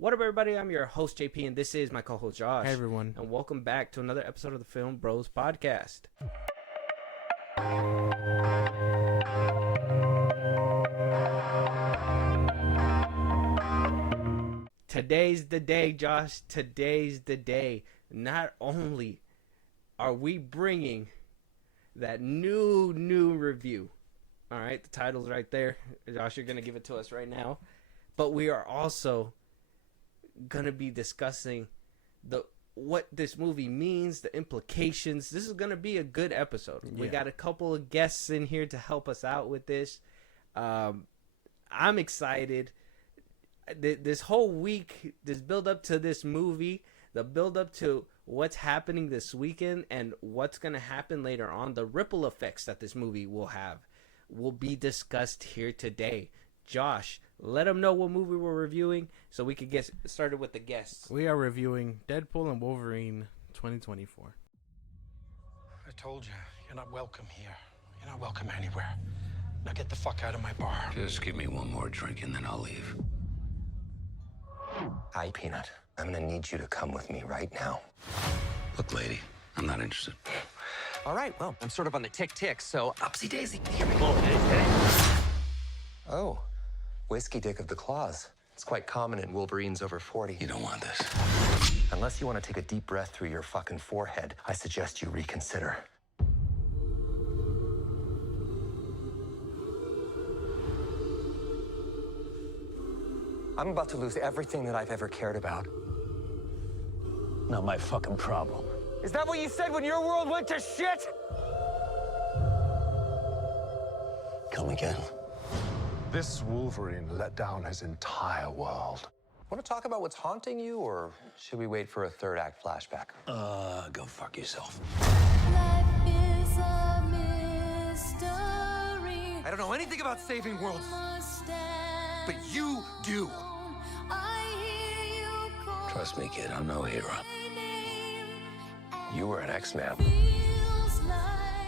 What up, everybody? I'm your host, JP, and this is my co-host, Josh. Hey, everyone. And welcome back to another episode of the FilmBros podcast. Today's the day, Josh. Today's the day. Not only are we bringing that new review. All right, the title's right there. Josh, you're going to give it to us right now. But we are also going to be discussing what this movie means, the implications. This is going to be a good episode. Yeah. We got a couple of guests in here to help us out with this. I'm excited. This whole week, this build up to this movie, the build up to what's happening this weekend and what's going to happen later on, the ripple effects that this movie will have, will be discussed here today. Josh, let them know what movie we're reviewing so we can get started with the guests. We are reviewing Deadpool and Wolverine 2024. I told you, you're not welcome here. You're not welcome anywhere. Now get the fuck out of my bar. Just give me one more drink and then I'll leave. Hi, Peanut. I'm gonna need you to come with me right now. Look, lady, I'm not interested. All right, well, I'm sort of on the tick, so upsy daisy. Here we go. Oh, whiskey dick of the claws. It's quite common in Wolverines over 40. You don't want this. Unless you want to take a deep breath through your fucking forehead, I suggest you reconsider. I'm about to lose everything that I've ever cared about. Not my fucking problem. Is that what you said when your world went to shit? Come again. This Wolverine let down his entire world. Want to talk about what's haunting you, or should we wait for a third act flashback? Go fuck yourself. Life is a mystery. I don't know anything about saving worlds, but you do. Trust me, kid, I'm no hero. You were an X-Man.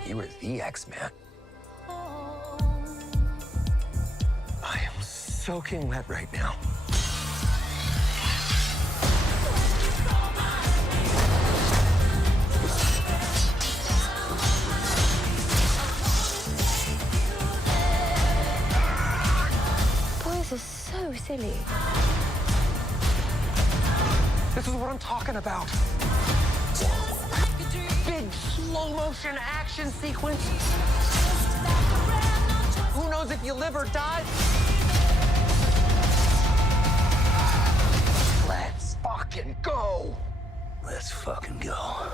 You were the X-Man. I am soaking wet right now. Boys are so silly. This is what I'm talking about. Big slow motion action sequence. Who knows if you live or die? Let's fucking go. Let's fucking go.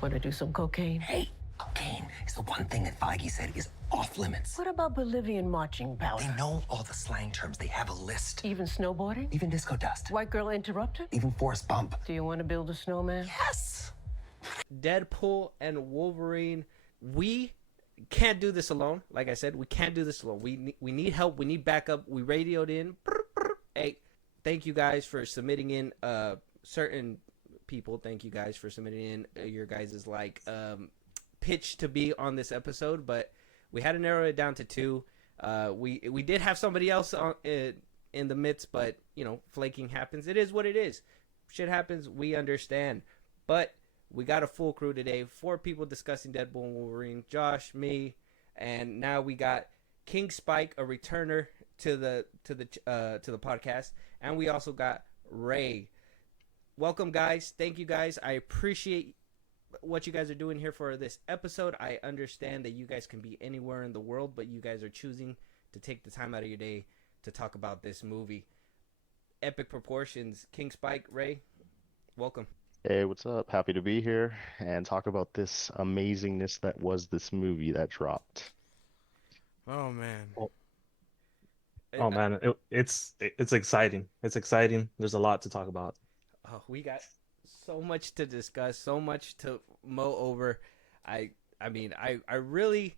Want to do some cocaine? Hey, cocaine is the one thing that Feige said is off limits. What about Bolivian marching powder? They know all the slang terms. They have a list. Even snowboarding? Even disco dust. White girl interrupted? Even force bump. Do you want to build a snowman? Yes! Deadpool and Wolverine. We can't do this alone. Like I said, we can't do this alone. We need help. We need backup. We radioed in. Hey, thank you guys for submitting in certain people. Thank you guys for submitting in your guys' pitch to be on this episode, but we had to narrow it down to two. We did have somebody else in the midst, but you know, flaking happens. It is what it is. Shit happens. We understand. But we got a full crew today. 4 people discussing Deadpool and Wolverine. Josh, me, and now we got King Spyke, a returner to the podcast, and we also got Ray. Welcome, guys. Thank you, guys. I appreciate what you guys are doing here for this episode. I understand that you guys can be anywhere in the world, but you guys are choosing to take the time out of your day to talk about this movie. Epic proportions. King Spyke, Ray, welcome. Hey, what's up? Happy to be here and talk about this amazingness that was this movie that dropped. Oh, man. Oh man, it's exciting. It's exciting. There's a lot to talk about. Oh, we got so much to discuss, so much to mow over. I really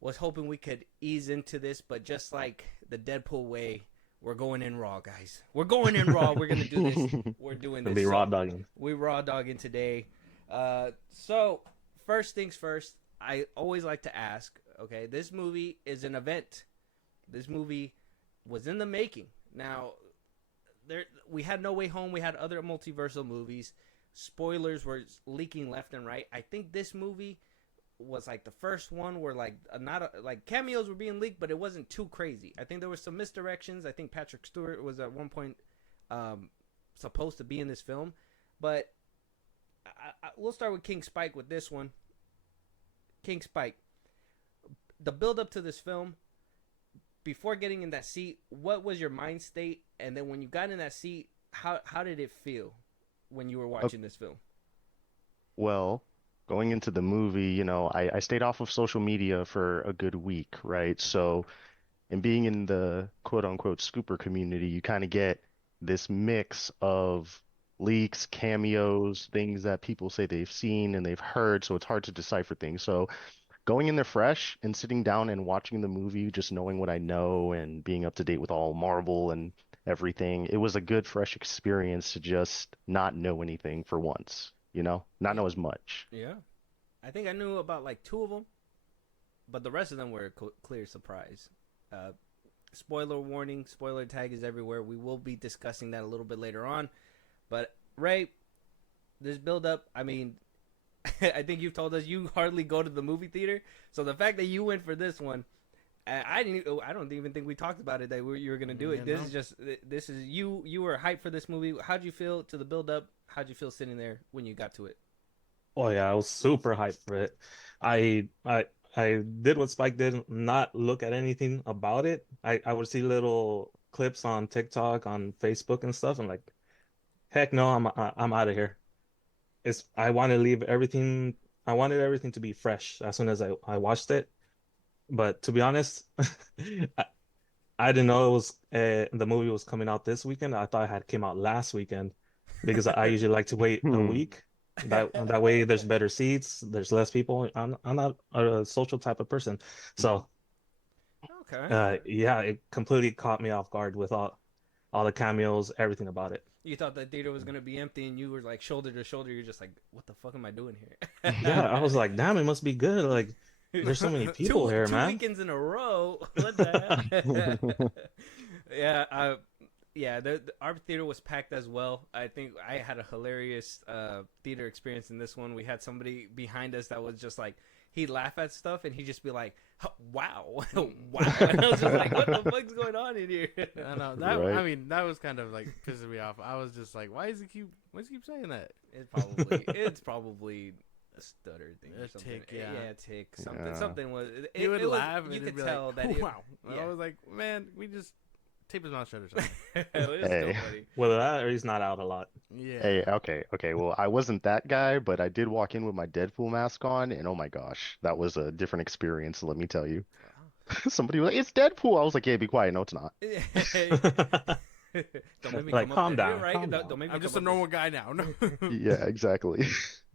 was hoping we could ease into this, but just like the Deadpool way, we're going in raw, guys. We're going in raw. We're gonna do this. We're doing this. Be raw dogging. We raw dogging today. So first things first. I always like to ask, okay, this movie is an event. This movie was in the making. Now, we had No Way Home. We had other multiversal movies. Spoilers were leaking left and right. I think this movie was like the first one where like cameos were being leaked, but it wasn't too crazy. I think there was some misdirections. I think Patrick Stewart was at one point supposed to be in this film, but we'll start with King Spike with this one. King Spike, the build up to this film, before getting in that seat, what was your mind state? And then when you got in that seat, how did it feel when you were watching this film? Well, going into the movie, you know, I stayed off of social media for a good week, right? So, and being in the quote unquote scooper community, you kind of get this mix of leaks, cameos, things that people say they've seen and they've heard, so it's hard to decipher things. So going in there fresh and sitting down and watching the movie, just knowing what I know and being up to date with all Marvel and everything, it was a good fresh experience to just not know anything for once, you know, not know as much. Yeah. I think I knew about like 2 of them, but the rest of them were a clear surprise. Spoiler warning, spoiler tag is everywhere. We will be discussing that a little bit later on. But Ray, this build up, I mean, I think you've told us you hardly go to the movie theater. So the fact that you went for this one, I don't even think we talked about it that you were going to do it. This is you were hyped for this movie. How'd you feel to the build up? How'd you feel sitting there when you got to it? Oh yeah, I was super hyped for it. I did what Spike did, not look at anything about it. I would see little clips on TikTok, on Facebook and stuff, and like, heck no, I'm out of here. I want to leave everything. I wanted everything to be fresh as soon as I watched it. But to be honest, I didn't know it was the movie was coming out this weekend. I thought it had came out last weekend because I usually like to wait a week. That way there's better seats, there's less people. I'm not a social type of person, so okay. Yeah, it completely caught me off guard with all the cameos, everything about it. You thought the theater was gonna be empty, and you were like shoulder to shoulder. You're just like, what the fuck am I doing here? Yeah, I was like, damn, it must be good. Like, there's so many people here, man. 2 weekends in a row. What the hell? Yeah. Yeah, our theater was packed as well. I think I had a hilarious theater experience in this one. We had somebody behind us that was just like, he'd laugh at stuff and he'd just be like, wow, wow. And I was just like, what the fuck's going on in here? I know. I mean, that was kind of like pissing me off. I was just like, why does he keep saying that? It's probably a stutter thing or something. Tick, yeah. Yeah, tick. Something was. He would laugh and you could be tell like, that. Wow. I was like, man, we just tape his mouth shut or something. It was still funny. Well, that or he's not out a lot. Yeah. Hey, okay. Well, I wasn't that guy, but I did walk in with my Deadpool mask on, and oh my gosh, that was a different experience, let me tell you. Somebody was like, "It's Deadpool." I was like, "Yeah, be quiet. No, it's not." Don't make me like, calm down. Right? Calm Don't down. make me I'm just a come normal guy now. No. Yeah, exactly.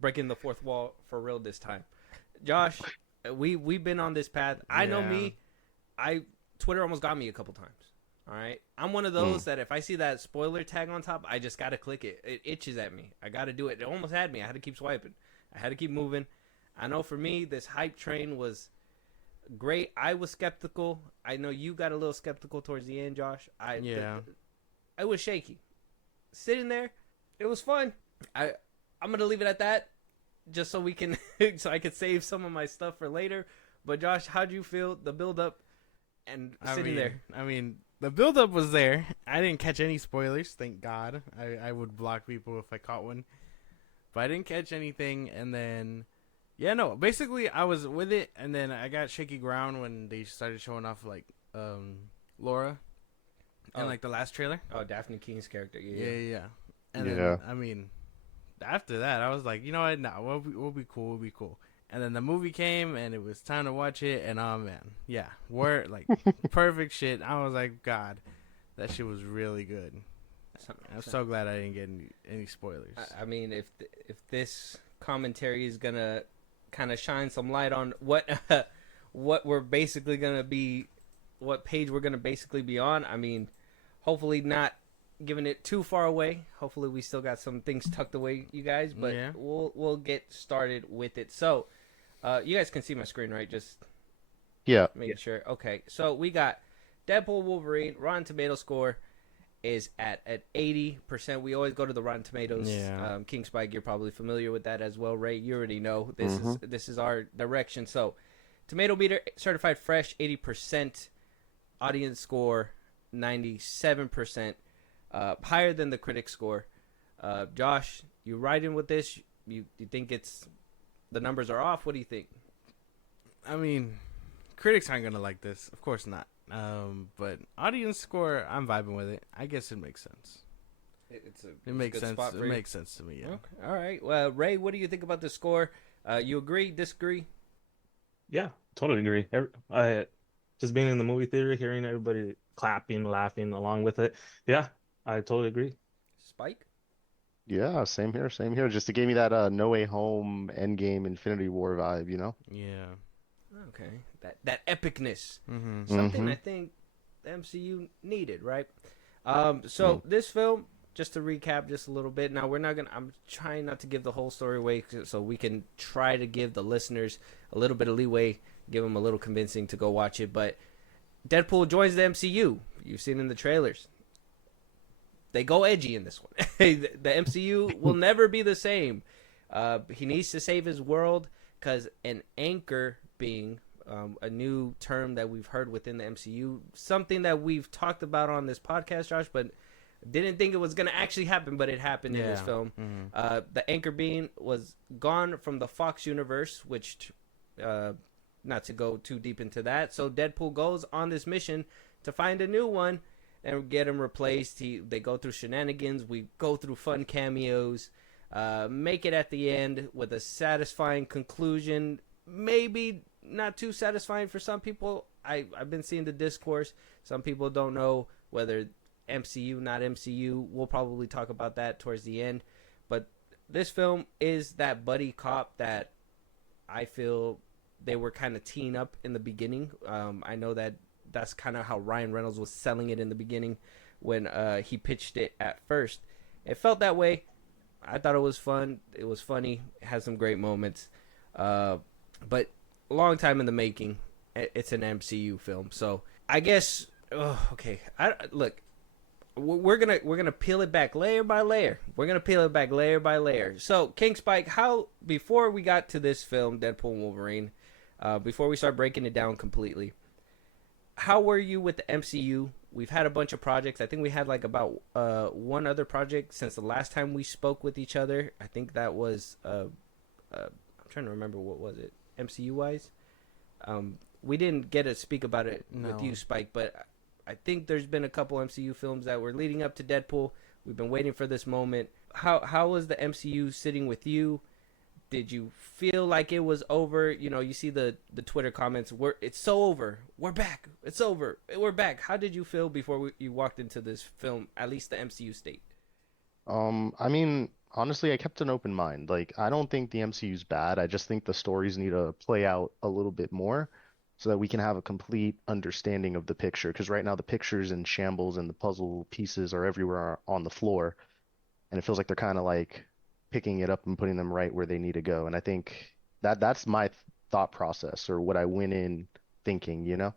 breaking the fourth wall for real this time. Josh, we've been on this path. I know me. Twitter almost got me a couple times. All right, I'm one of those that if I see that spoiler tag on top, I just gotta click it. It itches at me. I gotta do it. It almost had me. I had to keep swiping. I had to keep moving. I know for me, this hype train was great. I was skeptical. I know you got a little skeptical towards the end, Josh. I was shaky. Sitting there, it was fun. I'm gonna leave it at that, just so we can, so I could save some of my stuff for later. But Josh, how'd you feel the build up and sitting there? I mean, the build up was there. I didn't catch any spoilers, thank God. I would block people if I caught one, but I didn't catch anything. And then, basically I was with it, and then I got shaky ground when they started showing off like Laura and like the last trailer. Oh, Daphne King's character. Yeah. And then, I mean, after that, I was like, you know what? No, we'll be cool. We'll be cool. And then the movie came, and it was time to watch it. And oh man, yeah, we're like perfect shit. I was like, God, that shit was really good. I'm so glad I didn't get any spoilers. I mean, if this commentary is gonna kind of shine some light on what we're basically gonna be, what page we're gonna basically be on. I mean, hopefully not giving it too far away. Hopefully we still got some things tucked away, you guys. But we'll get started with it. So, You guys can see my screen, right? Just Yeah. making sure. Okay, so we got Deadpool Wolverine. Rotten Tomato score is at 80%. We always go to the Rotten Tomatoes. Yeah. King Spike, you're probably familiar with that as well, Ray. You already know this is our direction. So, Tomato Meter certified fresh, 80%. Audience score, 97%. Higher than the critic score. Josh, you riding with this? You think the numbers are off? What do you think? I mean, critics aren't gonna like this. Of course not. But audience score, I'm vibing with it. I guess it makes sense. It makes sense. It makes sense to me. Yeah. Okay. All right. Well, Ray, what do you think about the score? You agree? Disagree? Yeah, totally agree. I just being in the movie theater, hearing everybody clapping, laughing along with it. Yeah, I totally agree. Spike? Yeah, same here, same here. Just it gave me that No Way Home, Endgame, Infinity War vibe, you know? Yeah. Okay. That epicness. Mm-hmm. Something I think the MCU needed, right? So this film, just to recap just a little bit. Now I'm trying not to give the whole story away so we can try to give the listeners a little bit of leeway, give them a little convincing to go watch it. But Deadpool joins the MCU. You've seen in the trailers. They go edgy in this one. The MCU will never be the same. He needs to save his world because an anchor being a new term that we've heard within the MCU, something that we've talked about on this podcast, Josh, but didn't think it was going to actually happen, but it happened in this film. The anchor being was gone from the Fox universe, which, not to go too deep into that. So Deadpool goes on this mission to find a new one and get him replaced. They go through shenanigans. We go through fun cameos. Make it at the end with a satisfying conclusion. Maybe not too satisfying for some people. I've been seeing the discourse. Some people don't know whether MCU, not MCU. We'll probably talk about that towards the end. But this film is that buddy cop that I feel they were kind of teeing up in the beginning. I know that's kind of how Ryan Reynolds was selling it in the beginning when he pitched it at first. It felt that way. I thought it was fun. It was funny. It had some great moments. But a long time in the making. It's an MCU film. So I guess, okay. Look, we're gonna peel it back layer by layer. We're gonna peel it back layer by layer. So King Spike, before we got to this film, Deadpool and Wolverine, before we start breaking it down completely, how were you with the MCU? We've had a bunch of projects. I think we had like about one other project since the last time we spoke with each other. I think that was I'm trying to remember, what was it, MCU wise. We didn't get to speak about it with you, Spike, but I think there's been a couple MCU films that were leading up to Deadpool. We've been waiting for this moment. How was the MCU sitting with you? Did you feel like it was over? You know, you see the Twitter comments, it's so over. We're back. It's over. We're back. How did you feel before you walked into this film, at least the MCU state? I mean, honestly, I kept an open mind. Like, I don't think the MCU's bad. I just think the stories need to play out a little bit more so that we can have a complete understanding of the picture. Because right now the picture's in shambles and the puzzle pieces are everywhere on the floor. And it feels like they're kind of like picking it up and putting them right where they need to go. And I think that's my thought process, or what I went in thinking, you know?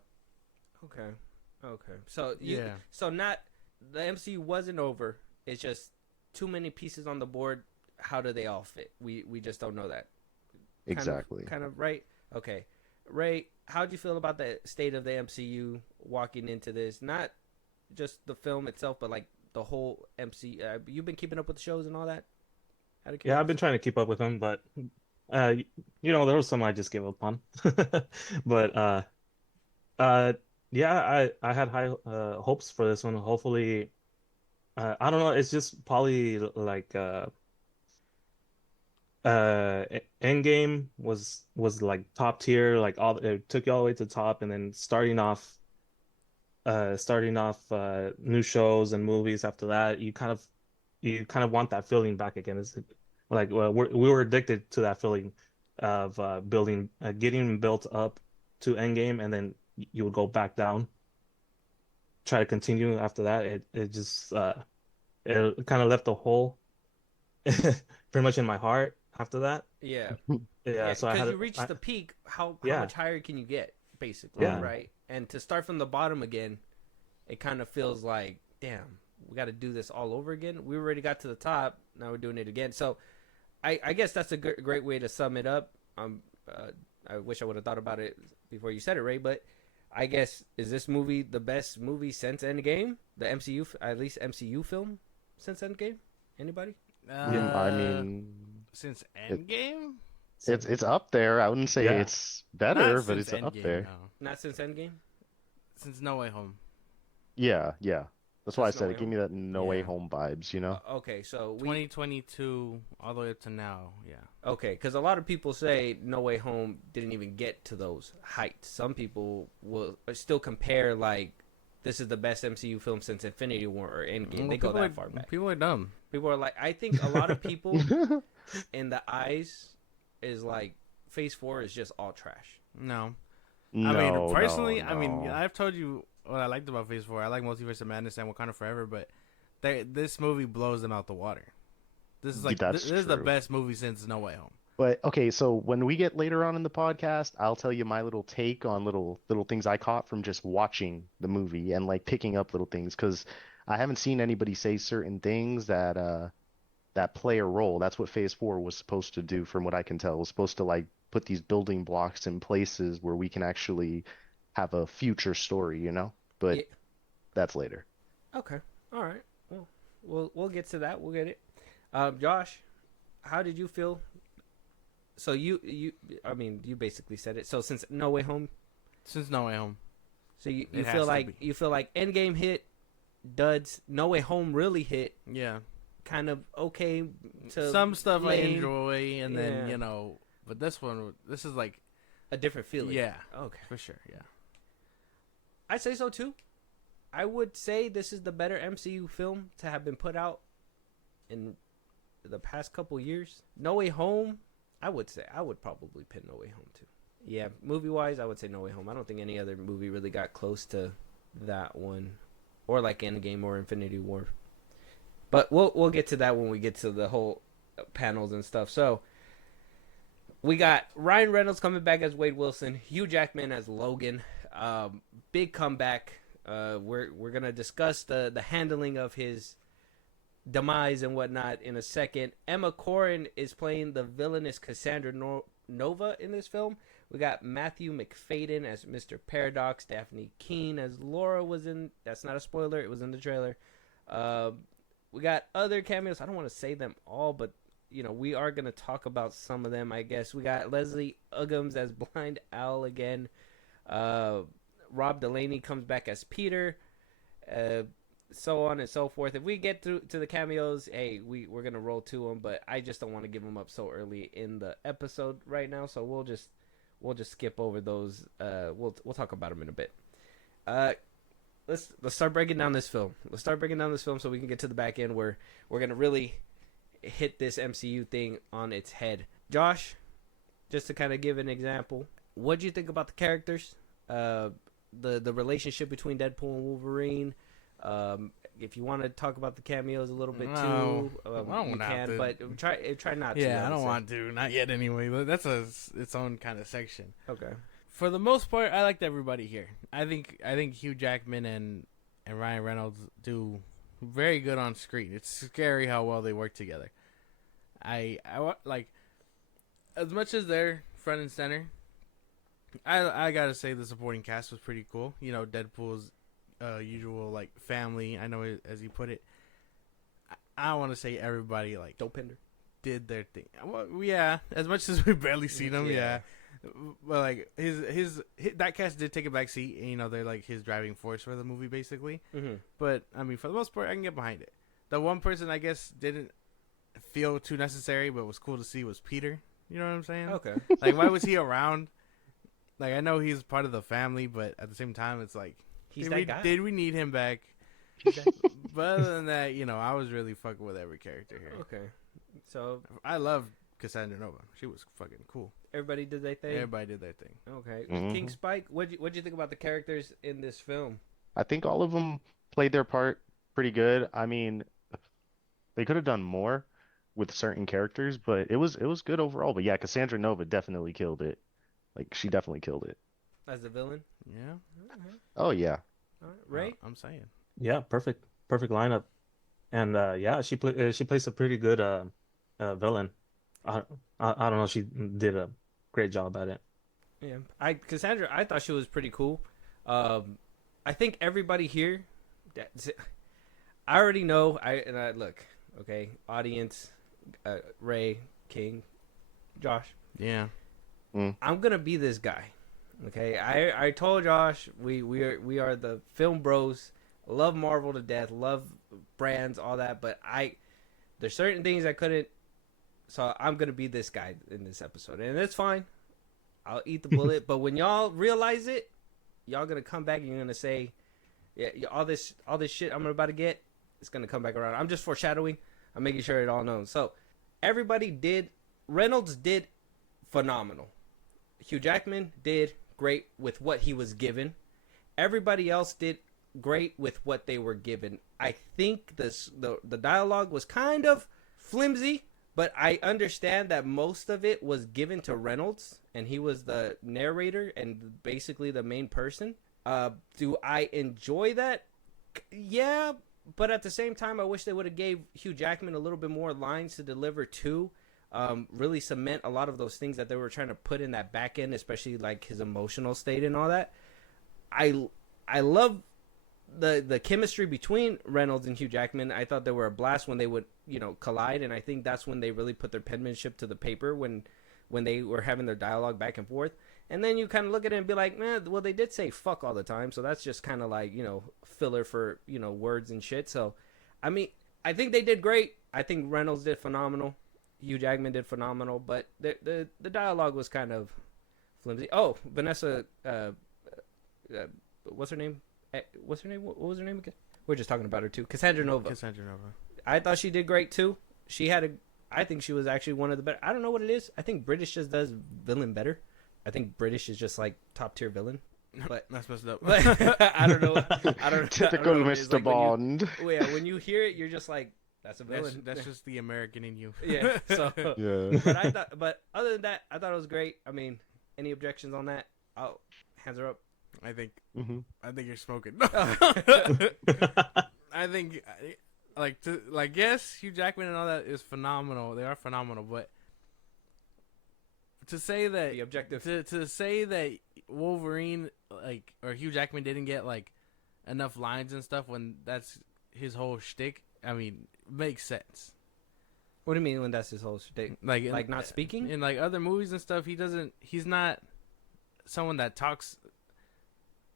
Okay. So so not the MCU wasn't over. It's just too many pieces on the board. How do they all fit? We just don't know that. Exactly. Kind of right. Okay. Ray, how'd you feel about the state of the MCU walking into this? Not just the film itself, but like the whole MCU. You've been keeping up with the shows and all that? Yeah, I've been trying to keep up with them, but there was some I just gave up on. But yeah, I had high hopes for this one. Hopefully, I don't know. It's just probably like Endgame was like top tier, like it took you all the way to the top, and then starting off new shows and movies after that, you kind of want that feeling back again. It's like, we were addicted to that feeling of getting built up to Endgame, and then you would go back down, try to continue after that. It just it kind of left a hole pretty much in my heart. after that. Yeah. Yeah, so I because had you reach the peak. How Yeah. much higher can you get, basically, Yeah. right? And to start from the bottom again, it kind of feels like, damn, we got to do this all over again. We already got to the top. Now we're doing it again. So I guess that's a great way to sum it up. I wish I would have thought about it before you said it, Ray, but I guess, is this movie the best movie since Endgame? The MCU, at least MCU film since Endgame? Anybody? I mean, since Endgame, it's up there. I wouldn't say Yeah. it's better, Not but since it's up Endgame, there. no. Not since Endgame? Since No Way Home. Yeah, yeah. That's why I Since No said Way it. Give me that No Way Yeah. Home vibes, you know? Okay, so 2022 all the way up to now. Yeah. okay, because a lot of people say No Way Home didn't even get to those heights. Some people will still compare, like, this is the best MCU film since Infinity War or Endgame. Well, They go people that are- far back. People are dumb. People are like, I think a lot of people in the eyes is like, Phase 4 is just all trash. No. No, I mean, personally, no, I mean, no. I've told you what I liked about Phase 4. I like Multiverse of Madness and Wakanda Forever, but this movie blows them out the water. This is like That's this is the true. best movie since No Way Home. But okay, so when we get later on in the podcast, I'll tell you my little take on little things I caught from just watching the movie and like picking up little things, because I haven't seen anybody say certain things that play a role. That's what Phase 4 was supposed to do, from what I can tell. It was supposed to like put these building blocks in places where we can actually have a future story, you know? But Yeah. that's later. Okay, all right. Well, we'll get to that. We'll get it. Josh, how did you feel? So I mean, you basically said it. So since No Way Home, Since No Way Home. so you It has feel to like be. Endgame hit, duds. No Way Home really hit. Yeah. Kind of okay to Some stuff I lame, enjoy, and then, Yeah. but this is like, a different feeling. yeah, Okay. for sure, yeah. I say so too. I would say this is the better MCU film to have been put out in the past couple years. No Way Home, I would probably pin No Way Home too. Yeah, movie wise, I would say No Way Home. I don't think any other movie really got close to that one, or like Endgame or Infinity War. But we'll get to that when we get to the whole panels and stuff. So we got Ryan Reynolds coming back as Wade Wilson, Hugh Jackman as Logan. Big comeback. We're gonna discuss the handling of his demise and whatnot in a second. Emma Corrin is playing the villainous Cassandra Nova in this film. We got Matthew McFadden as Mr. Paradox. Daphne Keane as Laura was in. That's not a spoiler. It was in the trailer. We got other cameos. I don't want to say them all, but we are gonna talk about some of them, I guess. We got Leslie Uggams as Blind Owl again. Rob Delaney comes back as Peter, so on and so forth. If we get through to the cameos, hey, we're gonna roll to them, but I just don't want to give them up so early in the episode right now. So we'll just skip over those. We'll talk about them in a bit. Let's start breaking down this film. Let's start breaking down this film so we can get to the back end where we're gonna really hit this MCU thing on its head. Josh, just to kind of give an example, what do you think about the characters? The relationship between Deadpool and Wolverine. If you want to talk about the cameos a little bit No, too, I don't you have can, to. but try not to. Yeah, I would don't say. want to. Not yet, anyway. But that's its own kind of section. Okay. For the most part, I liked everybody here. I think Hugh Jackman and Ryan Reynolds do very good on screen. It's scary how well they work together. I like, as much as they're front and center, I gotta say the supporting cast was pretty cool. Deadpool's usual like family. I know, as you put it. I want to say everybody like Dopinder did their thing. Well, yeah, as much as we barely seen them, yeah. But like his that cast did take a back seat. And, they're like his driving force for the movie, basically. Mm-hmm. But I mean, for the most part, I can get behind it. The one person I guess didn't feel too necessary, but was cool to see was Peter. You know what I'm saying? Okay. Like, why was he around? Like, I know he's part of the family, but at the same time, it's like, He's that guy. Did we need him back? But other than that, I was really fucking with every character here. Okay. So I love Cassandra Nova. She was fucking cool. everybody did their thing. Everybody did their thing. Okay. Mhm. King Spike, what'd you think about the characters in this film? I think all of them played their part pretty good. I mean, they could have done more with certain characters, but it was good overall. But yeah, Cassandra Nova definitely killed it. Like she definitely killed it. As the villain. Yeah, Oh yeah. All right. Ray. I'm saying. Yeah, perfect lineup. And yeah, she plays a pretty good villain. I, I don't know, she did a great job at it. Yeah, Cassandra, I thought she was pretty cool. I think everybody here, I already know. Look, okay, audience, Ray, King, Josh. Yeah. I'm gonna be this guy. Okay, I told Josh we are the film bros. Love Marvel to death. Love brands, all that. But there's certain things I couldn't. So I'm gonna be this guy in this episode, and it's fine. I'll eat the bullet. But when y'all realize it, y'all gonna come back and you're gonna say, yeah, all this shit I'm about to get, it's gonna come back around. I'm just foreshadowing. I'm making sure it all knows. So Reynolds did phenomenal. Hugh Jackman did great with what he was given. Everybody else did great with what they were given. I think the dialogue was kind of flimsy, but I understand that most of it was given to Reynolds, and he was the narrator and basically the main person. Do I enjoy that? Yeah, but at the same time, I wish they would have gave Hugh Jackman a little bit more lines to deliver to really cement a lot of those things that they were trying to put in that back end, especially like his emotional state and all that. I love the chemistry between Reynolds and Hugh Jackman. I thought they were a blast when they would, collide, and I think that's when they really put their penmanship to the paper when they were having their dialogue back and forth. And then you kind of look at it and be like, man, well, they did say fuck all the time, so that's just kind of like, filler for, words and shit. So, I mean, I think they did great. I think Reynolds did phenomenal. Hugh Jackman did phenomenal, but the dialogue was kind of flimsy. Oh, Vanessa, what's her name? What's her name? What was her name again? We're just talking about her too. Cassandra Nova. I thought she did great too. I think she was actually one of the better. I don't know what it is. I think British just does villain better. I think British is just like top tier villain. But that's messed up. But, I don't know. Typical Mr. Like Bond. When you hear it, you're just like, that's a villain. That's just the American in you. Yeah. So Yeah. But other than that, I thought it was great. I mean, any objections on that? Hands are up. I think you're smoking. I think yes, Hugh Jackman and all that is phenomenal. They are phenomenal, but to say that the objective to say that Wolverine or Hugh Jackman didn't get enough lines and stuff when that's his whole shtick, I mean, makes sense. What do you mean when that's his whole shtick? Like not speaking? In other movies and stuff, he's not someone that talks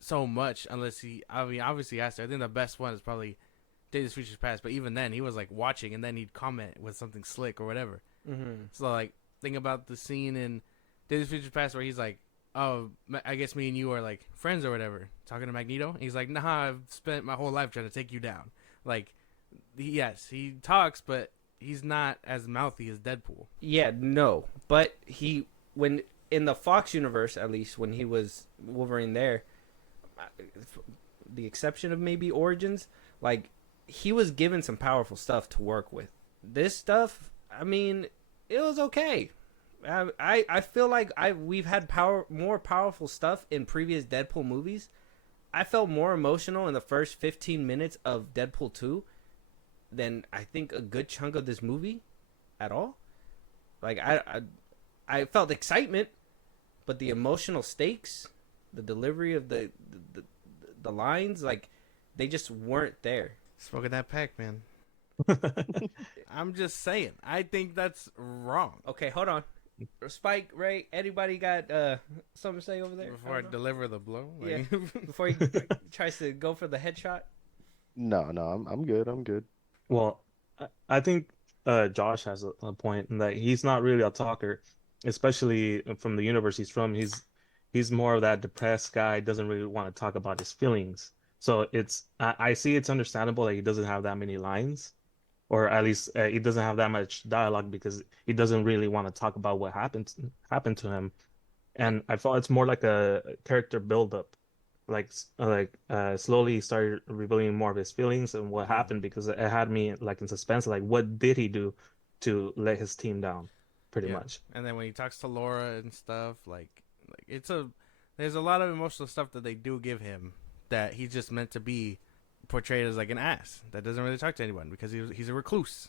so much unless obviously has to. I think the best one is probably Days of Future Past, but even then he was watching and then he'd comment with something slick or whatever. Mm-hmm. So think about the scene in Days of Future Past where he's like, oh, I guess me and you are friends or whatever, talking to Magneto, and he's like, nah, I've spent my whole life trying to take you down. Yes, he talks, but he's not as mouthy as Deadpool. Yeah, no, but when in the Fox universe, at least when he was Wolverine there, the exception of maybe Origins, he was given some powerful stuff to work with. This stuff, I mean, it was okay. I feel like we've had more powerful stuff in previous Deadpool movies. I felt more emotional in the first 15 minutes of Deadpool 2 than I think a good chunk of this movie at all. I felt excitement, but the emotional stakes, the delivery of the lines, they just weren't there. Smoking that pack, man. I'm just saying. I think that's wrong. Okay, hold on. Spike, Ray, anybody got something to say over there? Before I deliver the blow? Yeah. Before he tries to go for the headshot? No, I'm good. I'm good. Well, I think Josh has a point in that he's not really a talker, especially from the universe he's from. He's more of that depressed guy, doesn't really want to talk about his feelings. So I see it's understandable that he doesn't have that many lines, or at least he doesn't have that much dialogue because he doesn't really want to talk about what happened to him. And I thought it's more like a character buildup, slowly he started revealing more of his feelings and what happened, because it had me in suspense. What did he do to let his team down, pretty Yeah. much. And then when he talks to Laura and stuff, like there's a lot of emotional stuff that they do give him that he's just meant to be portrayed as like an ass that doesn't really talk to anyone because he's a recluse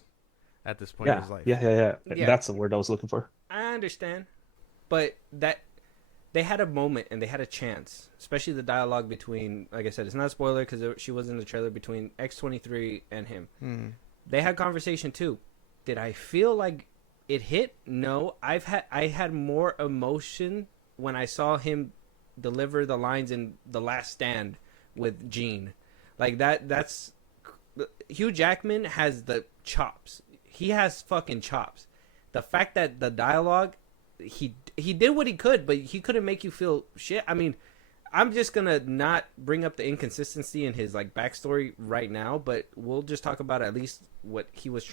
at this point in his life. Yeah. Yeah. That's the word I was looking for. I understand, but that they had a moment and they had a chance, especially the dialogue between, like I said, it's not a spoiler because she was in the trailer, between X-23 and him. They had conversation too. Did I feel like it hit? No, I had more emotion when I saw him deliver the lines in The Last Stand with Jean. Like that's Hugh Jackman has the chops. He has fucking chops. The fact that the dialogue, he did what he could, but he couldn't make you feel shit. I mean, I'm just gonna not bring up the inconsistency in his like backstory right now, but we'll just talk about at least what he was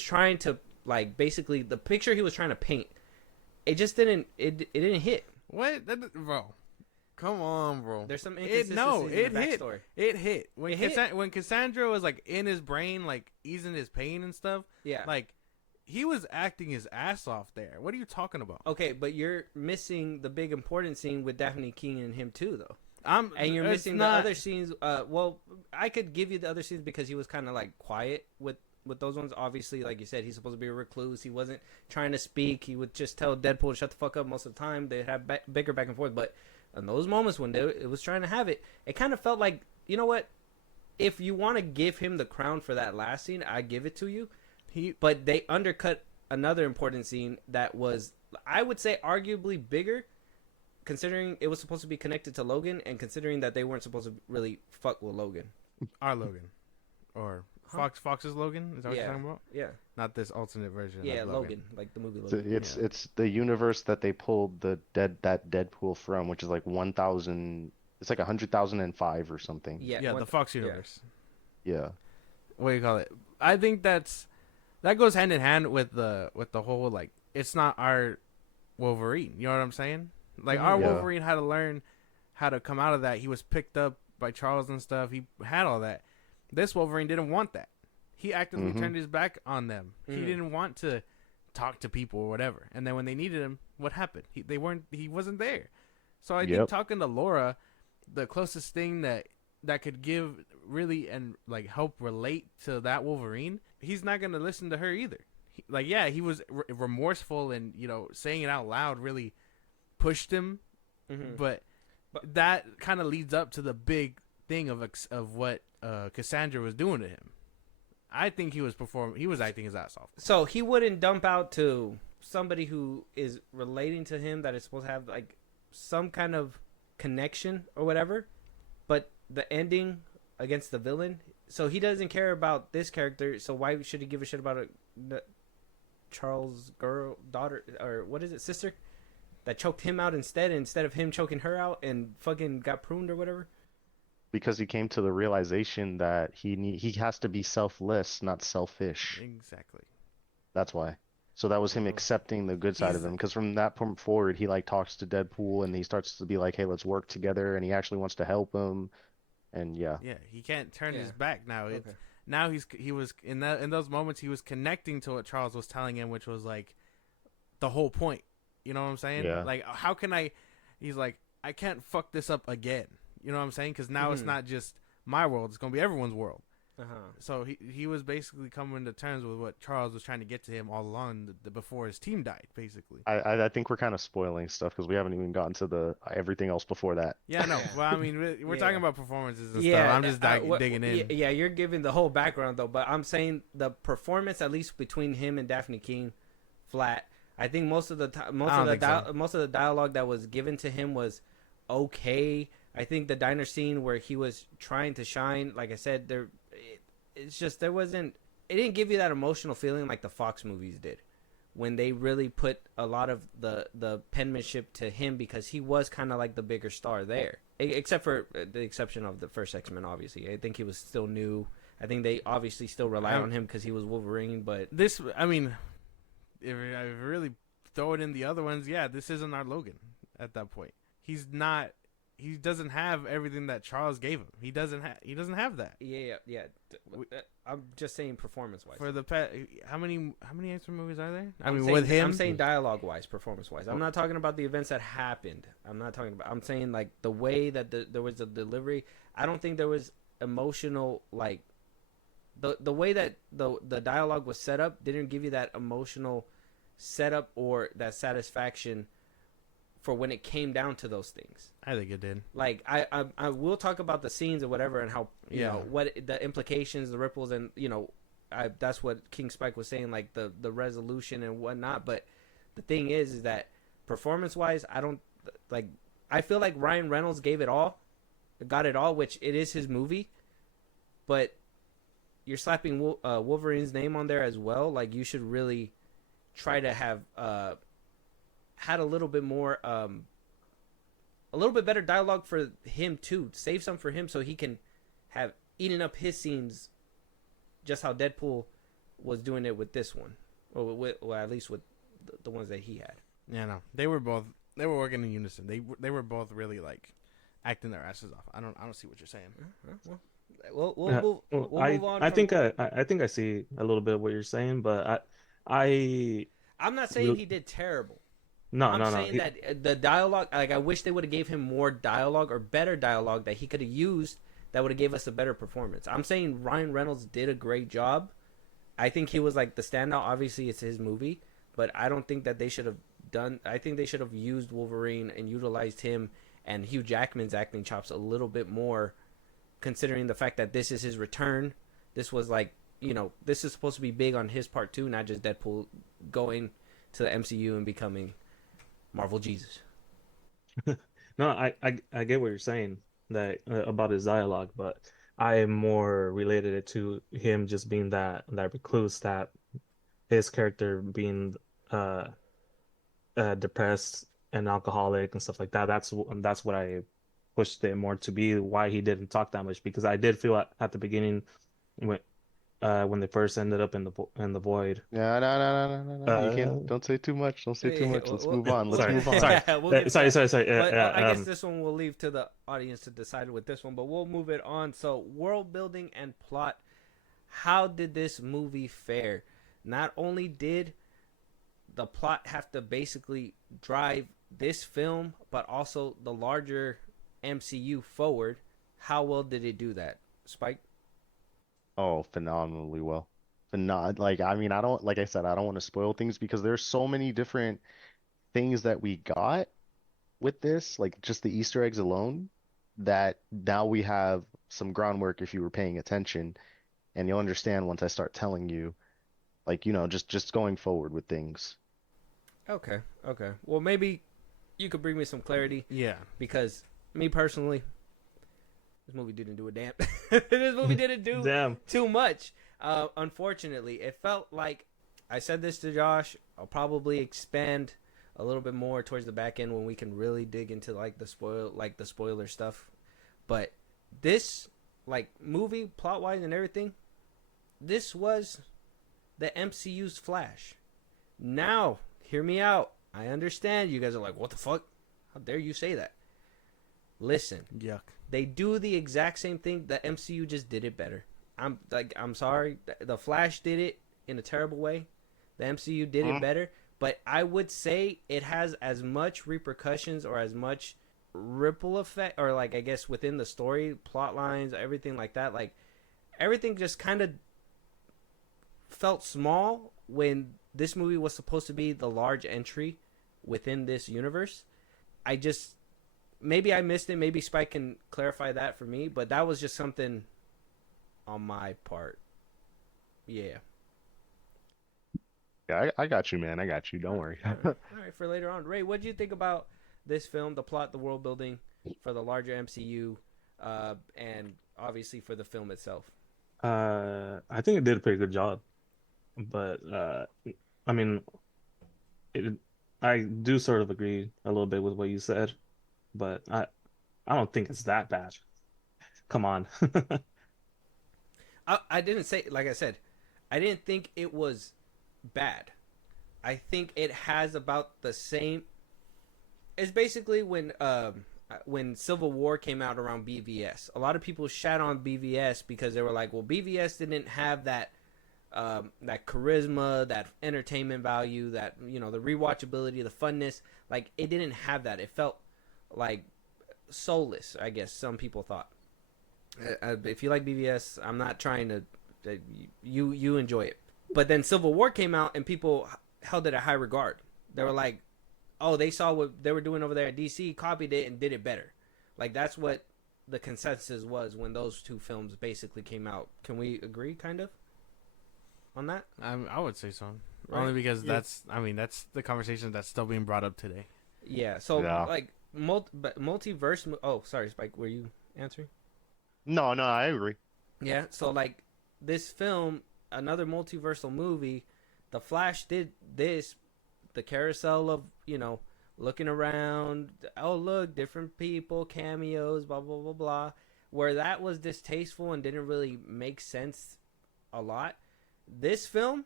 trying to, like, basically the picture he was trying to paint. It just didn't didn't hit. What, bro? Come on, bro. There's some inconsistency in the backstory. It hit when Cassandra was like in his brain, like easing his pain and stuff. Yeah, like he was acting his ass off there. What are you talking about? Okay, but you're missing the big important scene with Daphne King and him too, though. And you're missing the other scenes. Well, I could give you the other scenes because he was kind of like quiet with those ones. Obviously, like you said, he's supposed to be a recluse. He wasn't trying to speak. He would just tell Deadpool to shut the fuck up most of the time. They'd have bigger back and forth. But in those moments when it was trying to have it, it kind of felt like, you know what? If you want to give him the crown for that last scene, I give it to you. But they undercut another important scene that was, I would say, arguably bigger, considering it was supposed to be connected to Logan, and considering that they weren't supposed to really fuck with Logan. Our Logan, or Fox's Logan? Is that what you're talking about? Yeah. Not this alternate version. Yeah, of Logan, like the movie Logan. It's the universe that they pulled that Deadpool from, which is like 1,000. It's like 100,005 or something. Yeah, the Fox universe. Yeah. What do you call it? I think that goes hand in hand with the whole, like, it's not our Wolverine. You know what I'm saying? Like, our Wolverine had to learn how to come out of that. He was picked up by Charles and stuff. He had all that. This Wolverine didn't want that. He actively turned his back on them. He didn't want to talk to people or whatever. And then when they needed him, what happened? He wasn't there. So I think talking to Laura, the closest thing that could give really and like help relate to that Wolverine, he's not going to listen to her either. He was remorseful, and, you know, saying it out loud really pushed him. But that kind of leads up to the big thing of what Cassandra was doing to him. I think he was acting his ass off. So he wouldn't dump out to somebody who is relating to him, that is supposed to have like some kind of connection or whatever, but the ending against the villain. So he doesn't care about this character. So why should he give a shit about Charles' daughter, or what is it, sister, that choked him out instead of him choking her out and fucking got pruned or whatever? Because he came to the realization that he has to be selfless, not selfish. Exactly. That's why. So that was him accepting the good side of him. Because from that point forward, he like talks to Deadpool and he starts to be like, "Hey, let's work together," and he actually wants to help him. And yeah, he can't turn his back now. Now he was in those moments he was connecting to what Charles was telling him, which was like the whole point. You know what I'm saying? Yeah. Like, how can I? He's like, I can't fuck this up again. You know what I'm saying? Because now it's not just my world; it's gonna be everyone's world. So he was basically coming to terms with what Charles was trying to get to him all along before his team died, basically. I think we're kind of spoiling stuff because we haven't even gotten to the everything else before that. Yeah, no. Well, I mean, we're talking about performances and stuff. I'm just digging in. Yeah, you're giving the whole background though, but I'm saying the performance, at least between him and Daphne King, flat. I think most of the dialogue that was given to him was okay. I think the diner scene where he was trying to shine, like I said, it didn't give you that emotional feeling like the Fox movies did, when they really put a lot of the penmanship to him, because he was kind of like the bigger star there, except for the exception of the first X-Men. Obviously, I think he was still new. I think they obviously still rely on him because he was Wolverine. But this, I mean, if I really throw it in the other ones, this isn't our Logan at that point. He's not he doesn't have everything that Charles gave him. He doesn't have that. Yeah. I'm just saying performance-wise. For the how many X-Men movies are there? I I'm mean, saying, with him, I'm saying dialogue-wise, performance-wise. I'm not talking about the events that happened. I'm saying like the way that there was a delivery. I don't think there was emotional, like the way that the dialogue was set up didn't give you that emotional setup or that satisfaction for when it came down to those things. I think it did. Like I will talk about the scenes or whatever and how you know what the implications, the ripples, and that's what King Spike was saying, like the resolution and whatnot. But the thing is that performance-wise, I feel like Ryan Reynolds got it all, which it is his movie, but you're slapping Wolverine's name on there as well. Like, you should really try to have had a little bit more, a little bit better dialogue for him too. Save some for him so he can have eaten up his scenes, just how Deadpool was doing it with this one, or at least with the ones that he had. Yeah, no, they were working in unison. They were both really like acting their asses off. I don't see what you're saying. We'll move on. I think I see a little bit of what you're saying, but I'm not saying he did terrible. I'm saying that the dialogue, like, I wish they would have gave him more dialogue or better dialogue that he could have used that would have gave us a better performance. I'm saying Ryan Reynolds did a great job. I think he was like the standout. Obviously, it's his movie, but I don't think that they should have done. I think they should have used Wolverine and utilized him and Hugh Jackman's acting chops a little bit more, considering the fact that this is his return. This was like, this is supposed to be big on his part too, not just Deadpool going to the MCU and becoming Marvel Jesus. No, I get what you're saying that about his dialogue, but I more related it to him just being that recluse, that his character being depressed and alcoholic and stuff like that. That's what I pushed it more to be, why he didn't talk that much, because I did feel at the beginning when they first ended up in the void. Yeah, no. You can't. Don't say too much. Don't say too much. Let's move on. Sorry. Sorry. Yeah, I guess this one we'll leave to the audience to decide with this one, but we'll move it on. So, world building and plot. How did this movie fare? Not only did the plot have to basically drive this film, but also the larger MCU forward. How well did it do that, Spike? Oh, phenomenally well. Like, I mean, I don't want to spoil things because there's so many different things that we got with this, like just the Easter eggs alone, that now we have some groundwork if you were paying attention, and you'll understand once I start telling you, like, just going forward with things. Okay. Well, maybe you could bring me some clarity. Yeah. Because me personally, this movie didn't do a damn. This movie didn't do too much. Unfortunately, it felt like, I said this to Josh, I'll probably expand a little bit more towards the back end when we can really dig into like the spoiler stuff. But this, like, movie plot wise and everything, this was the MCU's Flash. Now, hear me out. I understand you guys are like, what the fuck? How dare you say that? Listen. Yuck. They do the exact same thing. The MCU just did it better. I'm sorry. The Flash did it in a terrible way. The MCU did it better. But I would say it has as much repercussions or as much ripple effect, or like, I guess, within the story, plot lines, everything like that. Like, everything just kind of felt small when this movie was supposed to be the large entry within this universe. Maybe I missed it. Maybe Spike can clarify that for me. But that was just something on my part. Yeah. Yeah, I got you, man. I got you. Don't worry. All right, for later on. Ray, what do you think about this film, the plot, the world building for the larger MCU, and obviously for the film itself? I think it did a pretty good job. But, I mean, I do sort of agree a little bit with what you said. But I don't think it's that bad. Come on. I didn't say, like I said, I didn't think it was bad. I think it has about the same. It's basically when when Civil War came out around BVS. A lot of people shat on BVS because they were like, well, BVS didn't have that that charisma, that entertainment value, that, you know, the rewatchability, the funness. Like, it didn't have that. It felt like soulless, I guess some people thought. If you like BVS, I'm not trying to you enjoy it. But then Civil War came out and people held it at high regard. They were like, oh, they saw what they were doing over there at DC, copied it, and did it better. Like, that's what the consensus was when those two films basically came out. Can we agree, kind of, on that? I would say so. Right. Only because that's the conversation that's still being brought up today. Yeah, so, like, multiverse... Oh, sorry, Spike, were you answering? No, I agree. Yeah, so, like, this film, another multiversal movie, The Flash did this, the carousel of, you know, looking around, oh, look, different people, cameos, blah, blah, blah, blah, where that was distasteful and didn't really make sense a lot. This film,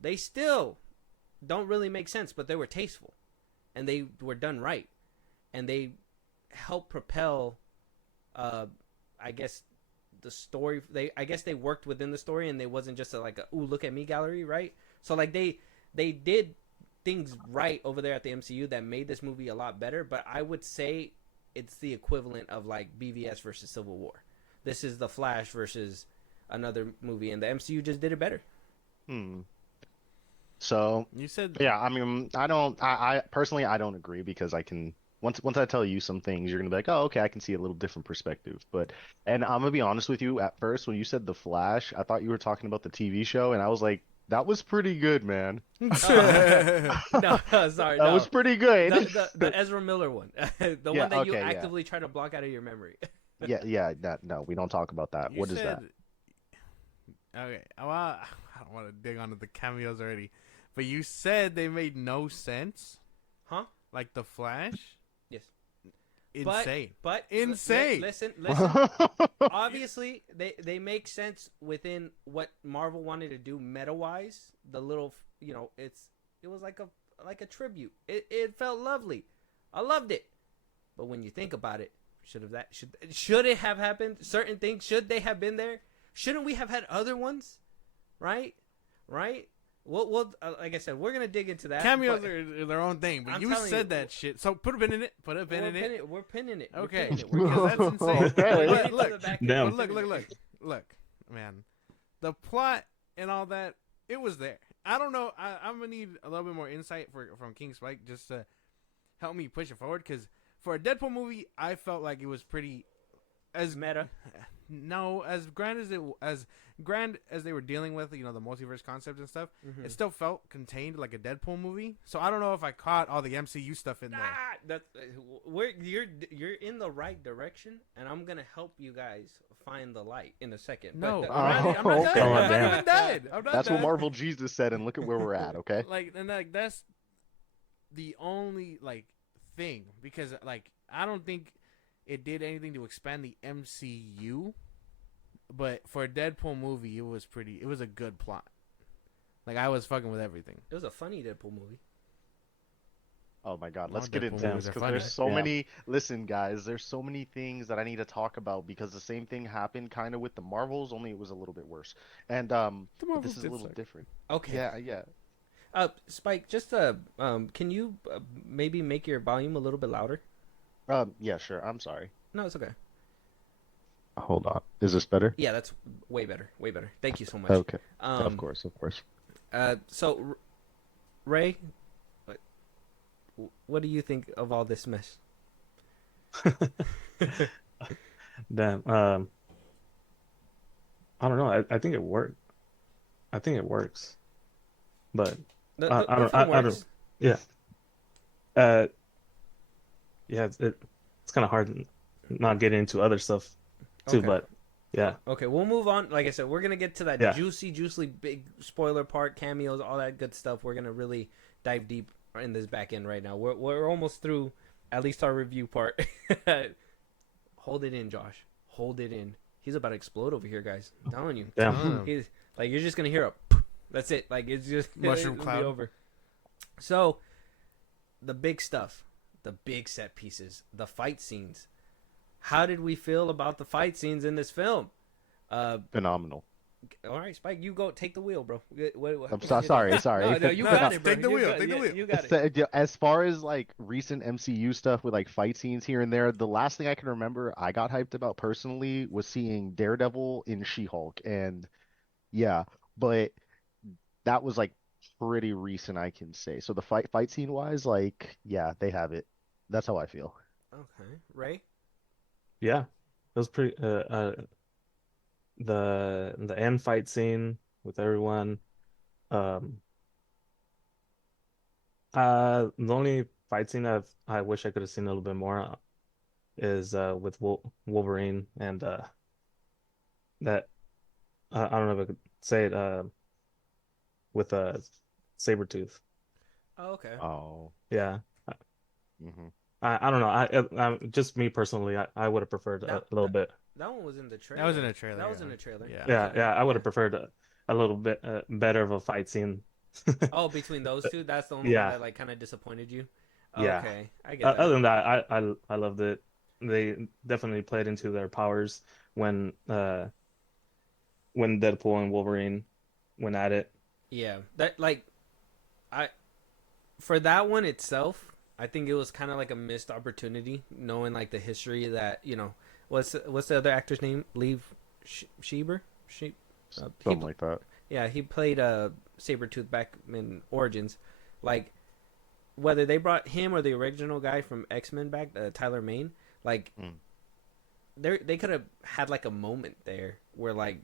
they still don't really make sense, but they were tasteful, and they were done right, and they helped propel, I guess, the story. I guess they worked within the story, and they wasn't just like a ooh, look at me gallery, right? So, like, they did things right over there at the MCU that made this movie a lot better, but I would say it's the equivalent of, like, BVS versus Civil War. This is The Flash versus another movie, and the MCU just did it better. So You said... yeah, I mean, I personally I don't agree, because I can once I tell you some things, you're gonna be like, oh, okay, I can see a little different perspective. And I'm gonna be honest with you, at first when you said The Flash, I thought you were talking about the TV show, and I was like, that was pretty good, man. No, sorry, That was pretty good. The Ezra Miller one, the one that you actively try to block out of your memory. No, we don't talk about that. What is that? Okay, well, I don't want to dig onto the cameos already, but you said they made no sense, huh? Like The Flash. Yes. Insane. But insane. Listen. Obviously, they make sense within what Marvel wanted to do meta-wise. The little, you know, it was like a tribute. It felt lovely. I loved it. But when you think about it, should it have happened? Certain things, should they have been there? Shouldn't we have had other ones? Right? Well, like I said, we're gonna dig into that. Cameos are their own thing, but you said that shit. So put a pin in it. We're pinning it. Okay, because that's insane. Okay. Look, man. The plot and all that, it was there. I don't know. I'm gonna need a little bit more insight from King Spike just to help me push it forward. Because for a Deadpool movie, I felt like it was pretty as meta. No, as grand as they were dealing with, you know, the multiverse concept and stuff, it still felt contained like a Deadpool movie. So I don't know if I caught all the MCU stuff in there. You're in the right direction, and I'm gonna help you guys find the light in a second. No, I'm not okay. done. That's what Marvel Jesus said, and look at where we're at. Okay. That's the only thing, because I don't think it did anything to expand the MCU, but for a Deadpool movie, it was a good plot. I was fucking with everything. It was a funny Deadpool movie. Oh my god, let's get Deadpool into movies this, are because funny. there's so many. Listen, guys, there's so many things that I need to talk about, because the same thing happened kind of with the Marvels, only it was a little bit worse. And this is a little different. Okay. Yeah. Spike, just can you maybe make your volume a little bit louder? Yeah, sure. I'm sorry. No, it's okay. Hold on. Is this better? Yeah, that's way better. Way better. Thank you so much. Okay. Of course. So, Ray, what do you think of all this mess? Damn. I don't know. I think it worked. I think it works. But I don't. Yeah. Yeah. It's kind of hard not getting into other stuff too, but yeah. Okay, we'll move on. Like I said, we're gonna get to that juicy big spoiler part, cameos, all that good stuff. We're gonna really dive deep in this back end right now. We're almost through at least our review part. Hold it in, Josh. Hold it in. He's about to explode over here, guys. I'm telling you. Damn. He's you're just gonna hear a. That's it. It's just mushroom it'll cloud be over. So, the big stuff. the big set pieces, the fight scenes. How did we feel about the fight scenes in this film? Phenomenal. All right, Spike, you go take the wheel, bro. I'm sorry. No, you got it, bro. Take the wheel. Take the wheel. You got It's it. as far as like recent MCU stuff with like fight scenes here and there, the last thing I can remember I got hyped about personally was seeing Daredevil in She-Hulk, and yeah, but that was like pretty recent, I can say. So the fight scene wise, like yeah, they have it. That's how I feel. Okay, Ray. Yeah, it was pretty. The end fight scene with everyone. Um, the only fight scene I wish I could have seen a little bit more is with Wolverine and that I don't know if I could say it with Sabretooth. Oh, okay. Oh. Yeah. Hmm. I don't know. I just me personally, I would have preferred a little bit. That one was in the trailer. That was in a trailer. That was yeah. in a trailer. Yeah. Yeah, I would have preferred a little bit better of a fight scene. Oh, between those two, that's the only Yeah. one that like kind of disappointed you. Yeah. Okay, I get that. Other than that, I loved it. They definitely played into their powers when Deadpool and Wolverine went at it. Yeah, that like, for that one itself, I think it was kind of like a missed opportunity, knowing like the history that what's the other actor's name? Liev Schreiber. Something like that. Yeah, he played Sabretooth back in Origins. Like, whether they brought him or the original guy from X-Men back, Tyler Mane, like, they could have had like a moment there where like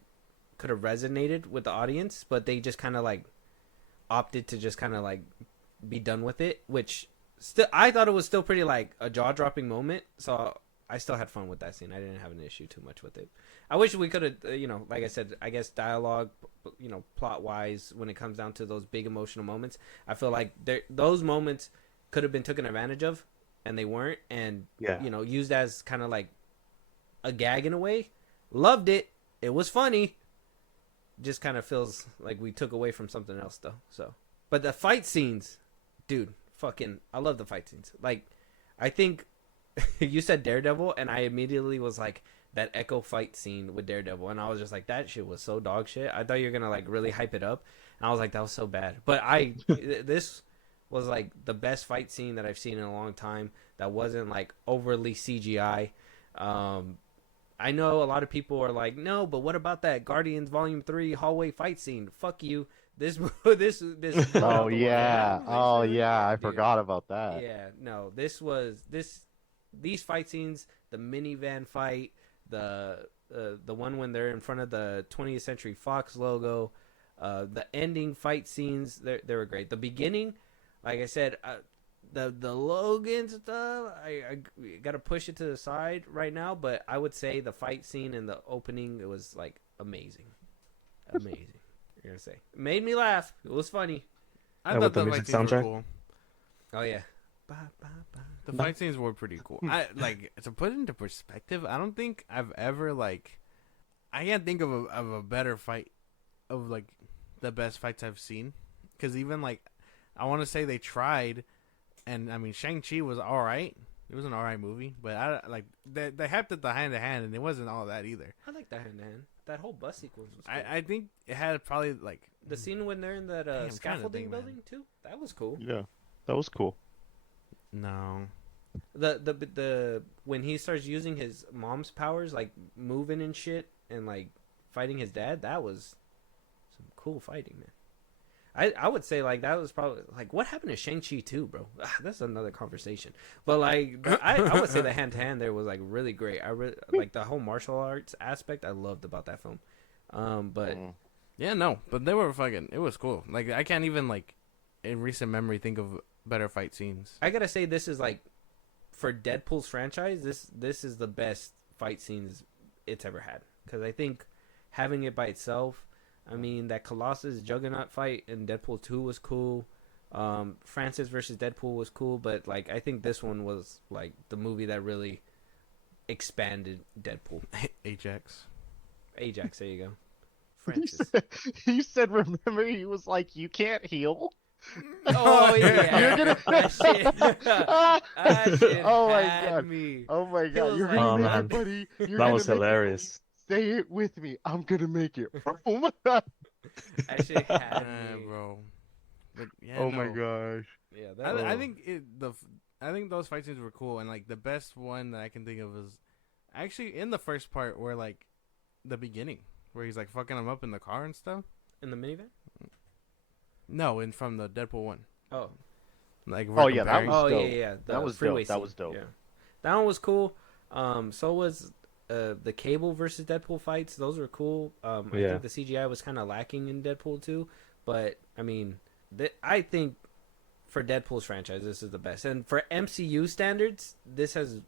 could have resonated with the audience, but they just kind of like opted to just kind of like be done with it, which still I thought it was still pretty like a jaw-dropping moment. So I still had fun with that scene. I didn't have an issue too much with it. I wish we could have, like I said, I guess dialogue, plot-wise, when it comes down to those big emotional moments, I feel like those moments could have been taken advantage of, and they weren't, and, used as kind of like a gag in a way. Loved it. It was funny. Just kind of feels like we took away from something else, though. So, but the fight scenes, dude, I love the fight scenes. Like, I think you said Daredevil, and I immediately was like, that Echo fight scene with Daredevil, and I was just like, that shit was so dog shit. I thought you were gonna like really hype it up, and I was like, that was so bad. But this was like the best fight scene that I've seen in a long time. That wasn't like overly CGI. I know a lot of people are like, no, but what about that Guardians Volume 3 hallway fight scene? Fuck you. This. Oh yeah. Oh yeah. I forgot about that. Yeah. No. These fight scenes, the minivan fight, the one when they're in front of the 20th Century Fox logo, the ending fight scenes, they were great. The beginning, like I said, the Logan stuff, I gotta push it to the side right now, but I would say the fight scene in the opening, it was like amazing. You're gonna say it made me laugh. It was funny. I thought the fight scenes were cool. Oh yeah. The fight scenes were pretty cool. I like to put it into perspective. I don't think I've ever I can't think of a better fight of like the best fights I've seen. Because even like I want to say they tried, and I mean Shang-Chi was all right. It was an all right movie, but I like they hyped it the hand to hand, and it wasn't all that either. I like that hand to hand. That whole bus sequence was cool. I think it had probably like the scene when they're in that scaffolding building too. That was cool. Yeah, that was cool. No. The when he starts using his mom's powers, like moving and shit, and like fighting his dad, that was some cool fighting, man. I would say like that was probably like what happened to Shang-Chi too, bro. That's another conversation. But like I would say the hand to hand there was like really great. I really like the whole martial arts aspect. I loved about that film. But yeah, no, but they were fucking. It was cool. Like I can't even like in recent memory think of better fight scenes. I gotta say this is like for Deadpool's franchise. This is the best fight scenes it's ever had, because I think having it by itself. I mean, that Colossus Juggernaut fight in Deadpool 2 was cool. Francis versus Deadpool was cool, but like I think this one was like the movie that really expanded Deadpool. Ajax, there you go. Francis. He said, remember, he was like, you can't heal. Oh yeah, You're gonna. that shit Oh my had god. me. Oh my He god. was You're like, gonna Oh make man, it, buddy. You're that gonna was make it, buddy. hilarious. Say it with me. I'm gonna make it. Oh my god. That shit had Yeah, me. bro. But yeah, Oh my no. gosh. Yeah, that I think I think those fight scenes were cool, and like the best one that I can think of is actually in the first part where like the beginning where he's like fucking him up in the car and stuff. in the minivan. No, and from the Deadpool one. Oh, Like Oh, yeah, that comparing. was oh dope. yeah. The That was freeway dope. That scene. was dope. Yeah, that one was cool. So was the Cable versus Deadpool fights. Those were cool. I Yeah. think the CGI was kind of lacking in Deadpool 2, but I mean, I think for Deadpool's franchise, this is the best. And for MCU standards, this has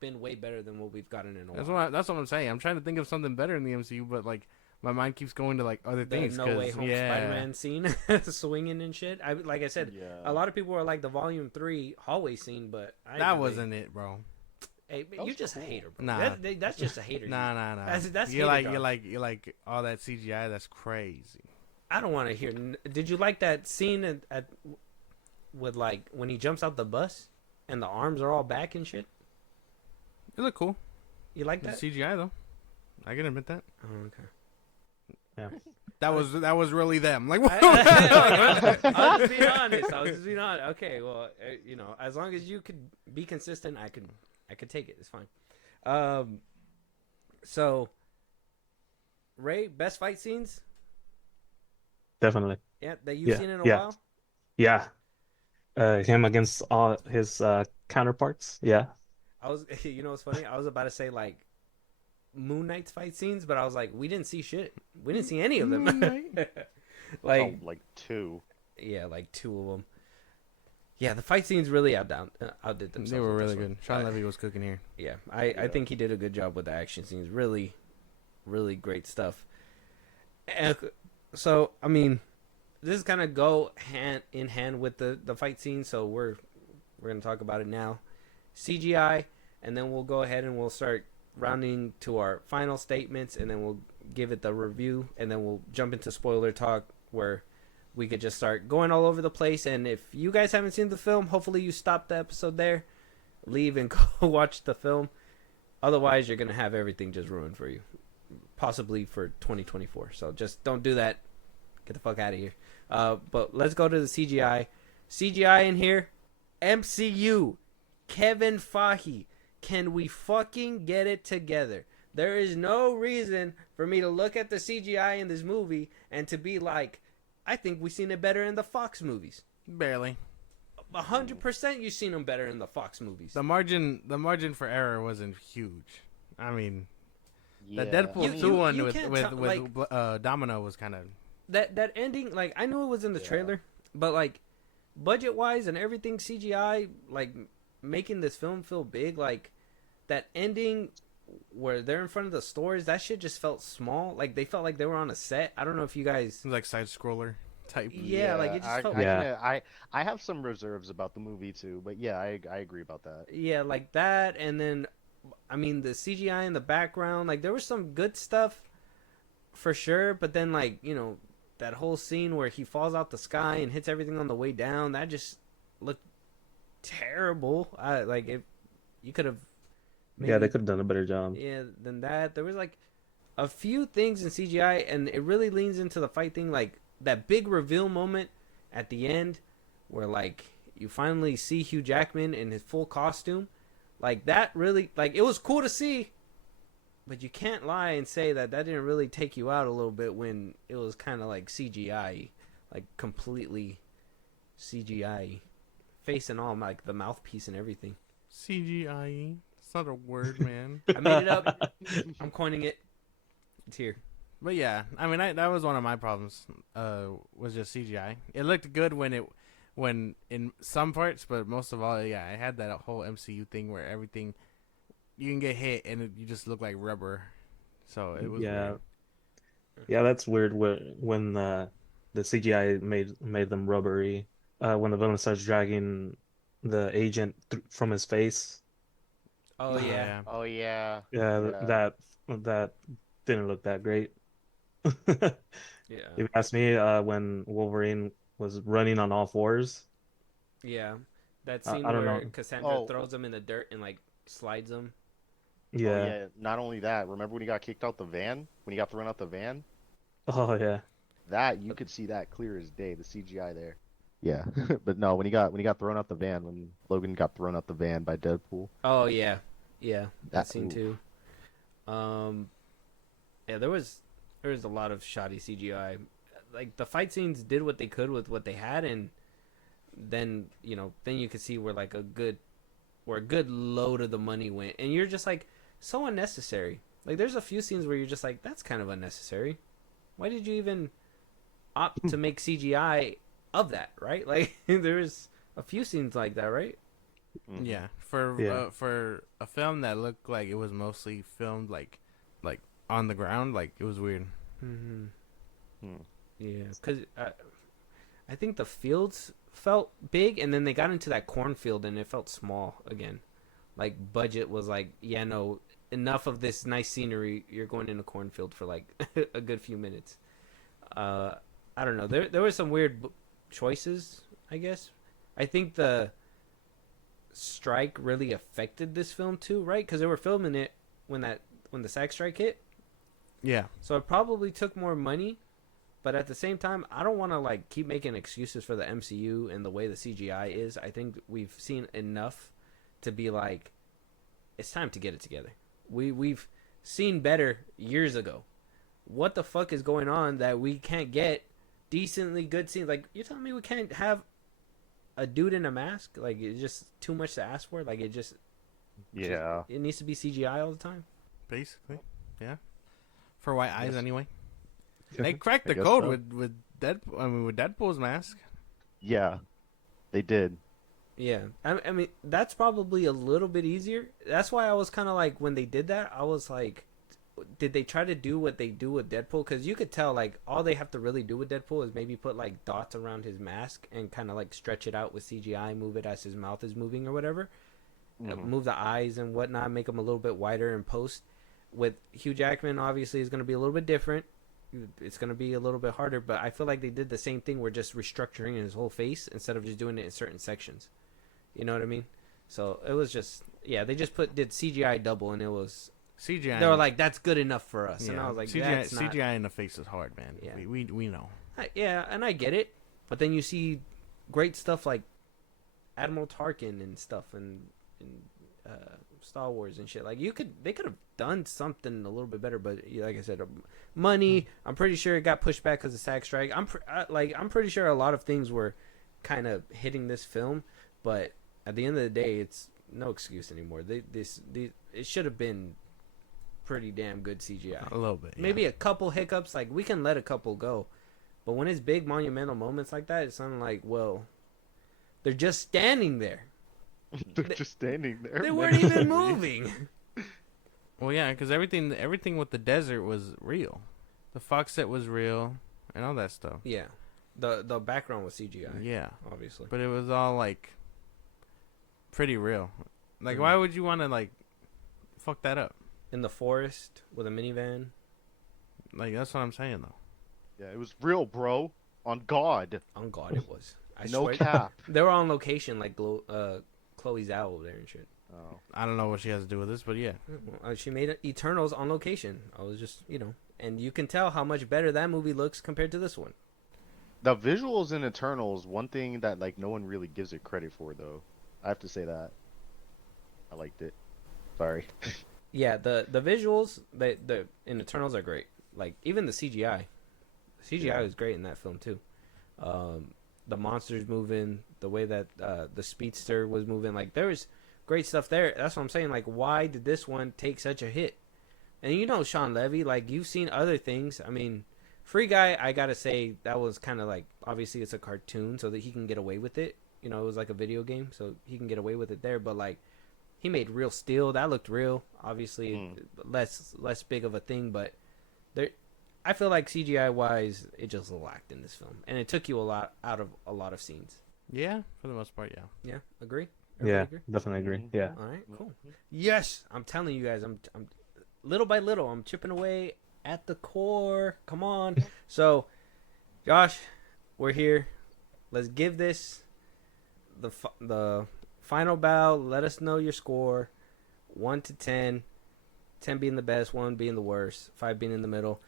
been way better than what we've gotten in a while. That's what I'm saying. I'm trying to think of something better in the MCU, but like my mind keeps going to like other The things. No Way 'cause, Home yeah. Spider-Man scene, swinging and shit. Like I said, Yeah. a lot of people are like the Volume 3 hallway scene, but That wasn't it, bro. Hey, That you was just a cool. hater, bro. Nah. That's just a hater. Nah. That's you're hater like dog. you're like all that CGI. That's crazy. I don't want to hear. Did you like that scene at with like when he jumps out the bus and the arms are all back and shit? It looked cool. You like It's that? CGI though. I can admit that. Oh, okay. Yeah. That was really them. Like, I was just being honest. Okay, well, as long as you could be consistent, I could take it. It's fine. So, Ray, best fight scenes? Definitely. Yeah, that you've Yeah, seen in a yeah. while. Yeah. Him against all his counterparts. Yeah. I was, what's funny? I was about to say like Moon Knight's fight scenes, but I was like, we didn't see shit. We didn't see any of them. Moon Knight? like, like 2. yeah, like 2 of them. Yeah, the fight scenes really outdid themselves. They were with really this one. good. Sean Levy was cooking here. Yeah, I think he did a good job with the action scenes. Really, really great stuff. And so, I mean, this is kind of go hand in hand with the fight scene. So we're gonna talk about it now. CGI, and then we'll go ahead and we'll start rounding to our final statements, and then we'll give it the review, and then we'll jump into spoiler talk where we could just start going all over the place. And if you guys haven't seen the film, hopefully you stop the episode there, leave and go watch the film. Otherwise, you're going to have everything just ruined for you, possibly for 2024. So just don't do that. Get the fuck out of here. But let's go to the CGI. CGI in here, MCU, Kevin Feige. Can we fucking get it together? There is no reason for me to look at the CGI in this movie and to be like, I think we've seen it better in the Fox movies. Barely. 100% you've seen them better in the Fox movies. The margin for error wasn't huge. I mean, Yeah. the Deadpool You- 2 one you with can't with tell, with Domino was kind of That ending, like, I knew it was in the trailer, but like budget wise and everything, CGI, like making this film feel big, like that ending where they're in front of the stores, that shit just felt small. Like they felt like they were on a set. I don't know if you guys, like side scroller type. yeah, like it just felt I have some reserves about the movie too, but yeah, I agree about that. yeah, like that. And then I mean the CGI in the background, like there was some good stuff for sure, but then like, that whole scene where he falls out the sky and hits everything on the way down, that just looked terrible. You could have Yeah, they could have done a better job. yeah, than that. There was like a few things in CGI, and it really leans into the fight thing, like that big reveal moment at the end where like you finally see Hugh Jackman in his full costume. Like that really, like, it was cool to see, but you can't lie and say that didn't really take you out a little bit when it was kind of like CGI, like completely CGI, face and all, like the mouthpiece and everything. CGI. It's not a word, man. I made it up. I'm coining it. It's here. But yeah, I mean, that was one of my problems. Was just CGI. It looked good when in some parts, but most of all, yeah, I had that whole MCU thing where everything you can get hit and you just look like rubber. So it was weird. Yeah, that's weird. When the CGI made them rubbery. When the villain starts dragging the agent from his face. Oh yeah. Oh yeah. Yeah, that didn't look that great. Yeah. If you ask me, when Wolverine was running on all fours. Yeah, that I scene don't where know. Cassandra throws him in the dirt and like slides him. Yeah. Oh yeah. Not only that, remember when he got kicked out the van? When he got thrown out the van? Oh yeah. That you could see that clear as day, the CGI there. Yeah. But no, when he got thrown out the van, when Logan got thrown out the van by Deadpool. Oh yeah, yeah, that scene ooh. too. Yeah, there was a lot of shoddy CGI. Like the fight scenes did what they could with what they had, and then you could see where a good load of the money went, and you're just like so unnecessary. Like there's a few scenes where you're just like that's kind of unnecessary. Why did you even opt to make CGI of that? Right? Like there's a few scenes like that, right? Yeah, for a film that looked like it was mostly filmed like on the ground, like it was weird. Yeah, because I think the fields felt big, and then they got into that cornfield, and it felt small again. Like budget was like, yeah, no, enough of this nice scenery. You're going in a cornfield for like a good few minutes. I don't know. There were some weird choices, I guess. I think the strike really affected this film too, right? Because they were filming it when the SAG strike hit. Yeah. So it probably took more money, but at the same time, I don't want to like keep making excuses for the MCU and the way the CGI is. I think we've seen enough to be like, it's time to get it together. We've seen better years ago. What the fuck is going on that we can't get decently good scenes? Like you're telling me we can't have a dude in a mask? Like it's just too much to ask for. Like it needs to be CGI all the time. Basically, yeah. For white eyes, anyway. They I cracked the guess code so. with Deadpool. I mean, with Deadpool's mask. Yeah, they did. Yeah, I mean that's probably a little bit easier. That's why I was kind of like when they did that, I was like, did they try to do what they do with Deadpool? Because you could tell like all they have to really do with Deadpool is maybe put like dots around his mask and kind of like stretch it out with CGI, move it as his mouth is moving or whatever, move the eyes and whatnot, make them a little bit wider in post. With Hugh Jackman, obviously, is going to be a little bit different. It's going to be a little bit harder, but I feel like they did the same thing. We're just restructuring his whole face instead of just doing it in certain sections. You know what I mean? So it was just, yeah, they just did CGI double, and it was CGI. They were like, that's good enough for us, yeah. and I was like, CGI, that's not. CGI in the face is hard, man. Yeah. We know. Yeah, and I get it, but then you see great stuff like Admiral Tarkin and stuff, and Star Wars and shit. Like they could have done something a little bit better, but like I said, money. I'm pretty sure it got pushed back because of SAG strike. I'm pretty sure a lot of things were kind of hitting this film, but at the end of the day, it's no excuse anymore. It should have been pretty damn good CGI. A little bit. Yeah. Maybe a couple hiccups. Like we can let a couple go, but when it's big monumental moments like that, it's something like, well, they're just standing there. They're just standing there. They weren't even moving. Well, yeah, because everything with the desert was real. The fox set was real, and all that stuff. Yeah, the background was CGI. Yeah, obviously, but it was all like pretty real. Like, why would you want to like fuck that up in the forest with a minivan? Like that's what I'm saying though. Yeah, it was real, bro. On God. On God, it was. I no swear. cap. They were on location, like Chloe's owl over there and shit. Oh. I don't know what she has to do with this, but yeah. She made Eternals on location. I was just, and you can tell how much better that movie looks compared to this one. The visuals in Eternals, one thing that like no one really gives it credit for, though. I have to say that. I liked it. Sorry. Yeah, the visuals the in Eternals are great. Like even the CGI. CGI was great in that film too. The monsters moving, the way that the speedster was moving, like there was great stuff there. That's what I'm saying. Like, why did this one take such a hit? And Sean Levy, like you've seen other things. I mean, Free Guy, I gotta say that was kind of like, obviously it's a cartoon, so that he can get away with it. It was like a video game, so he can get away with it there. But like, he made Real Steel, that looked real. Obviously, less big of a thing, but there. I feel like CGI wise, it just lacked in this film, and it took you a lot out of a lot of scenes. Yeah, for the most part, yeah. Yeah, agree. Yeah, agree? definitely agree. Yeah. All right, cool. Yes, I'm telling you guys, I'm little by little, I'm chipping away at the core. Come on. So, Josh, we're here. Let's give this the final bow. Let us know your score. 1 to 10. 10 being the best, 1 being the worst, 5 being in the middle.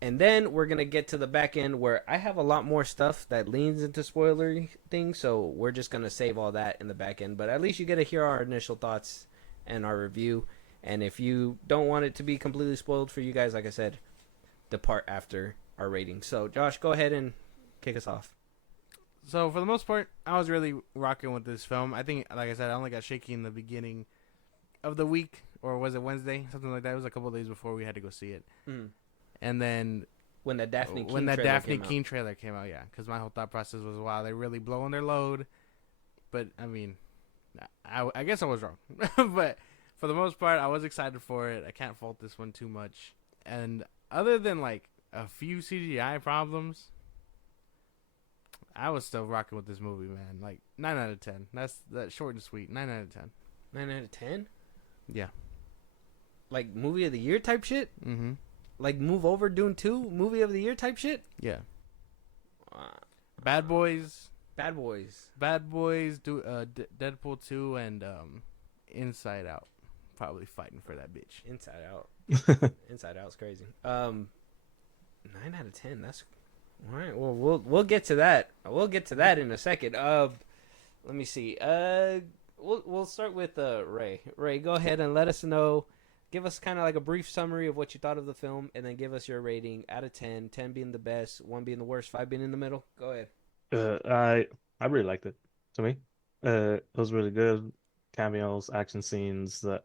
And then we're going to get to the back end where I have a lot more stuff that leans into spoilery things. So we're just going to save all that in the back end. But at least you get to hear our initial thoughts and our review. And if you don't want it to be completely spoiled for you guys, like I said, depart after our rating. So Josh, go ahead and kick us off. So for the most part, I was really rocking with this film. I think, like I said, I only got shaky in the beginning of the week, or was it Wednesday? Something like that. It was a couple of days before we had to go see it. Mm. And then when that Daphne Keene trailer came out, yeah, because my whole thought process was, wow, they're really blowing their load. But I mean, I guess I was wrong. But for the most part, I was excited for it. I can't fault this one too much. And other than like a few CGI problems, I was still rocking with this movie, man. Like 9 out of 10. That's short and sweet. 9 out of 10. 9 out of 10? Yeah. Like movie of the year type shit? Mm-hmm. Like Move Over Dune 2 movie of the year type shit? Yeah. Bad Boys, Deadpool 2, and Inside Out. Probably fighting for that bitch. Inside Out. Inside Out's crazy. 9 out of 10. That's all right. Well, we'll get to that. We'll get to that in a second. Let me see. We'll start with Ray. Ray, go ahead and let us know. Give us kind of like a brief summary of what you thought of the film, and then give us your rating out of 10. 10 being the best, 1 being the worst, 5 being in the middle. Go ahead. I really liked it. To me, it was really good. Cameos, action scenes. The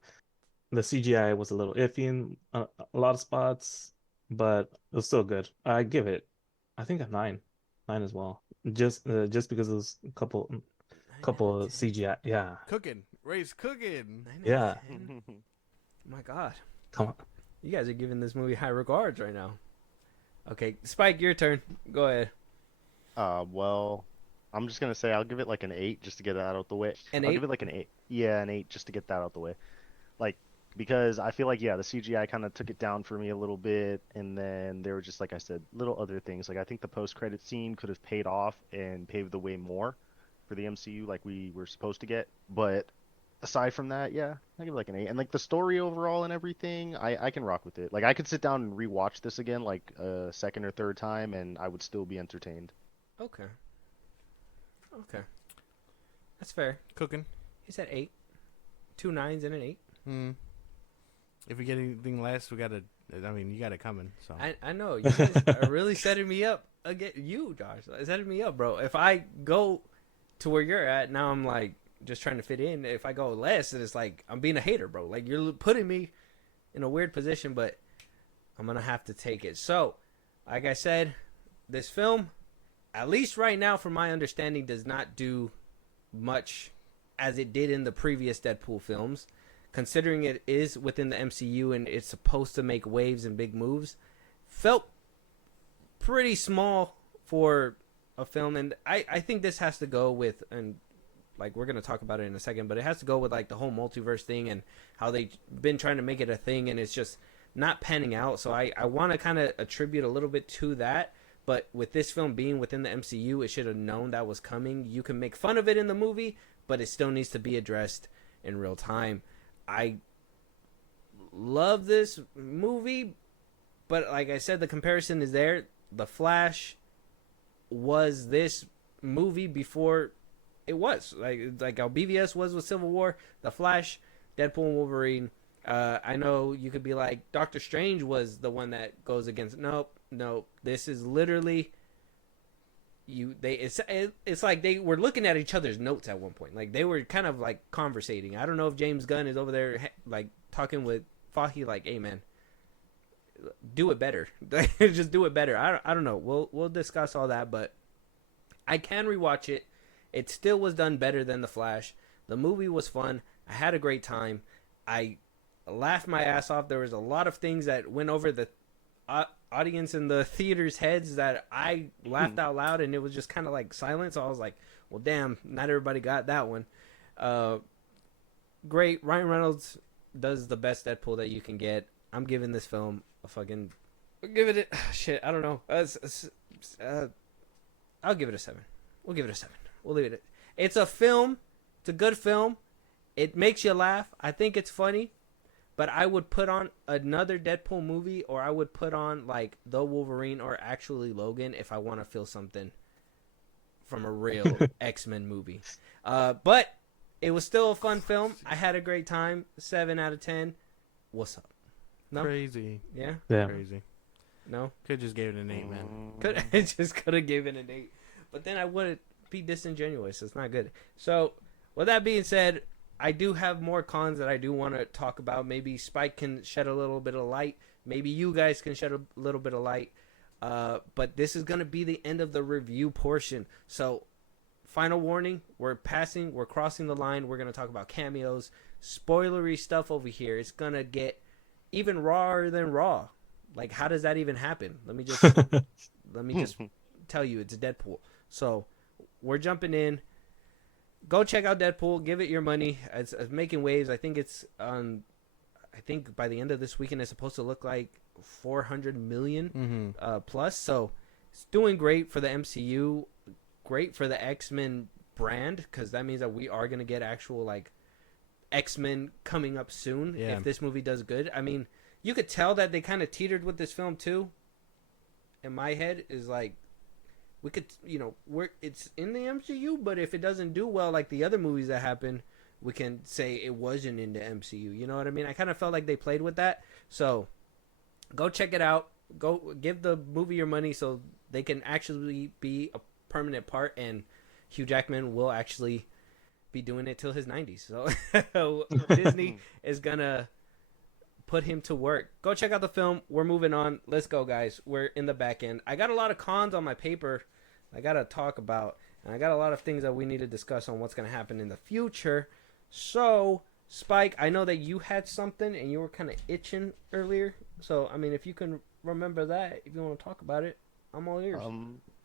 CGI was a little iffy in a lot of spots, but it was still good. I give it, I think, a 9 as well. Just because it was a couple of CGI. Yeah. Ray's cooking. Yeah. My God. Come on. You guys are giving this movie high regards right now. Okay, Spike, your turn. Go ahead. Well, I'm just gonna say I'll give it like an 8 just to get that out the way. An I'll 8? give it like an 8. Yeah, an 8 just to get that out the way. Like, because I feel like, yeah, the CGI kind of took it down for me a little bit, and then there were just, like I said, little other things. Like, I think the post-credit scene could have paid off and paved the way more for the MCU like we were supposed to get. But aside from that, yeah, I give it like an 8. And like the story overall and everything, I can rock with it. Like, I could sit down and rewatch this again like a second or third time, and I would still be entertained. Okay. That's fair. Cooking. He said 8. 2 9s and an 8. If we get anything less, you got it coming. So I know. You guys are really setting me up. Again, you, Josh, setting me up, bro. If I go to where you're at, now I'm like just trying to fit in. If I go less, it's like I'm being a hater, bro. Like, you're putting me in a weird position, but I'm going to have to take it. So, like I said, this film, at least right now, from my understanding, does not do much as it did in the previous Deadpool films. Considering it is within the MCU and it's supposed to make waves and big moves, felt pretty small for a film. And I think this has to go with, and like we're going to talk about it in a second, but it has to go with like the whole multiverse thing and how they've been trying to make it a thing and it's just not panning out. So I want to kind of attribute a little bit to that. But with this film being within the MCU, it should have known that was coming. You can make fun of it in the movie, but it still needs to be addressed in real time. I love this movie, but like I said, the comparison is there. The Flash was this movie before it was. Like how BVS was with Civil War, The Flash, Deadpool and Wolverine. I know you could be like, Doctor Strange was the one that goes against. Nope. This is literally... It's like they were looking at each other's notes at one point. Like, they were kind of like conversating. I don't know if James Gunn is over there like talking with Fahey like, hey man, do it better. Just do it better. I don't know. We'll discuss all that, but I can rewatch it. It still was done better than The Flash. The movie was fun. I had a great time. I laughed my ass off. There was a lot of things that went over the audience in the theater's heads that I laughed out loud, and it was just kind of like silent. So I was like, well, damn, not everybody got that one. Great. Ryan Reynolds does the best Deadpool that you can get. I'm giving this film a fucking... I'll give it a... Shit, I don't know. I'll give it a 7. We'll give it a 7. We'll leave it. It's a film. It's a good film. It makes you laugh. I think it's funny. But I would put on another Deadpool movie, or I would put on like The Wolverine or actually Logan if I want to feel something from a real X-Men movie. But it was still a fun film. I had a great time. 7 out of 10. What's up? No? Crazy. Yeah? Crazy. No? Could just gave it an 8, man. Could have given it an 8. But then I would be disingenuous. It's not good. So, with that being said, I do have more cons that I do want to talk about. Maybe Spike can shed a little bit of light. Maybe you guys can shed a little bit of light. But this is going to be the end of the review portion. So, final warning, we're crossing the line. We're going to talk about cameos, spoilery stuff over here. It's going to get even rawer than raw. Like, how does that even happen? Let me just tell you, it's Deadpool. So, we're jumping in. Go check out Deadpool. Give it your money. It's making waves. I think it's on. I think by the end of this weekend, it's supposed to look like 400 million plus. So it's doing great for the MCU. Great for the X-Men brand, because that means that we are gonna get actual like X-Men coming up soon if this movie does good. I mean, you could tell that they kind of teetered with this film too. In my head, is like, we could, it's in the MCU, but if it doesn't do well like the other movies that happen, we can say it wasn't in the MCU. You know what I mean? I kind of felt like they played with that. So go check it out. Go give the movie your money so they can actually be a permanent part, and Hugh Jackman will actually be doing it till his 90s. So Disney is going to put him to work. Go check out the film. We're moving on. Let's go, guys. We're in the back end. I got a lot of cons on my paper I got to talk about, and I got a lot of things that we need to discuss on what's going to happen in the future. So, Spike, I know that you had something and you were kind of itching earlier. So, I mean, if you can remember that, if you want to talk about it, I'm all ears.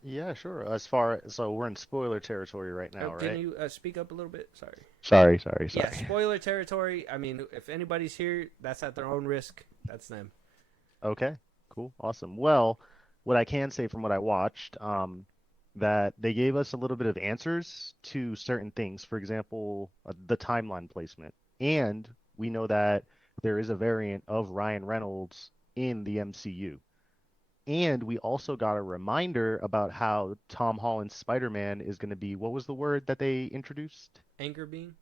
Yeah, sure. So we're in spoiler territory right now, right? Can you speak up a little bit? Sorry. Yeah, spoiler territory. I mean, if anybody's here, that's at their own risk. That's them. Okay, cool, awesome. Well, what I can say from what I watched, that they gave us a little bit of answers to certain things. For example, the timeline placement. And we know that there is a variant of Ryan Reynolds in the MCU. And we also got a reminder about how Tom Holland's Spider-Man is going to be, what was the word that they introduced? Anchor being?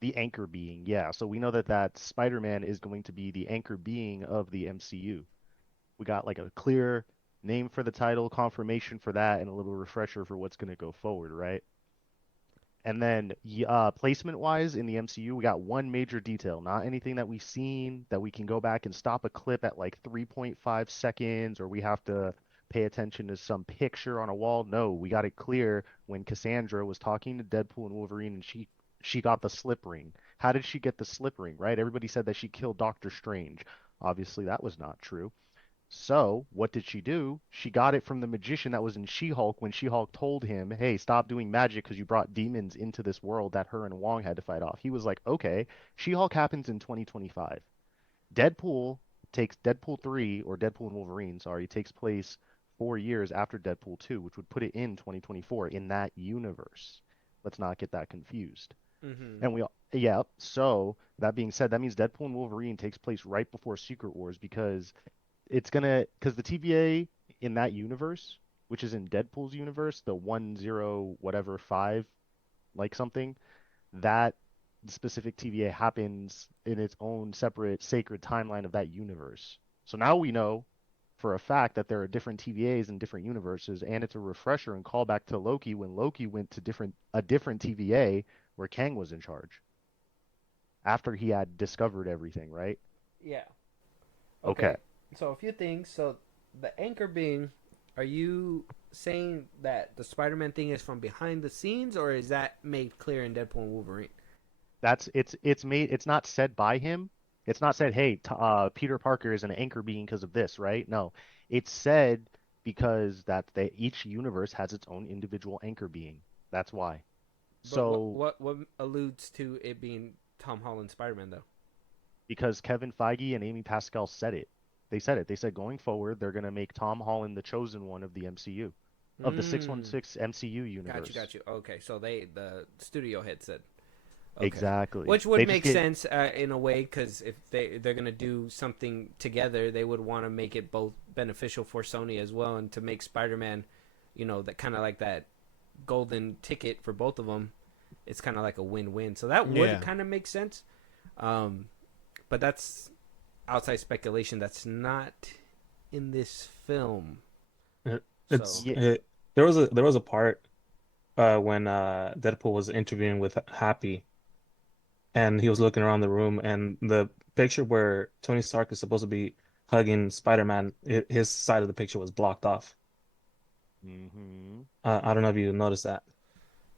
The anchor being, yeah. So we know that Spider-Man is going to be the anchor being of the MCU. We got like a clear name for the title, confirmation for that, and a little refresher for what's going to go forward, right? And then placement-wise in the MCU, we got one major detail, not anything that we've seen that we can go back and stop a clip at like 3.5 seconds, or we have to pay attention to some picture on a wall. No, we got it clear when Cassandra was talking to Deadpool and Wolverine, and she got the slip ring. How did she get the slip ring, right? Everybody said that she killed Doctor Strange. Obviously, that was not true. So, what did she do? She got it from the magician that was in She-Hulk when She-Hulk told him, hey, stop doing magic because you brought demons into this world that her and Wong had to fight off. He was like, okay. She-Hulk happens in 2025. Deadpool 3, or Deadpool and Wolverine, sorry, takes place 4 years after Deadpool 2, which would put it in 2024 in that universe. Let's not get that confused. And so that being said, that means Deadpool and Wolverine takes place right before Secret Wars, because the TVA in that universe, which is in Deadpool's universe, the 10 like something, that specific TVA happens in its own separate sacred timeline of that universe. So now we know for a fact that there are different TVAs in different universes, and it's a refresher and callback to Loki when Loki went to a different TVA where Kang was in charge after he had discovered everything, right? Yeah. Okay. So a few things. So the anchor being, are you saying that the Spider-Man thing is from behind the scenes, or is that made clear in Deadpool and Wolverine? It's not said by him. It's not said, hey, Peter Parker is an anchor being because of this, right? No, it's said because each universe has its own individual anchor being. That's why. But so what alludes to it being Tom Holland Spider-Man though? Because Kevin Feige and Amy Pascal said it. They said it. They said going forward, they're going to make Tom Holland the chosen one of the MCU. of the 616 MCU universe. Got you. Okay, so the studio head said. Okay. Exactly. Which would They make just sense in a way, because if they're gonna do something together, they would want to make it both beneficial for Sony as well, and to make Spider-Man, that kind of like that golden ticket for both of them. It's kind of like a win-win. So that would kind of make sense. But that's outside speculation. That's not in this film. There was a part when Deadpool was interviewing with Happy, and he was looking around the room, and the picture where Tony Stark is supposed to be hugging Spider-Man, his side of the picture was blocked off. Mm-hmm. I don't know if you noticed that.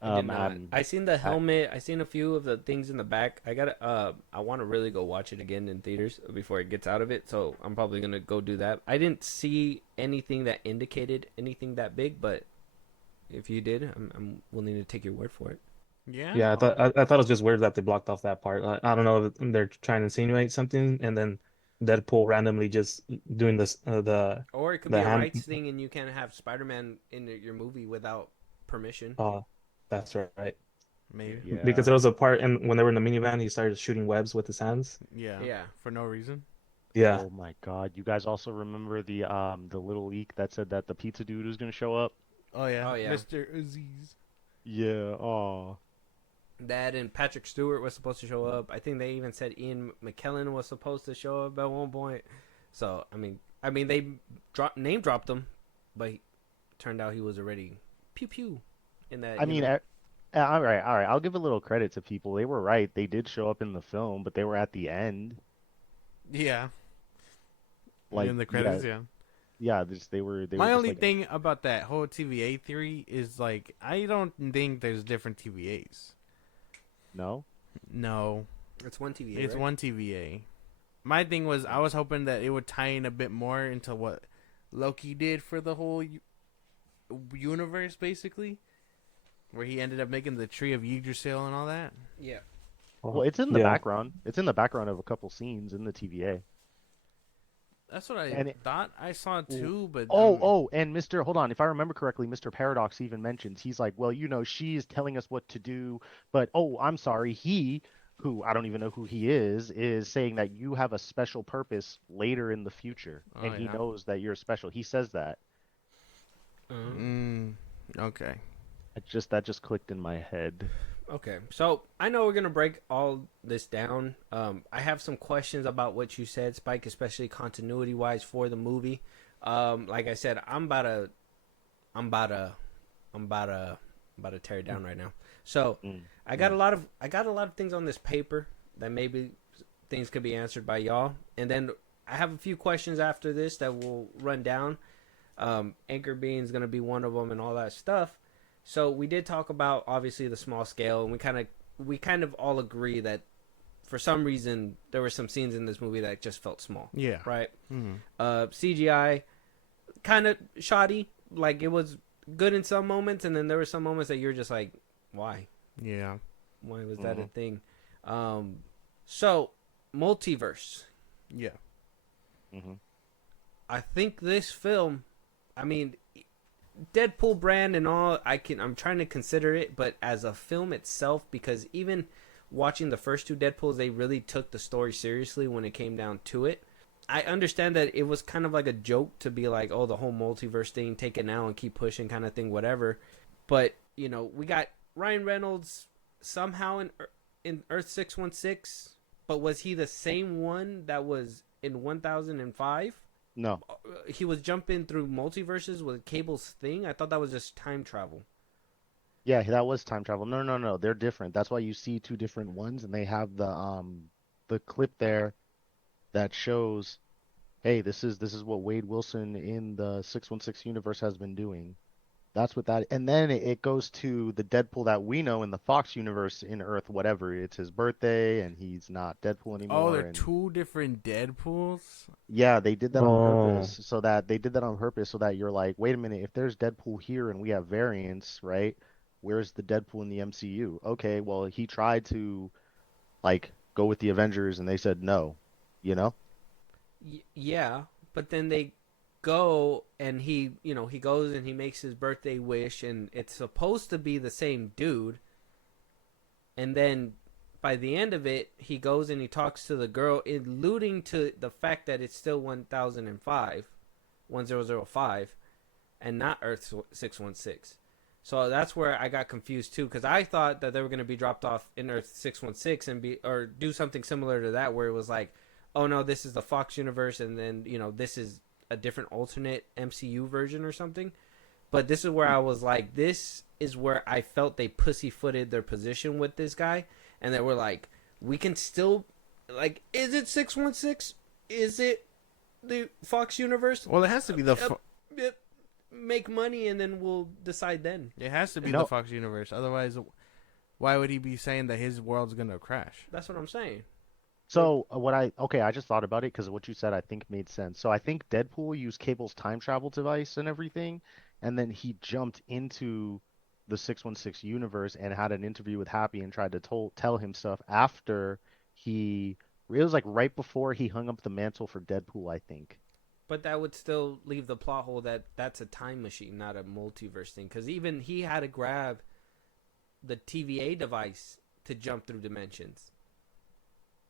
I seen the helmet. I seen a few of the things in the back. I want to really go watch it again in theaters before it gets out of it. So I'm probably gonna go do that. I didn't see anything that indicated anything that big, but if you did, I'm willing to take your word for it. Yeah. I thought it was just weird that they blocked off that part. I don't know if they're trying to insinuate something, and then Deadpool randomly just doing this Or it could be a rights thing, and you can't have Spider-Man in your movie without permission. Oh, that's right. Maybe. Yeah. Because there was a part when they were in the minivan, he started shooting webs with his hands. Yeah. For no reason. Yeah. Oh my God! You guys also remember the little leak that said that the pizza dude was gonna show up? Oh yeah. Yeah. Mr. Aziz. Yeah. Oh. That and Patrick Stewart was supposed to show up. I think they even said Ian McKellen was supposed to show up at one point. So I mean they name dropped him, but turned out he was already pew pew in that. All right. I'll give a little credit to people. They were right. They did show up in the film, but they were at the end. Yeah. Like in the credits, yeah. Yeah, they were. My only thing about that whole TVA theory is like I don't think there's different TVAs. No. It's one TVA. It's right? one TVA. My thing was I was hoping that it would tie in a bit more into what Loki did for the whole universe, basically, where he ended up making the Tree of Yggdrasil and all that. Yeah. Well, it's in the background. It's in the background of a couple scenes in the TVA. That's what I thought I saw too, but and hold on, if I remember correctly, Mr. Paradox even mentions, he's like, well, she's telling us what to do, but I'm sorry, he, who I don't even know who he is saying that you have a special purpose later in the future, and he knows that you're special. He says that. Okay. That just clicked in my head. Okay, so I know we're gonna break all this down. I have some questions about what you said, Spike, especially continuity wise for the movie. Like I said, I'm about to tear it down right now. So I got a lot of things on this paper that maybe things could be answered by y'all, and then I have a few questions after this that we'll run down. Anchor being is gonna be one of them, and all that stuff. So we did talk about obviously the small scale, and we kind of all agree that for some reason there were some scenes in this movie that just felt small. Yeah. Right. Mm-hmm. CGI kind of shoddy. Like it was good in some moments, and then there were some moments that you're just like, why? Yeah. Why was that a thing? So multiverse. Yeah. Mm-hmm. I think this film, I mean, Deadpool brand and all, I'm trying to consider it, but as a film itself, because even watching the first two Deadpools, they really took the story seriously when it came down to it. I understand that it was kind of like a joke to be like, oh, the whole multiverse thing, take it now and keep pushing kind of thing, whatever. But, we got Ryan Reynolds somehow in Earth 616, but was he the same one that was in 1005? No. He was jumping through multiverses with Cable's thing? I thought that was just time travel. Yeah, that was time travel. No. They're different. That's why you see two different ones, and they have the clip there that shows, hey, this is what Wade Wilson in the 616 universe has been doing. That's what that, and then it goes to the Deadpool that we know in the Fox universe in Earth, whatever. It's his birthday, and he's not Deadpool anymore. Oh, they're two different Deadpools? Yeah, they did that on purpose, so that you're like, wait a minute, if there's Deadpool here and we have variants, right? Where's the Deadpool in the MCU? Okay, well, he tried to, go with the Avengers, and they said no, Yeah, but then they go and he goes and he makes his birthday wish, and it's supposed to be the same dude. And then by the end of it, he goes and he talks to the girl, alluding to the fact that it's still 1005, and not Earth 616. So that's where I got confused too, because I thought that they were going to be dropped off in Earth 616 or do something similar to that, where it was like, oh no, this is the Fox universe, and then this is a different alternate MCU version or something. But this is where I was like, this is where I felt they pussyfooted their position with this guy, and they were like, we can still, like, is it 616? Is it the Fox universe? Well, it has to be make money, and then we'll decide then. It has to be the Fox universe. Otherwise, why would he be saying that his world's gonna crash? That's what I'm saying. So I just thought about it because what you said I think made sense. So I think Deadpool used Cable's time travel device and everything, and then he jumped into the 616 universe and had an interview with Happy and tried to tell him stuff after it was like right before he hung up the mantle for Deadpool, I think. But that would still leave the plot hole that that's a time machine, not a multiverse thing. Because even he had to grab the TVA device to jump through dimensions.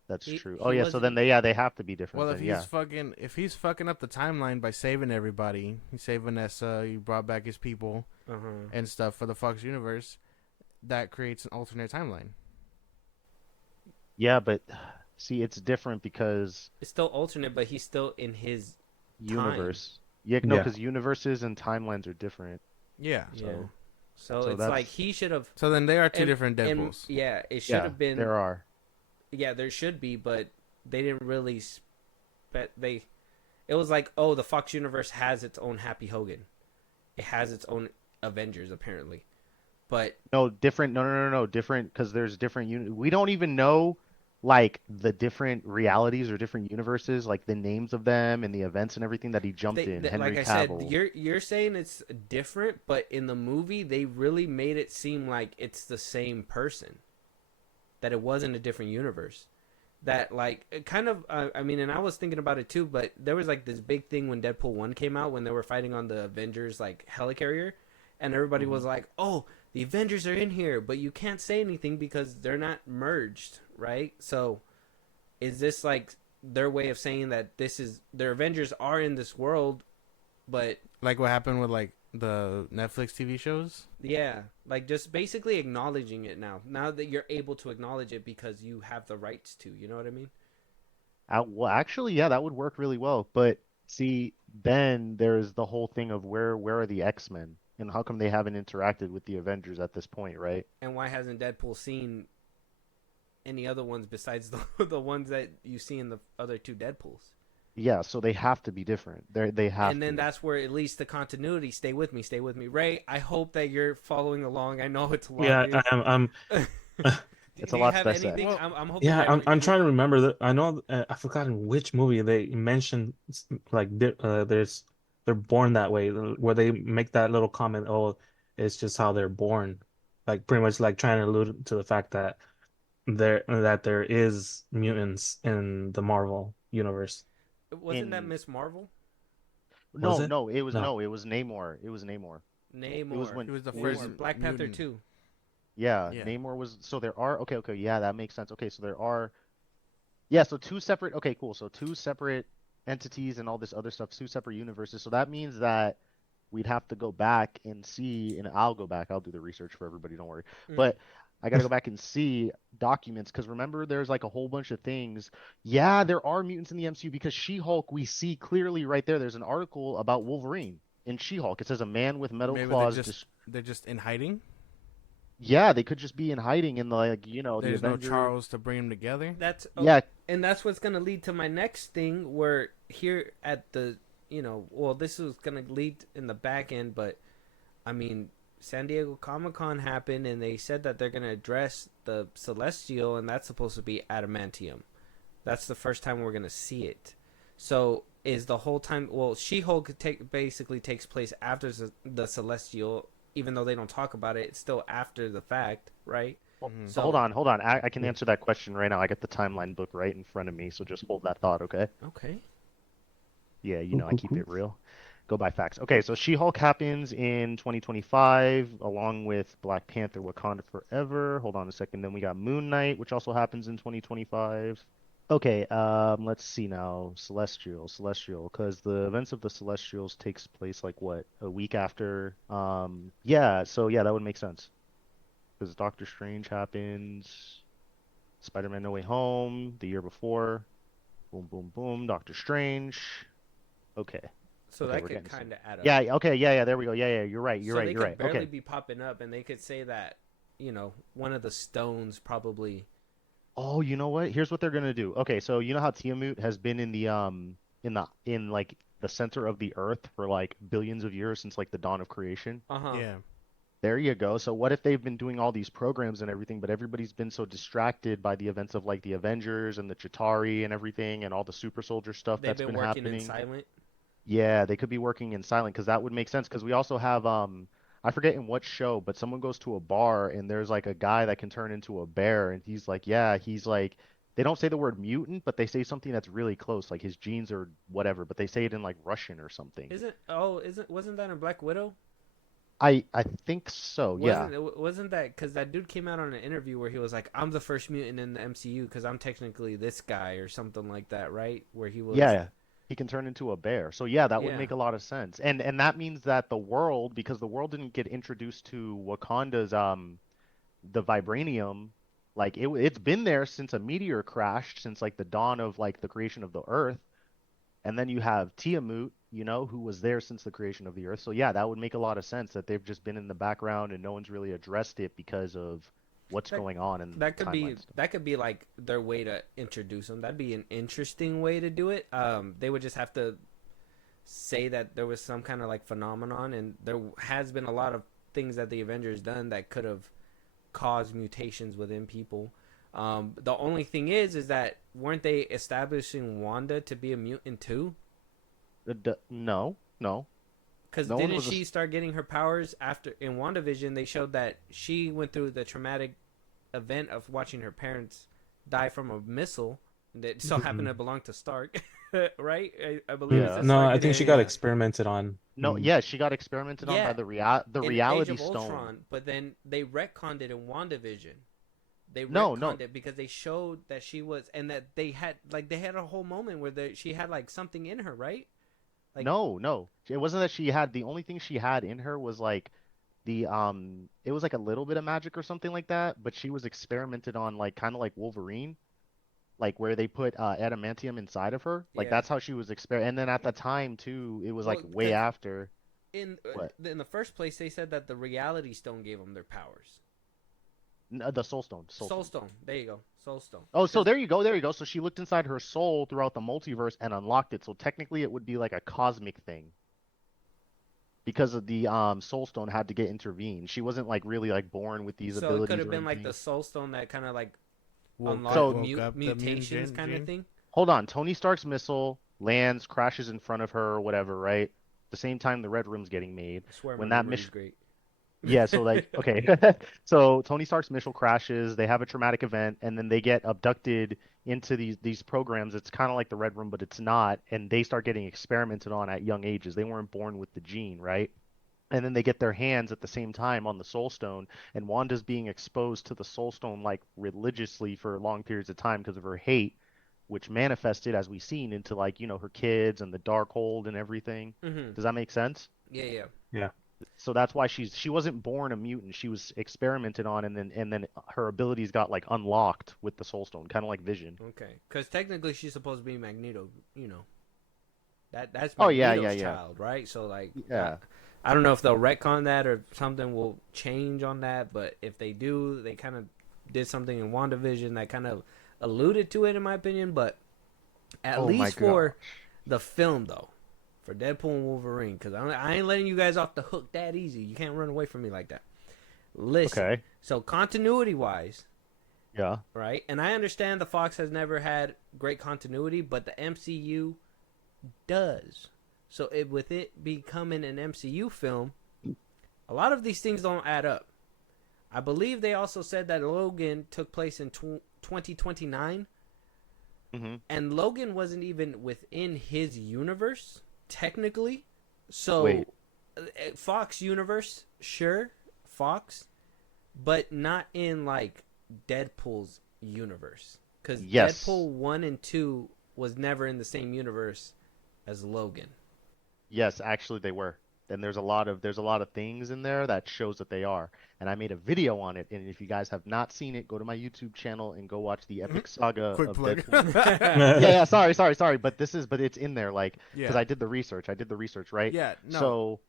That's true. Oh yeah, so then they have to be different. Well, then, if he's fucking up the timeline by saving everybody, he saved Vanessa, he brought back his people and stuff for the Fox universe, that creates an alternate timeline. Yeah, but see, it's different because it's still alternate, but he's still in his universe. Yeah, no, because universes and timelines are different. Yeah. So it's like he should have. So then they are two different Deadpools. Yeah, it should have been. There are. Yeah, there should be, but they didn't really. It was like, oh, the Fox universe has its own Happy Hogan. It has its own Avengers, apparently. But no, different. No, different because there's different. We don't even know like the different realities or different universes, like the names of them and the events and everything that he jumped in. Henry like I Cavill. said, you're saying it's different, but in the movie they really made it seem like it's the same person. That it wasn't a different universe. That like it kind of I mean, and I was thinking about it too, but there was like this big thing when Deadpool 1 came out when they were fighting on the Avengers like helicarrier, and everybody was like, "Oh, the Avengers are in here, but you can't say anything because they're not merged, right?" So is this like their way of saying that this is their Avengers are in this world, but like what happened with like the Netflix TV shows? Yeah, like just basically acknowledging it now that you're able to acknowledge it because you have the rights to, you know what I mean? Well, actually, yeah, that would work really well. But see, then there's the whole thing of where are the X-Men and how come they haven't interacted with the Avengers at this point, right? And why hasn't Deadpool seen any other ones besides the ones that you see in the other two Deadpools? Yeah, so they have to be different. They have. And then that's where at least the continuity. Stay with me, Ray. I hope that you're following along. I know it's a lot. Yeah, I'm. It's a lot special. I'm hoping. Yeah, I'm trying to remember that. I know I've forgotten which movie they mentioned. Like, they're born that way, where they make that little comment. Oh, it's just how they're born. Like pretty much like trying to allude to the fact that there is mutants in the Marvel universe. Wasn't that Miss Marvel? No, it was Namor. It was Namor. It was He was the first Black Panther 2. Yeah, Namor was. So there are. Okay, yeah, that makes sense. Okay, so there are. Yeah, so two separate. Okay, cool. So two separate entities and all this other stuff, two separate universes. So that means that we'd have to go back and see, and I'll go back. I'll do the research for everybody. Don't worry. But I got to go back and see documents because remember, there's like a whole bunch of things. Yeah, there are mutants in the MCU because She-Hulk, we see clearly right there. There's an article about Wolverine in She-Hulk. It says a man with metal claws. They're just in hiding? Yeah, they could just be in hiding in the There's no Charles to bring them together? Yeah. And that's what's going to lead to my next thing where here at the, this is going to lead in the back end, but I mean, San Diego Comic-Con happened and they said that they're going to address the Celestial and that's supposed to be adamantium. That's the first time we're going to see it. So is the whole time, She-Hulk basically takes place after the Celestial, even though they don't talk about it, it's still after the fact, right? So hold on. I can answer that question right now. I got the timeline book right in front of me, so just hold that thought, okay? Okay. Yeah, I keep it real. Go by facts. Okay, so She-Hulk happens in 2025, along with Black Panther: Wakanda Forever. Hold on a second. Then we got Moon Knight, which also happens in 2025. Okay, let's see now. Celestial, because the events of the Celestials takes place like what, a week after? Yeah, so yeah, that would make sense. Because Doctor Strange happens, Spider-Man: No Way Home the year before. Boom, boom, boom. Doctor Strange. Okay. So Okay, that we're could getting kind of add up. Yeah, okay, yeah, there we go. Yeah, you're right. You're So right. they You're could right. barely Okay. be popping up, and they could say that, one of the stones probably. Oh, you know what? Here's what they're gonna do. Okay, so you know how Tiamut has been in like the center of the earth for like billions of years since like the dawn of creation? Uh-huh. Yeah. There you go. So what if they've been doing all these programs and everything, but everybody's been so distracted by the events of like the Avengers and the Chitauri and everything and all the super soldier stuff They've that's been been working in happening? silent. Yeah, they could be working in silent because that would make sense because we also have I forget in what show, but someone goes to a bar and there's like a guy that can turn into a bear and he's like, yeah, he's like they don't say the word mutant, but they say something that's really close, like his genes or whatever, but they say it in like Russian or something. Wasn't that in Black Widow? I think so, yeah. Wasn't that because that dude came out on an interview where he was like, I'm the first mutant in the MCU because I'm technically this guy or something like that, right? Where he was. Yeah, he can turn into a bear. So yeah, that would Yeah. make a lot of sense. And that means that the world, because the world didn't get introduced to Wakanda's the vibranium, like it's been there since a meteor crashed, since like the dawn of like the creation of the earth. And then you have Tiamut, who was there since the creation of the earth. So yeah, that would make a lot of sense that they've just been in the background and no one's really addressed it because of what's That- going on in That could be timeline stuff. that could be like their way to introduce them. That'd be an interesting way to do it. They would just have to say that there was some kind of like phenomenon, and there has been a lot of things that the Avengers done that could have caused mutations within people. The only thing is that weren't they establishing Wanda to be a mutant too? No, no. Because No one didn't was she start getting her powers after in WandaVision? They showed that she went through the traumatic event of watching her parents die from a missile that so happened to belong to Stark, right? I believe Yeah. it's No, Stark I and think then- she got experimented on. No, yeah, she got experimented on Yeah. by the in reality Age of stone. Ultron, but then they retconned it in WandaVision. They No, retconned no. it because they showed that she was, and that they had a whole moment where she had like something in her, right? Like- No. It wasn't that she had the only thing she had in her was like it was like a little bit of magic or something like that, but she was experimented on like kind of like Wolverine, like where they put adamantium inside of her. Like Yeah. that's how she was and then at the time too, it was like Well, way 'cause- after. In What? in the first place, they said that the Reality Stone gave them their powers. The Soul Stone. Soul Stone. There you go. Soul Stone. Oh, so 'Cause- there you go. So she looked inside her soul throughout the multiverse and unlocked it. So technically it would be like a cosmic thing. Because of the Soul Stone had to get intervened. She wasn't like really like born with these so abilities. it could have or been like anything. the Soul Stone that kind of like Woke, unlocked So- woke up the mutant mutations kind of gene. thing. Hold on, Tony Stark's missile lands, crashes in front of her or whatever, right? The same time the Red Room's getting made. I swear When my that memory's mission- great. Yeah, so like okay. So Tony Stark's missile crashes, they have a traumatic event, and then they get abducted into these programs. It's kind of like the Red Room, but it's not, and they start getting experimented on at young ages. They weren't born with the gene, right? And then they get their hands at the same time on the Soul Stone, and Wanda's being exposed to the Soul Stone like religiously for long periods of time because of her hate, which manifested, as we've seen, into like, her kids and the Darkhold and everything. Mm-hmm. Does that make sense? Yeah. So that's why she wasn't born a mutant. She was experimented on, and then her abilities got like unlocked with the Soul Stone, kind of like Vision. Okay. Because technically she's supposed to be Magneto. That's Magneto's Oh, yeah. child, right? So like, Yeah. I don't know if they'll retcon that or something will change on that, but if they do, they kind of did something in WandaVision that kind of alluded to it, in my opinion. But at Oh my least for the film, though, for Deadpool and Wolverine, because I ain't letting you guys off the hook that easy. You can't run away from me like that. Listen, Okay. so continuity-wise, Yeah. right? And I understand the Fox has never had great continuity, but the MCU does. So with it becoming an MCU film, a lot of these things don't add up. I believe they also said that Logan took place in 2029. Mm-hmm. and Logan wasn't even within his universe technically. So Wait. Fox universe, sure, Fox, but not in like Deadpool's universe, because Yes. Deadpool 1 and 2 was never in the same universe as Logan. Yes, actually they were. And there's a lot of things in there that shows that they are. And I made a video on it. And if you guys have not seen it, go to my YouTube channel and go watch the epic saga Quick of plug. Deadpool. Yeah, sorry. But it's in there, like, because Yeah. I did the research, right? Yeah, no. So,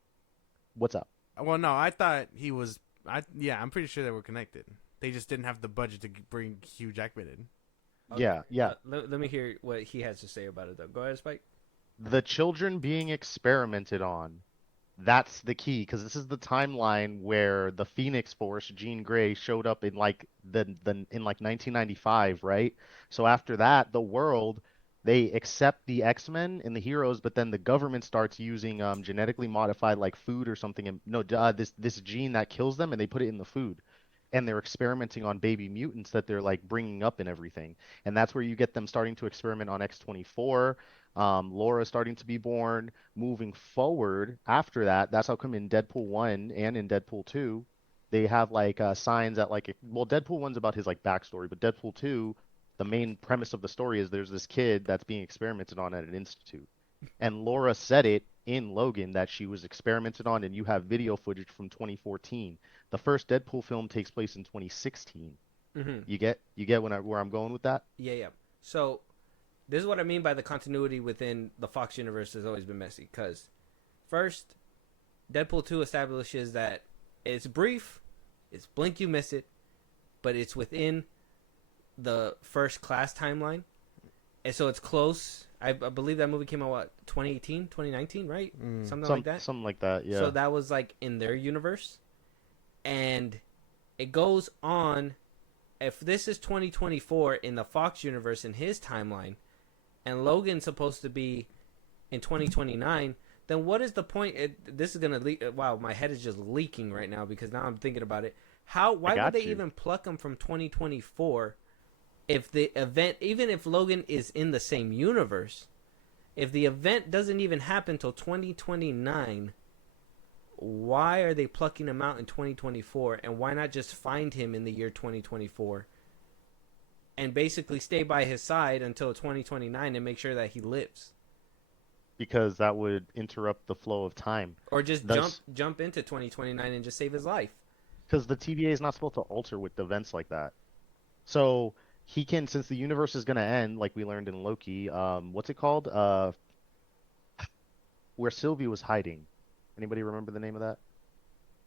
what's up? Well, no, I thought he was. I'm pretty sure they were connected. They just didn't have the budget to bring Hugh Jackman in. Yeah. Let me hear what he has to say about it, though. Go ahead, Spike. The children being experimented on, that's the key, because this is the timeline where the Phoenix Force, Jean Grey, showed up in like in like 1995, right? So after that, the world, they accept the X-Men and the heroes, but then the government starts using genetically modified like food or something, and no, this gene that kills them, and they put it in the food. And they're experimenting on baby mutants that they're like bringing up and everything. And that's where you get them starting to experiment on X-24. Laura starting to be born. Moving forward after that, that's how come in Deadpool 1 and in Deadpool 2, they have like signs that like, well, Deadpool 1's about his like backstory, but Deadpool 2, the main premise of the story is there's this kid that's being experimented on at an institute. And Laura said it in Logan that she was experimented on, and you have video footage from 2014. The first Deadpool film takes place in 2016. Mm-hmm. You get where I'm going with that? Yeah. So this is what I mean by the continuity within the Fox universe has always been messy. Because first, Deadpool 2 establishes that it's brief, it's blink you miss it, but it's within the First Class timeline. And so it's close. I believe that movie came out, what, 2018, 2019, right? Something like that? Something like that, yeah. So that was like in their universe. And it goes on. If this is 2024 in the Fox universe in his timeline, and Logan's supposed to be in 2029, then what is the point? This is gonna leak. Wow, my head is just leaking right now because now I'm thinking about it. Why would they even pluck him from 2024 if the event, even if Logan is in the same universe, if the event doesn't even happen till 2029? Why are they plucking him out in 2024, and why not just find him in the year 2024 and basically stay by his side until 2029 and make sure that he lives? Because that would interrupt the flow of time. Or just jump into 2029 and just save his life. Because the TVA is not supposed to alter with events like that. So he can, since the universe is going to end, like we learned in Loki, what's it called? Where Sylvie was hiding. Anybody remember the name of that?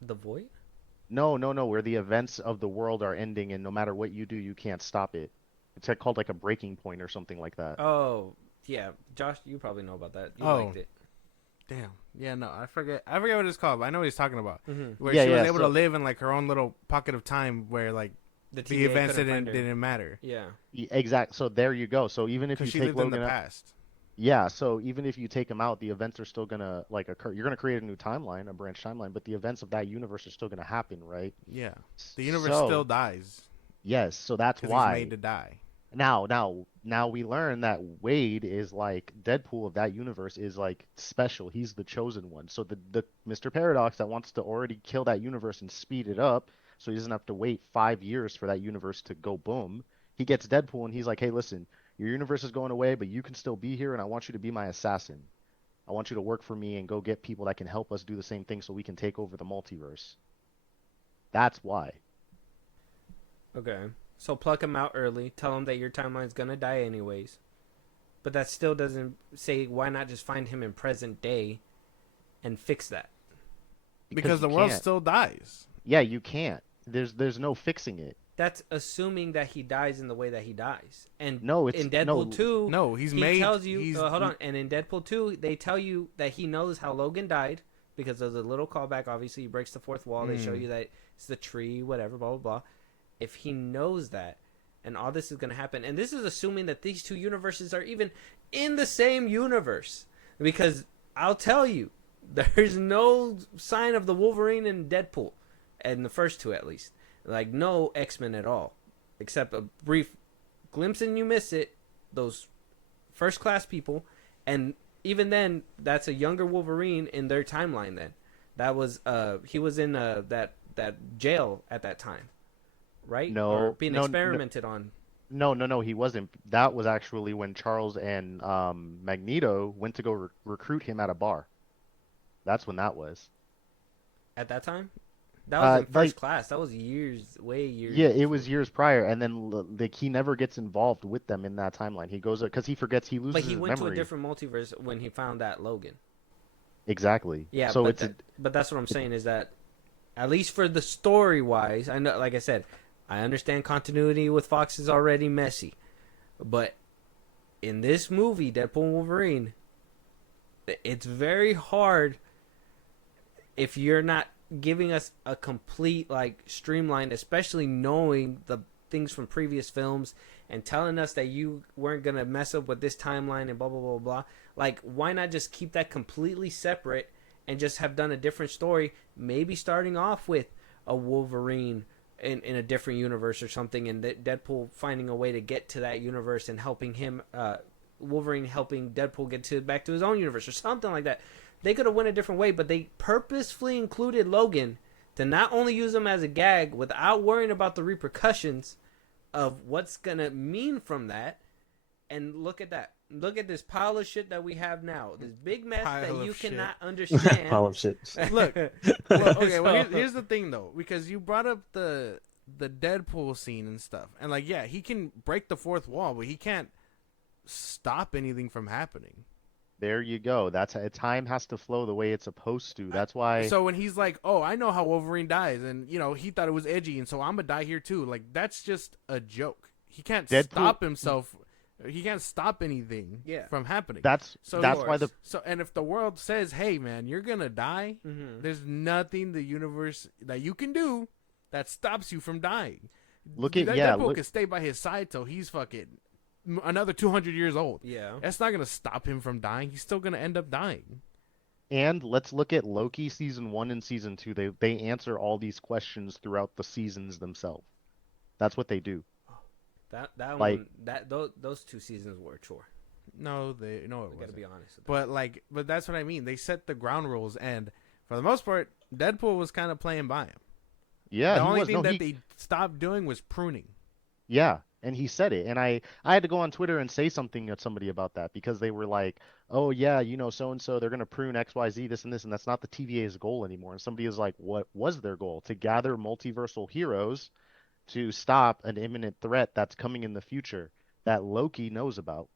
The Void? No. Where the events of the world are ending, and no matter what you do, you can't stop it. It's like called like a breaking point or something like that. Oh, yeah. Josh, you probably know about that. You liked it. Damn. Yeah, no, I forget what it's called, but I know what he's talking about. Mm-hmm. Where she was able to live in like her own little pocket of time where like the events didn't matter. Yeah. Exactly. So there you go. So even if you she take lived Logan in the out, past. yeah. So even if you take him out, the events are still gonna like occur. You're gonna create a new timeline, a branch timeline, but the events of that universe are still gonna happen, right? Yeah. The universe still dies. Yes. So that's 'cause why. he's made to die. Now we learn that Wade is like Deadpool of that universe is like special. He's the chosen one. So the Mr. Paradox that wants to already kill that universe and speed it up, so he doesn't have to wait 5 years for that universe to go boom. He gets Deadpool and he's like, hey, listen, your universe is going away, but you can still be here, and I want you to be my assassin. I want you to work for me and go get people that can help us do the same thing so we can take over the multiverse. That's why. Okay. So pluck him out early. Tell him that your timeline's gonna die anyways. But that still doesn't say why not just find him in present day and fix that. Because the world still dies. Yeah, you can't. There's no fixing it. That's assuming that he dies in the way that he dies. And no, it's in Deadpool 2, he tells you hold on, and in Deadpool 2, they tell you that he knows how Logan died because there's a little callback. Obviously, he breaks the fourth wall. They show you that it's the tree, whatever, blah blah blah. If he knows that, and all this is going to happen, and this is assuming that these two universes are even in the same universe, because I'll tell you, there's no sign of the Wolverine in Deadpool, and the first two at least, like no X-Men at all, except a brief glimpse and you miss it, those first class people, and even then, that's a younger Wolverine in their timeline. Then that was he was in that jail at that time, right? No, or being no, experimented on. No, he wasn't. That was actually when Charles and Magneto went to go recruit him at a bar. That's when that was. At that time, that was in first like, class. That was way years. Yeah, it was years prior, and then like he never gets involved with them in that timeline. He goes because he forgets, he loses But he his went memory. to a different multiverse when he found that Logan. Exactly. Yeah, so but but that's what I'm saying is that, at least for the story wise, I know, like I said, I understand continuity with Fox is already messy, but in this movie, Deadpool and Wolverine, it's very hard if you're not giving us a complete like streamline, especially knowing the things from previous films and telling us that you weren't gonna mess up with this timeline and blah blah blah blah. Like, why not just keep that completely separate and just have done a different story? Maybe starting off with a Wolverine in a different universe or something, and Deadpool finding a way to get to that universe and helping him, Wolverine helping Deadpool get back to his own universe or something like that. They could have went a different way, but they purposefully included Logan to not only use him as a gag without worrying about the repercussions of what's gonna mean from that. And look at that. Look at this pile of shit that we have now. This big mess Pile that you of shit. cannot understand. Pile of shit. Look, well, okay. Well, So- here's the thing though, because you brought up the Deadpool scene and stuff, and like, yeah, he can break the fourth wall, but he can't stop anything from happening. There you go. That's time has to flow the way it's supposed to. That's why. So when he's like, "Oh, I know how Wolverine dies," and he thought it was edgy, and so I'm gonna die here too. Like, that's just a joke. He can't stop himself. He can't stop anything from happening. That's why and if the world says, "Hey, man, you're gonna die," there's nothing the universe that you can do that stops you from dying. Deadpool can stay by his side till he's fucking another 200 years old. Yeah, that's not gonna stop him from dying. He's still gonna end up dying. And let's look at Loki season 1 and season 2. They answer all these questions throughout the seasons themselves. That's what they do. That like, one those 2 seasons were a chore. No, it wasn't. Gotta be honest. But that's what I mean. They set the ground rules, and for the most part, Deadpool was kind of playing by him. Yeah, the only thing they stopped doing was pruning. Yeah, and he said it, and I had to go on Twitter and say something to somebody about that because they were like, "Oh yeah, so and so, they're gonna prune XYZ, this and this, and that's not the TVA's goal anymore." And somebody was like, "What was their goal? To gather multiversal heroes to stop an imminent threat that's coming in the future that Loki knows about."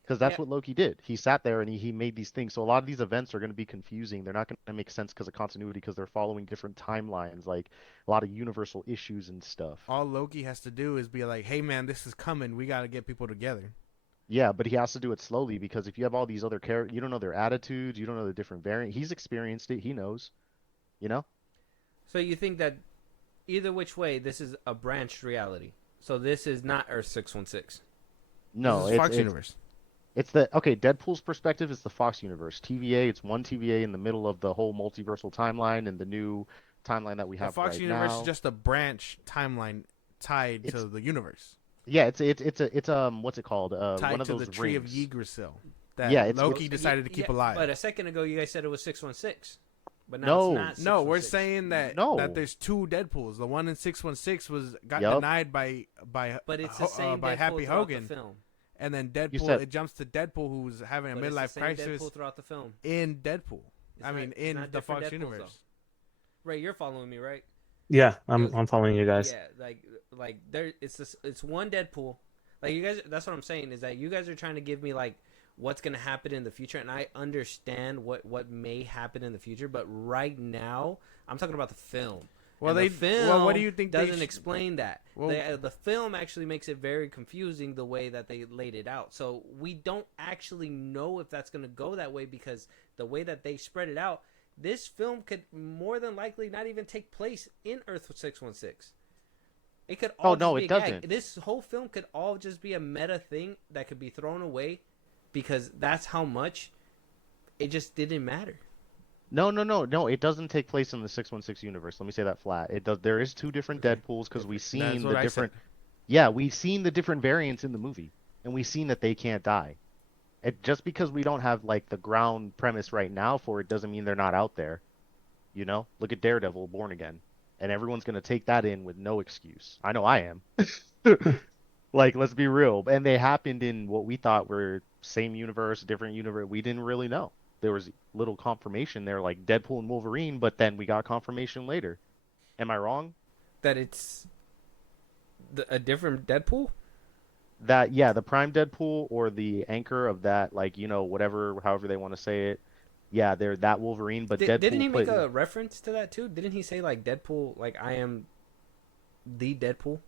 Because that's what Loki did. He sat there and he made these things. So a lot of these events are going to be confusing. They're not going to make sense because of continuity, because they're following different timelines, like a lot of universal issues and stuff. All Loki has to do is be like, "Hey man, this is coming. We got to get people together." Yeah, but he has to do it slowly because if you have all these other characters, you don't know their attitudes, you don't know the different variants. He's experienced it. He knows, So you think that either which way, this is a branched reality. So this is not Earth 616. No, this is Fox universe. It's Deadpool's perspective is the Fox universe. TVA, it's one TVA in the middle of the whole multiversal timeline and the new timeline that we have The Fox right universe now. is just a branch timeline tied to the universe. Yeah, it's what's it called? Tied one of to those the tree rings. of Yggdrasil that Loki decided to keep alive. But a second ago, you guys said it was 616. But now No. it's not 616. No, we're saying that No. there's 2 Deadpools. The one in 616 got Yup. denied by But it's the same by Deadpool Happy throughout Hogan. the film. And then Deadpool, said- it jumps to Deadpool, who's having a But it's the midlife same crisis Deadpool throughout the film. in Deadpool. It's in not the different Fox Deadpools, universe. though. Ray, you're following me, right? Yeah, I'm following you guys. Yeah, like there, it's one Deadpool. Like, you guys, that's what I'm saying is that you guys are trying to give me like what's gonna happen in the future, and I understand what may happen in the future, but right now I'm talking about the film. Well, And the film what do you think doesn't explain that? Well- The film actually makes it very confusing the way that they laid it out. So we don't actually know if that's going to go that way because the way that they spread it out, this film could more than likely not even take place in Earth 616. It could all no, just be it a gag. doesn't. This whole film could all just be a meta thing that could be thrown away because that's how much it just didn't matter. No. It doesn't take place in the 616 universe. Let me say that flat. It does. There is 2 different Deadpools because we've That's seen what the I different. said. Yeah, we've seen the different variants in the movie, and we've seen that they can't die. Just because we don't have like the ground premise right now for it doesn't mean they're not out there. You know, look at Daredevil, Born Again, and everyone's gonna take that in with no excuse. I know I am. Like, let's be real. And they happened in what we thought were same universe, different universe. We didn't really know. There was little confirmation there, like Deadpool and Wolverine, but then we got confirmation later. Am I wrong? That it's a different Deadpool? That, yeah, the Prime Deadpool or the anchor of that, like, you know, whatever, however they want to say it. Yeah, they're that Wolverine, but Deadpool Didn't he make a reference to that too? Didn't he say like Deadpool, like I am the Deadpool?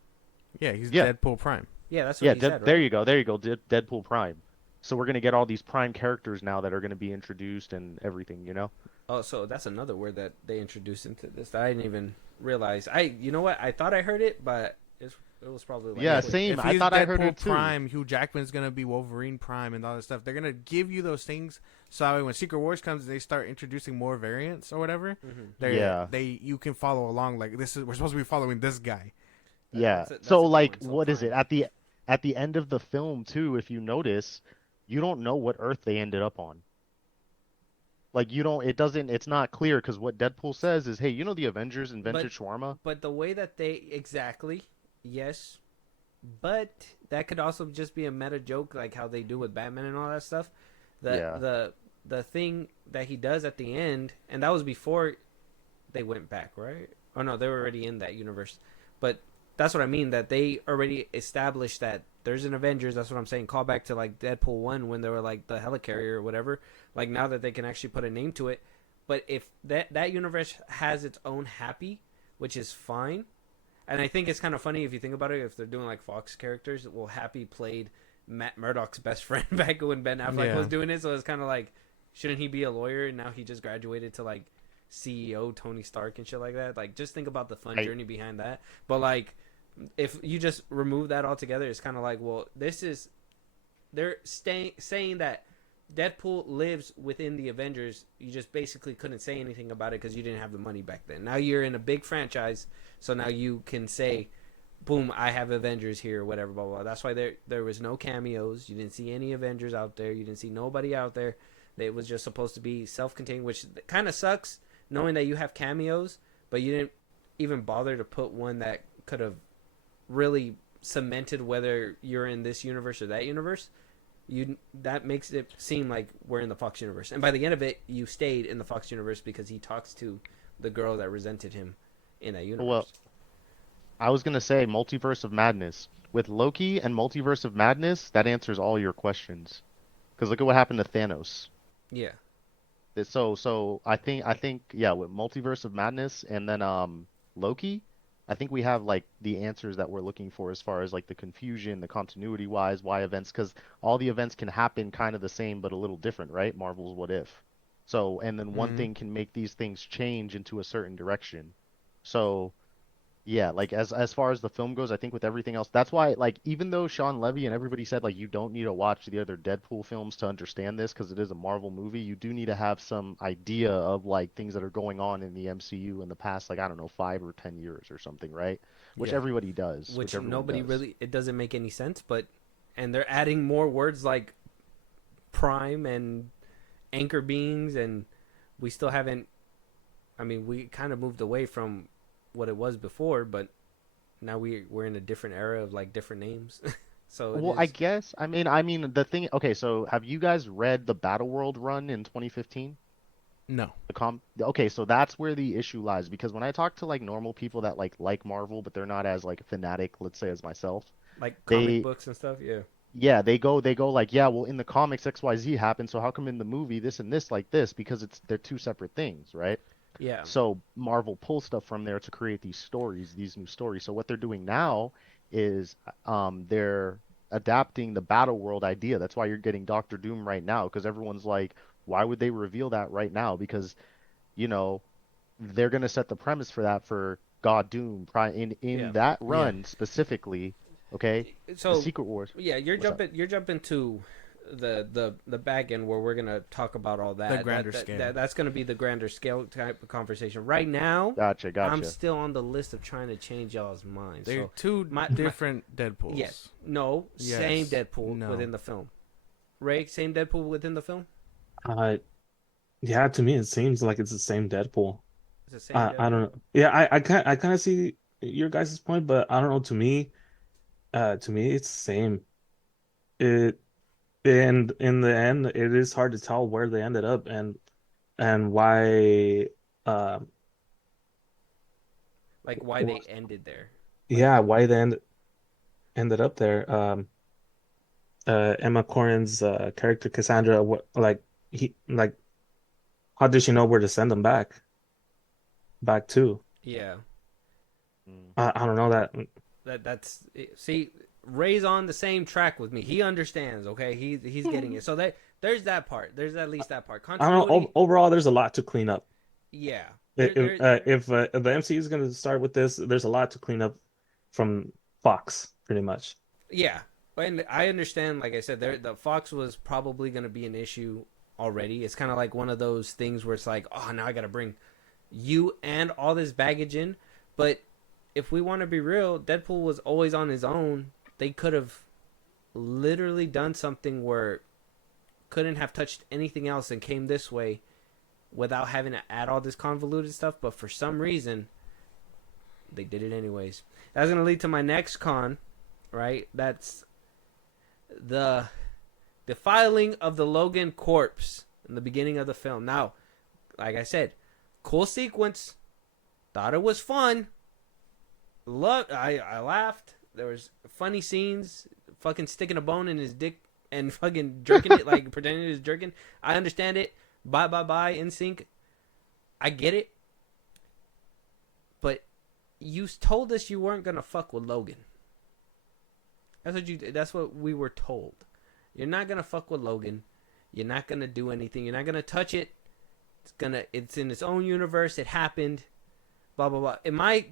Yeah, he's Deadpool Prime. Yeah, that's what he said, right? There you go. Deadpool Prime. So we're gonna get all these Prime characters now that are gonna be introduced and everything, you know? Oh, so that's another word that they introduced into this that I didn't even realize. You know what? I thought I heard it, but it was probably like... Yeah, same. I thought I heard it too. Prime, Hugh Jackman's gonna be Wolverine Prime and all that stuff. They're gonna give you those things so that way when Secret Wars comes, they start introducing more variants or whatever. You can follow along. Like we're supposed to be following this guy. Yeah. So like, what is it at the end of the film too? If you notice, you don't know what Earth they ended up on. Like you don't. It's not clear because what Deadpool says is, hey, you know the Avengers invented shawarma. But the way that yes, but that could also just be a meta joke, like how they do with Batman and all that stuff. The thing that he does at the end, and that was before they went back, right? Oh no, they were already in that universe, but. That's what I mean, that they already established that there's an Avengers. That's what I'm saying. Call back to like Deadpool 1 when they were like the helicarrier or whatever. Like now that they can actually put a name to it. But if that universe has its own Happy, which is fine. And I think it's kind of funny if you think about it, if they're doing like Fox characters. Well, Happy played Matt Murdock's best friend back when Ben Affleck was doing it. So it's kind of like, shouldn't he be a lawyer? And now he just graduated to like CEO Tony Stark and shit like that. Like just think about the fun journey behind that. But like, if you just remove that altogether, it's kind of like, well, they're saying that Deadpool lives within the Avengers. You just basically couldn't say anything about it because you didn't have the money back then. Now you're in a big franchise, so now you can say, boom, I have Avengers here, whatever, blah, blah, blah. That's why there was no cameos. You didn't see any Avengers out there. You didn't see nobody out there. It was just supposed to be self-contained, which kind of sucks knowing that you have cameos, but you didn't even bother to put one that could have really cemented whether you're in this universe or that universe. That makes it seem like we're in the Fox universe, and by the end of it you stayed in the Fox universe because he talks to the girl that resented him in that universe. Well, I was gonna say Multiverse of Madness with Loki and Multiverse of Madness. That answers all your questions, because look at what happened to Thanos. Yeah. So I think yeah, with Multiverse of Madness and then Loki, I think we have like the answers that we're looking for as far as like the confusion, the continuity wise, why events, because all the events can happen kind of the same but a little different, right? Marvel's What If. So, and then one thing can make these things change into a certain direction. So, yeah, like as far as the film goes, I think with everything else, that's why, like, even though Sean Levy and everybody said like you don't need to watch the other Deadpool films to understand this because it is a Marvel movie, you do need to have some idea of like things that are going on in the MCU in the past, like, I don't know, 5 or 10 years or something, right? Which everybody does. Which nobody really, it doesn't make any sense, and they're adding more words like Prime and anchor beings, and we still haven't, I mean, we kind of moved away from what it was before, but now we're in a different era of like different names. So well, I guess I mean the thing. Okay, so have you guys read the Battleworld run in 2015? No. Okay, so that's where the issue lies, because when I talk to like normal people that like Marvel, but they're not as like fanatic, let's say, as myself, like comic books and stuff. Yeah, they go like, yeah, well, in the comics XYZ happened, so how come in the movie this and this like this? Because they're two separate things, right? Yeah. So Marvel pulls stuff from there to create these stories, these new stories. So what they're doing now is they're adapting the Battleworld idea. That's why you're getting Doctor Doom right now, because everyone's like, why would they reveal that right now? Because, you know, they're going to set the premise for that for God Doom in that run specifically. Okay, so the Secret Wars. Yeah, you're jumping to the back end where we're gonna talk about all that. The grander scale. That's gonna be the grander scale type of conversation. Right now, Gotcha. I'm still on the list of trying to change y'all's minds. They're So two different Deadpools. yes, no, Yes. same Deadpool No. within the film. Ray, same Deadpool within the film. Yeah, to me it seems like it's the same Deadpool. It's the same. I don't know. Yeah, I kind of see your guys' point, but I don't know. To me, it's the same. It and in the end, it is hard to tell where they ended up and why. Like why they ended there. Yeah, why they ended up there. Emma Corrin's character Cassandra, how did she know where to send them back to? Yeah. I don't know that. That's see, Ray's on the same track with me. He understands. Okay, he's getting it. So there's that part. There's at least that part. I don't know. Continuity. Overall, there's a lot to clean up. Yeah. If the MCU is going to start with this, there's a lot to clean up from Fox, pretty much. Yeah, and I understand. Like I said, the Fox was probably going to be an issue already. It's kind of like one of those things where it's like, oh, now I got to bring you and all this baggage in. But if we want to be real, Deadpool was always on his own. They could have literally done something where couldn't have touched anything else and came this way without having to add all this convoluted stuff. But for some reason, they did it anyways. That's going to lead to my next con, right? That's the defiling of the Logan corpse in the beginning of the film. Now, like I said, cool sequence. Thought it was fun. I laughed. There was funny scenes. Fucking sticking a bone in his dick and fucking jerking it, like pretending he was jerking. I understand it. Bye, in sync. I get it. But you told us you weren't gonna fuck with Logan. That's what we were told. You're not gonna fuck with Logan. You're not gonna do anything. You're not gonna touch it. It's in its own universe. It happened. Blah blah blah. In my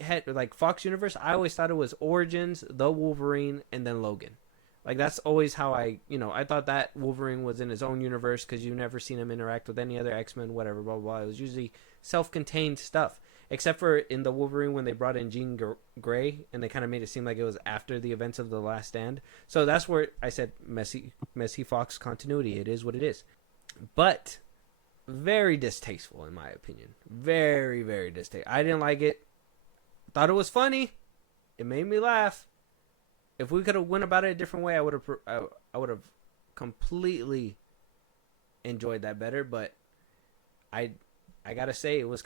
head, like Fox universe, I always thought it was Origins, the Wolverine, and then Logan. Like that's always how I thought that Wolverine was in his own universe because you've never seen him interact with any other X-Men, whatever, blah, blah, blah. It was usually self-contained stuff, except for in the Wolverine when they brought in Jean Grey and they kind of made it seem like it was after the events of The Last Stand. So that's where I said messy Fox continuity. It is what it is. But very distasteful in my opinion. Very, very distasteful. I didn't like it. Thought it was funny. It made me laugh. If we could have went about it a different way, I would have completely enjoyed that better. But I gotta say it was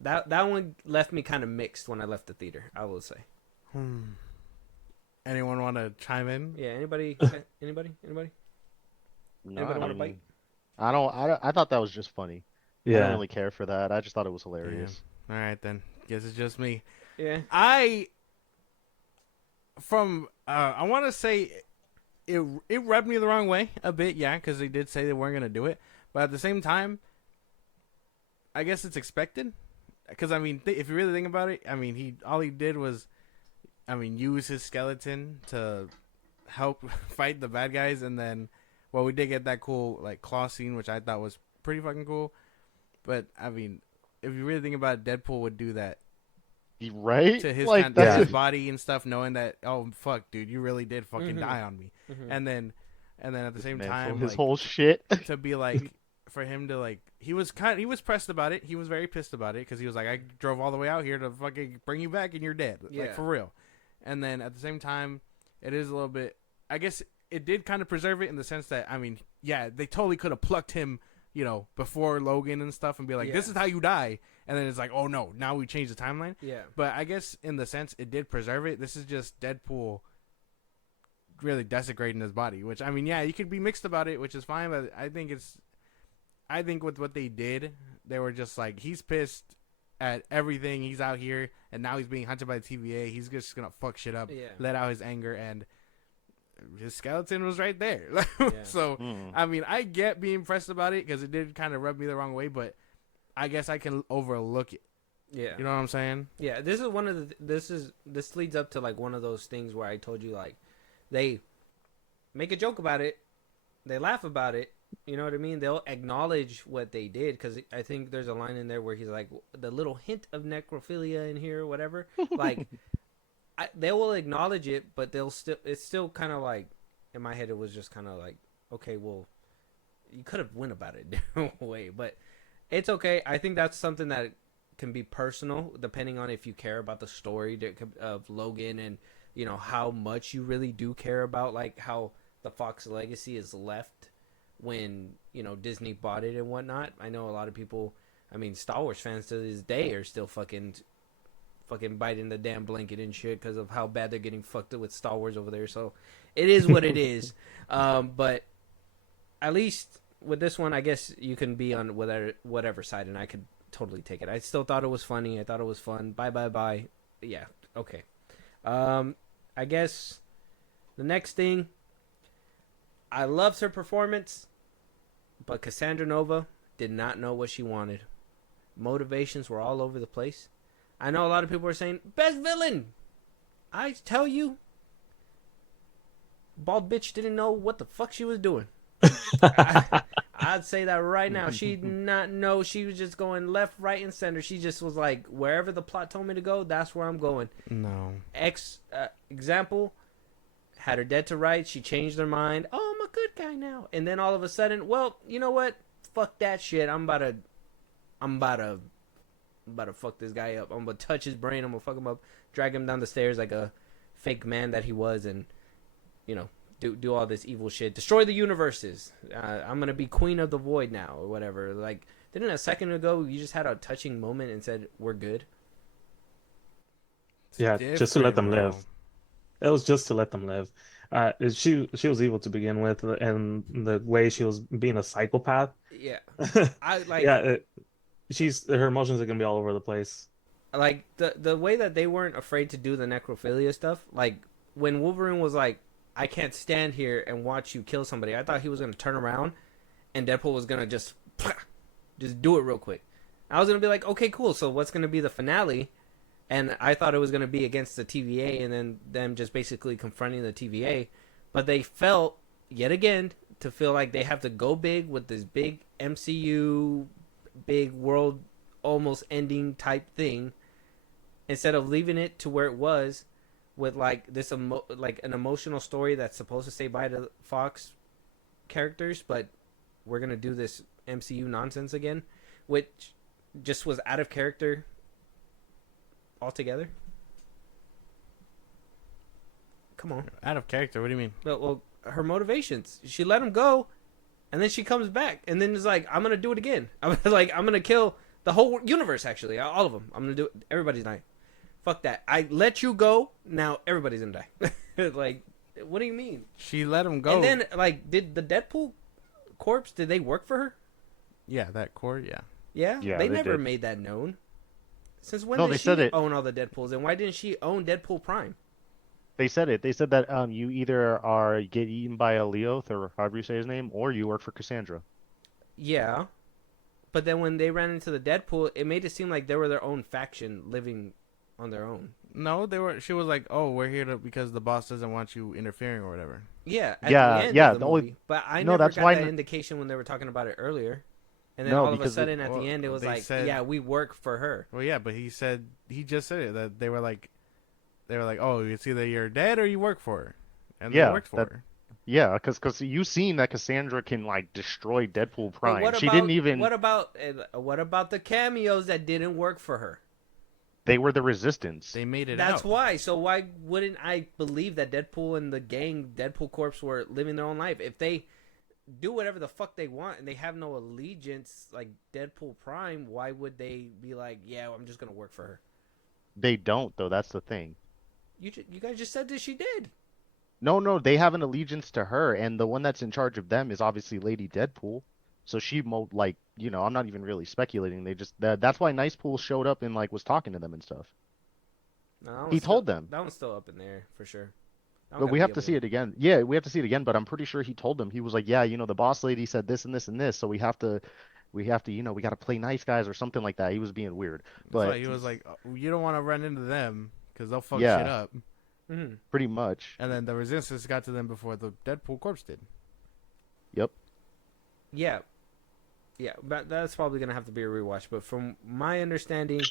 that one left me kind of mixed when I left the theater. I will say. Anyone want to chime in? Yeah. Anybody? Anybody? No, Anybody want to bite? I thought that was just funny. Yeah. I don't really care for that. I just thought it was hilarious. Yeah. All right then. Guess it's just me. Yeah. I want to say it rubbed me the wrong way a bit, yeah, because they did say they weren't gonna do it, but at the same time, I guess it's expected. Because I mean, if you really think about it, I mean, all he did was, use his skeleton to help fight the bad guys, and then, well, we did get that cool like claw scene, which I thought was pretty fucking cool. But I mean, if you really think about it, Deadpool would do that. Right? To his, like, his body and stuff, knowing that, oh fuck, dude, you really did fucking die on me. And then at the same time, his like, whole shit to be like, for him to like, he was pressed about it. He was very pissed about it because he was like, I drove all the way out here to fucking bring you back and you're dead, like for real. And then at the same time, it is a little bit. I guess it did kind of preserve it in the sense that they totally could have plucked him, before Logan and stuff, and be like, this is how you die. And then it's like, oh no, now we changed the timeline. Yeah. But I guess in the sense it did preserve it. This is just Deadpool really desecrating his body, which you could be mixed about it, which is fine. But I think with what they did, they were just like, he's pissed at everything. He's out here and now he's being hunted by the TVA. He's just gonna fuck shit up, let out his anger, and his skeleton was right there. So I get being pressed about it because it did kind of rub me the wrong way, but I guess I can overlook it. Yeah. You know what I'm saying? Yeah, this is this leads up to like one of those things where I told you like they make a joke about it. They laugh about it. You know what I mean? They'll acknowledge what they did, because I think there's a line in there where he's like, the little hint of necrophilia in here or whatever. Like, they will acknowledge it, but it's still kind of like, in my head, it was just kind of like, okay, well, you could have went about it a different way, but it's okay. I think that's something that can be personal, depending on if you care about the story of Logan, and, you know, how much you really do care about, like, how the Fox legacy is left when, you know, Disney bought it and whatnot. I know a lot of people, I mean, Star Wars fans to this day are still fucking biting the damn blanket and shit because of how bad they're getting fucked up with Star Wars over there. So it is what it is. But at least with this one, I guess you can be on whatever side, and I could totally take it. I still thought it was funny. I thought it was fun. Bye. Yeah, okay. I guess the next thing, I loved her performance, but Cassandra Nova did not know what she wanted. Motivations were all over the place. I know a lot of people are saying, best villain! I tell you, bald bitch didn't know what the fuck she was doing. I'd say that right now. She did not know. She was just going left, right, and center. She just was like, wherever the plot told me to go, that's where I'm going. No. Example, had her dead to rights. She changed her mind. Oh, I'm a good guy now. And then all of a sudden, well, you know what? Fuck that shit. I'm about to fuck this guy up. I'm gonna touch his brain. I'm gonna fuck him up, drag him down the stairs like a fake man that he was, and, you know, do all this evil shit, destroy the universes. I'm gonna be queen of the void now, or whatever. Like, didn't a second ago you just had a touching moment and said we're good? Yeah, just to let them live. It was just to let them live. She was evil to begin with, and the way she was being a psychopath. Yeah, I like. Yeah, her emotions are gonna be all over the place. Like the way that they weren't afraid to do the necrophilia stuff. Like when Wolverine was like, I can't stand here and watch you kill somebody. I thought he was gonna turn around, and Deadpool was gonna just do it real quick. I was gonna be like, okay, cool. So what's gonna be the finale? And I thought it was gonna be against the TVA, and then them just basically confronting the TVA. But they felt yet again to feel like they have to go big with this big MCU, big world almost ending type thing, instead of leaving it to where it was, with like this like an emotional story that's supposed to say bye to Fox characters, but we're gonna do this MCU nonsense again, which just was out of character altogether. Come on, out of character. What do you mean? Well, her motivations. She let him go, and then she comes back, and then is like, I'm gonna do it again. I'm gonna kill the whole universe. Actually, all of them. I'm gonna do it. Everybody's dying. Fuck that. I let you go. Now everybody's gonna die. Like, what do you mean? She let him go. And then, like, did the Deadpool corpse, did they work for her? Yeah, that core, yeah. Yeah? They never did. made that known. Since when No, did they she said it. own all the Deadpools? And why didn't she own Deadpool Prime? They said it. They said that you either get eaten by a Leoth, or however you say his name, or you work for Cassandra. Yeah. But then when they ran into the Deadpool, it made it seem like they were their own faction living on their own. No, they were. She was like, "Oh, we're here because the boss doesn't want you interfering or whatever." Yeah, at Yeah, the end yeah, of the the only- movie. But I No, never that's got why that n- indication when they were talking about it earlier. And then No, all of a because sudden at well, the end, it was they like, said- yeah, we work for her. Well, yeah, but he just said it, that they were like, "Oh, it's either you're dead or you work for her," and Yeah, they worked for that- her. Yeah, because you seen that Cassandra can like destroy Deadpool But Prime. She didn't even. What about the cameos that didn't work for her? They were the Resistance. They made it That's out. why. So why wouldn't I believe that Deadpool and the gang, Deadpool Corps, were living their own life? If they do whatever the fuck they want and they have no allegiance like Deadpool Prime, why would they be like, yeah, I'm just gonna work for her? They don't though. That's the thing. You guys just said that she did. No, they have an allegiance to her, and the one that's in charge of them is obviously Lady Deadpool. So like, I'm not even really speculating. They just that's why Nicepool showed up and like was talking to them and stuff. No, that He one's told still- them. That one's still up in there for sure. That one But gotta we be have up to see there. it again. Yeah, we have to see it again. But I'm pretty sure he told them. He was like, yeah, the boss lady said this and this and this, so we have to, we got to play nice guys or something like that. He was being weird. That's But why he was like, "Oh, you don't want to run into them because they'll fuck Yeah. shit up." pretty much. And then the Resistance got to them before the Deadpool corpse did. Yep. Yeah. Yeah, but that's probably going to have to be a rewatch. But from my understanding,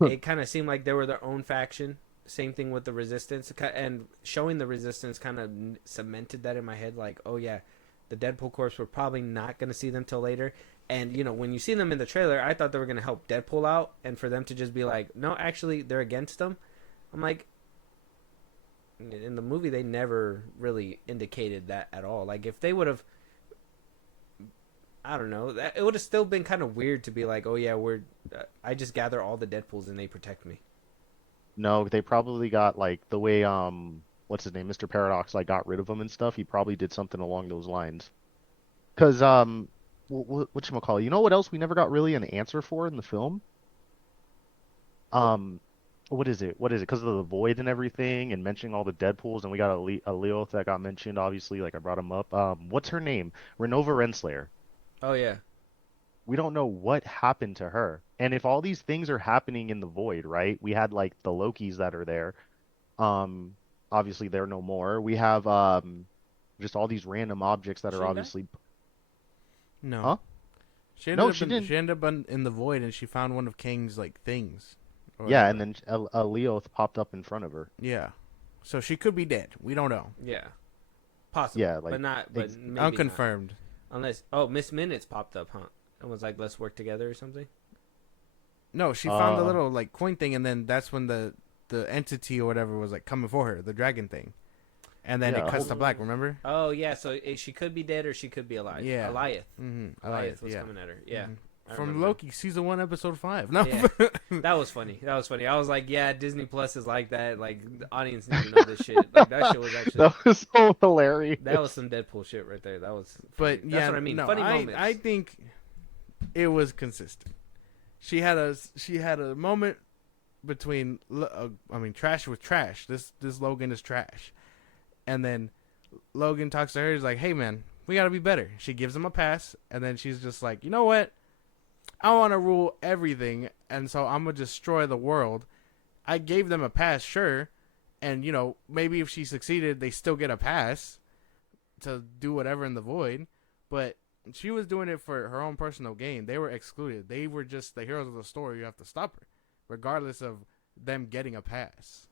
it kind of seemed like they were their own faction. Same thing with the Resistance. And showing the Resistance kind of cemented that in my head. Like, oh, yeah, the Deadpool corpse, we're probably not going to see them till later. And, you know, when you see them in the trailer, I thought they were going to help Deadpool out. And for them to just be like, no, actually, they're against him. I'm like, in the movie, they never really indicated that at all. Like, if they would have, I don't know, it would have still been kind of weird to be like, oh yeah, I just gather all the Deadpools and they protect me. No, they probably got like the way what's his name, Mr. Paradox, like got rid of him and stuff. He probably did something along those lines. Cause whatchamacallit, you know what else we never got really an answer for in the film? What is it? Because of the void and everything, and mentioning all the Deadpools, and we got a Leoth that got mentioned, obviously, like I brought him up. What's her name? Renova Renslayer. Oh yeah. We don't know what happened to her. And if all these things are happening in the void, right? We had like the Lokis that are there. Obviously they're no more. We have just all these random objects that are obviously. No. Huh? She ended didn't. up in the void, and she found one of King's like things. Yeah, and then a Leoth popped up in front of her. Yeah. So she could be dead. We don't know. Yeah. Possibly. Yeah, like, but not. But maybe unconfirmed. Not. Unless Miss Minutes popped up, huh? And was like, let's work together or something. No, she found the little like coin thing, and then that's when the entity or whatever was like coming for her, the dragon thing, and then it cuts to black. Remember? Oh yeah, so she could be dead or she could be alive. Yeah, Alioth. Alioth was coming at her. Yeah. From Loki season 1 episode 5. No, yeah. That was funny. I was like, yeah, Disney Plus is like that. Like the audience need to know this shit. Like that shit was actually. That was so hilarious. That was some Deadpool shit right there. That was. Funny. But that's what I mean. No, funny moments. I think it was consistent. She had a moment between trash with trash. This Logan is trash, and then Logan talks to her. He's like, "Hey man, we gotta be better." She gives him a pass, and then she's just like, "You know what? I want to rule everything, and so I'm gonna destroy the world." I gave them a pass, sure, and you know maybe if she succeeded, they still get a pass to do whatever in the void, but. She was doing it for her own personal gain. They were excluded. They were just the heroes of the story. You have to stop her, regardless of them getting a pass.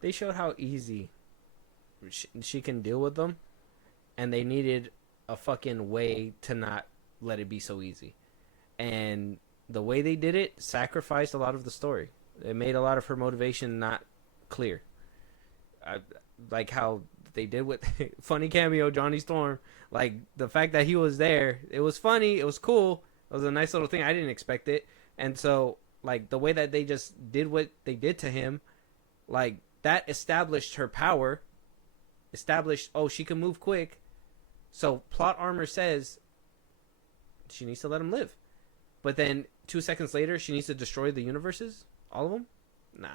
They showed how easy she can deal with them, and they needed a fucking way to not let it be so easy. And the way they did it sacrificed a lot of the story. It made a lot of her motivation not clear. Like how they did with funny cameo Johnny Storm. Like the fact that he was there, it was funny, it was cool, it was a nice little thing. I didn't expect it, and so like the way that they just did what they did to him, like that established her power, established she can move quick, so plot armor says she needs to let him live, but then 2 seconds later she needs to destroy the universes, all of them. Nah.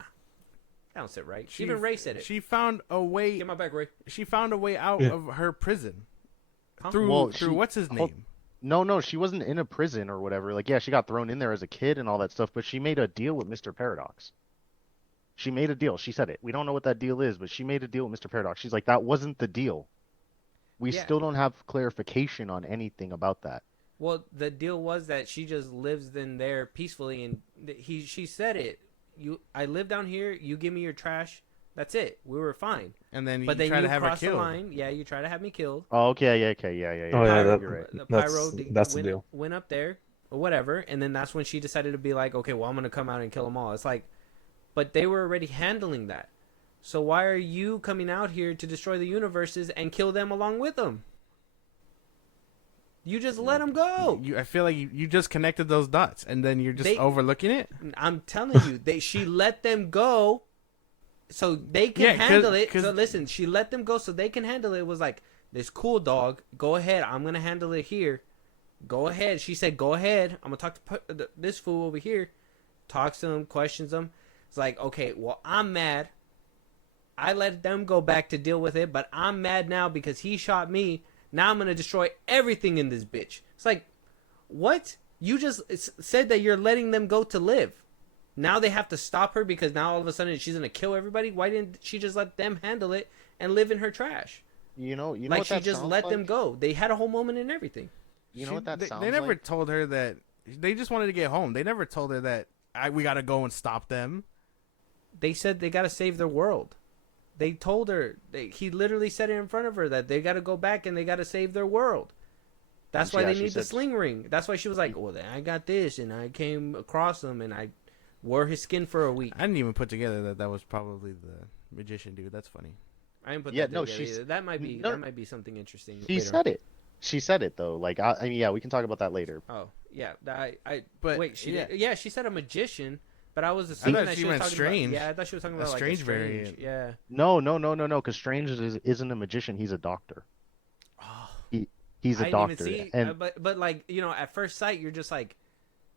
That don't sit right. Even Ray said it. She found a way. Get my back, Ray. She found a way out of her prison. Huh? Through what's his name? No, she wasn't in a prison or whatever. Like, yeah, she got thrown in there as a kid and all that stuff, but she made a deal with Mr. Paradox. She made a deal. She said it. We don't know what that deal is, but she made a deal with Mr. Paradox. She's like, that wasn't the deal. We still don't have clarification on anything about that. Well, the deal was that she just lives in there peacefully, and she said it. I live down here. You give me your trash. That's it. We were fine. And then you try to have her killed. The line. Yeah, you try to have me killed. Oh, okay, yeah. Oh, yeah, You're right. The Pyro that's the deal. Went up there or whatever, and then that's when she decided to be like, okay, well, I'm gonna come out and kill them all. It's like, but they were already handling that. So why are you coming out here to destroy the universes and kill them along with them? You just let them go. I feel like you just connected those dots, and then you're just overlooking it. I'm telling you, she let them go, so they can handle it. So listen, she let them go so they can handle it. It was like, this cool dog. Go ahead. I'm gonna handle it here. Go ahead. She said, go ahead. I'm gonna talk to this fool over here. Talks to him, questions him. It's like, okay, well, I'm mad. I let them go back to deal with it, but I'm mad now because he shot me. Now I'm going to destroy everything in this bitch. It's like, what? You just said that you're letting them go to live. Now they have to stop her because now all of a sudden she's gonna kill everybody. Why didn't she just let them handle it and live in her trash? You know Like what she that just sounds let like? them go. They had a whole moment and everything. You know what that sounds They never like? told her that. They just wanted to get home. They never told her that we gotta go and stop them. They said they gotta save their world. They told her. He literally said it in front of her that they gotta go back and they gotta save their world. That's why Yeah, they she need the said- sling ring. That's why she was like, "Well, then I got this, and I came across him, and I wore his skin for a week." I didn't even put together that was probably the magician dude. That's funny. I didn't put Yeah, that no, together either. That might be no, that might be something interesting. She later. said it. She said it though. Like I mean, yeah, we can talk about that later. Oh yeah, But, wait, she yeah. did. Yeah, she said a magician, but I was assuming thought that she she was meant talking strange. about. Yeah, I thought she was talking A about like strange a strange. variant. Yeah. No, because Strange isn't a magician. He's a doctor. Oh, He's a I didn't doctor, even see, and but like at first sight you're just like,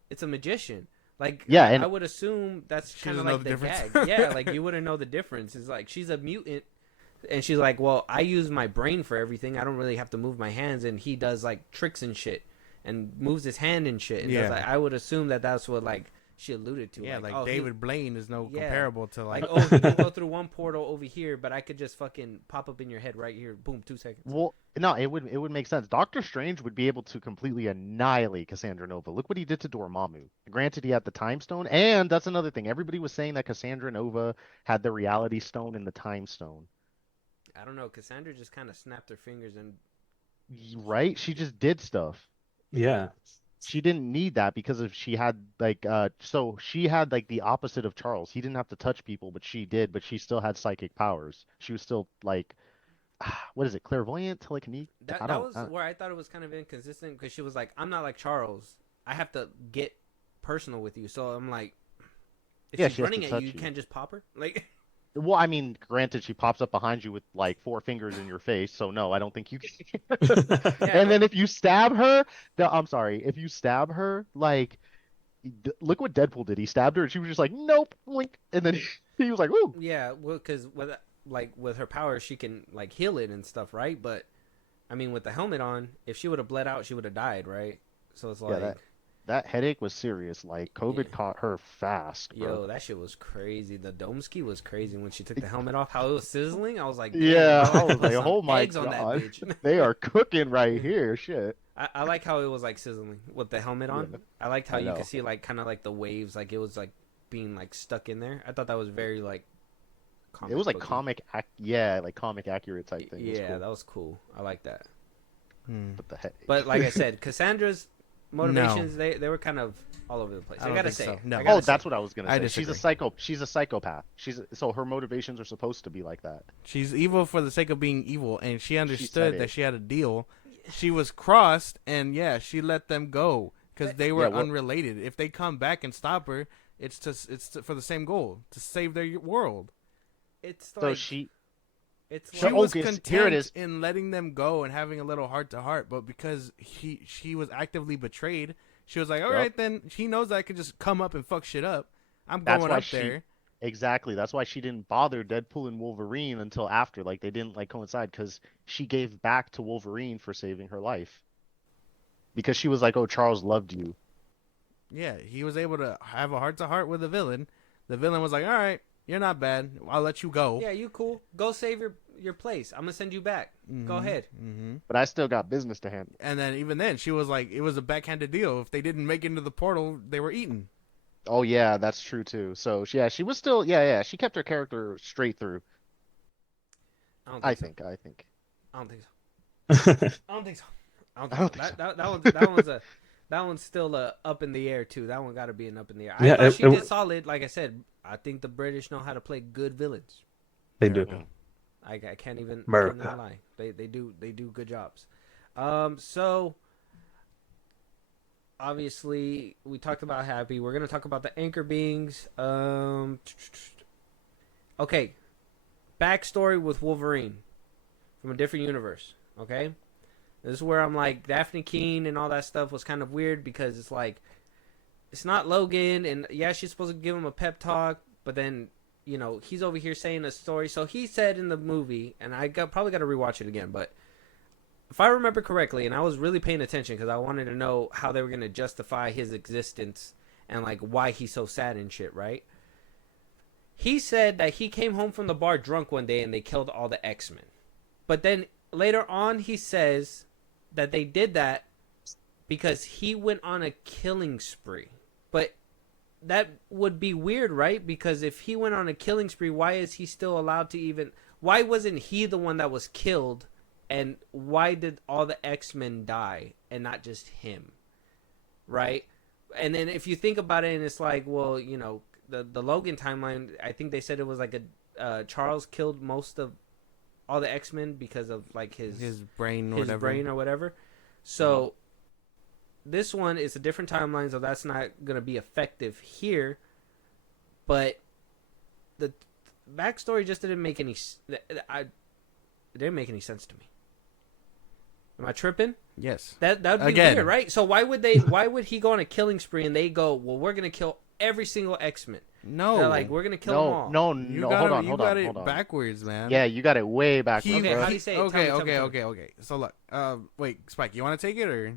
it's a magician. Like Yeah, I and- would assume that's She kind of doesn't know like the the gag. difference. Yeah, like you wouldn't know the difference. It's like she's a mutant, and she's like, well, I use my brain for everything. I don't really have to move my hands, and he does like tricks and shit, and moves his hand and shit. And Yeah. like, I would assume that that's what like she alluded to. Yeah, like oh, he- David Blaine is no Yeah. comparable to like. Like, oh, he can go through one portal over here, but I could just fucking pop up in your head right here. Boom, 2 seconds. well, no, it would make sense. Doctor Strange would be able to completely annihilate Cassandra Nova. Look what he did to Dormammu. Granted, he had the Time Stone, and that's another thing. Everybody was saying that Cassandra Nova had the Reality Stone and the Time Stone. I don't know. Cassandra just kind of snapped her fingers and Right? She just did stuff. Yeah. She didn't need that because if she had like so she had like the opposite of Charles. He didn't have to touch people, but she did, but she still had psychic powers. She was still like what is it? Clairvoyant, telekinetic? that was where I thought it was kind of inconsistent because she was like, I'm not like Charles. I have to get personal with you. So I'm like, if Yeah, she's she has to running at touch you, you you. can't just pop her. Like, Well, I mean, granted, she pops up behind you with like 4 fingers in your face, so no, I don't think you can. And then if you stab her, I'm sorry, if you stab her, like, look what Deadpool did. He stabbed her, and she was just like, nope, blink, and then he was like, ooh. yeah, well, because with her powers, she can like heal it and stuff, right? But I mean, with the helmet on, if she would have bled out, she would have died, right? So it's like, That headache was serious. Like, COVID Yeah. caught her fast, bro. yo, that shit was crazy. The Domski was crazy when she took the helmet off. How it was sizzling. I was like, Yeah, damn, I was put like, some oh my eggs on that god, bitch. they are cooking right here, shit. I like how it was like sizzling with the helmet on. Yeah. I liked how I you know. could see like kind of like the waves, like it was like being like stuck in there. I thought that was very like. It was like booky. comic accurate type thing. It was Yeah, cool. that was cool. I like that. But the headache. But like I said, Cassandra's motivations they were kind of all over the place. I I, don't gotta think say. so. it. No. I gotta Oh, that's say what I was gonna I say. She's a disagree. She's a psychopath. So her motivations are supposed to be like that. She's evil for the sake of being evil, and she said understood it. that she had a deal. She was crossed, and yeah, she let them go because they were Yeah, well- unrelated. If they come back and stop her, it's for the same goal, to save their world. it's So like she it's She like was okay, here it content is. in letting them go and having a little heart to heart, but because she was actively betrayed, she was like, all Yep. right, then he knows that I could just come up and fuck shit up. I'm That's going why up she- there. exactly. That's why she didn't bother Deadpool and Wolverine until after. Like they didn't like coincide because she gave back to Wolverine for saving her life. Because she was like, "Oh, Charles loved you." Yeah, he was able to have a heart to heart with the villain. The villain was like, all right, you're not bad. I'll let you go. yeah, you cool. Go save your place. I'm gonna send you back. Go ahead. Mm-hmm. But I still got business to handle. And then even then, she was like, it was a backhanded deal. If they didn't make it into the portal, they were eaten. Oh yeah, that's true too. So yeah, she was still she kept her character straight through. I don't I think so. think. I don't think so. I don't think so. I don't I think don't so. think That one's still up in the air too. That one got to be an up in the air. Yeah, I thought she it- did solid. Like I said, I think the British know how to play good villains. They do. I can't even America. lie. They do good jobs. So obviously we talked about Happy. We're gonna talk about the anchor beings. Okay, backstory with Wolverine from a different universe. Okay, this is where I'm like Daphne Keene and all that stuff was kind of weird because it's like it's not Logan, and yeah, she's supposed to give him a pep talk, but then he's over here saying a story. So he said in the movie, and probably got to rewatch it again, but if I remember correctly, and I was really paying attention because I wanted to know how they were going to justify his existence and like why he's so sad and shit, right? He said that he came home from the bar drunk one day and they killed all the X-Men. But then later on he says that they did that because he went on a killing spree. But that would be weird, right? Because if he went on a killing spree, why is he still allowed to even... Why wasn't he the one that was killed? And why did all the X-Men die and not just him? Right? And then if you think about it, and it's like, well, you know, the Logan timeline, I think they said it was like Charles killed most of all the X-Men because of like his brain or whatever. So this one is a different timeline, so that's not gonna be effective here. But the backstory just didn't make any. It didn't make any sense to me. Am I tripping? Yes. That would be weird, right? So why would he go on a killing spree and they go, well, we're gonna kill every single X-Men? No, they're like, we're gonna kill them all. No, hold on. You got it backwards, man. Yeah, you got it way backwards. Okay, how do you say it? Okay. So look, wait, Spike, you want to take it or?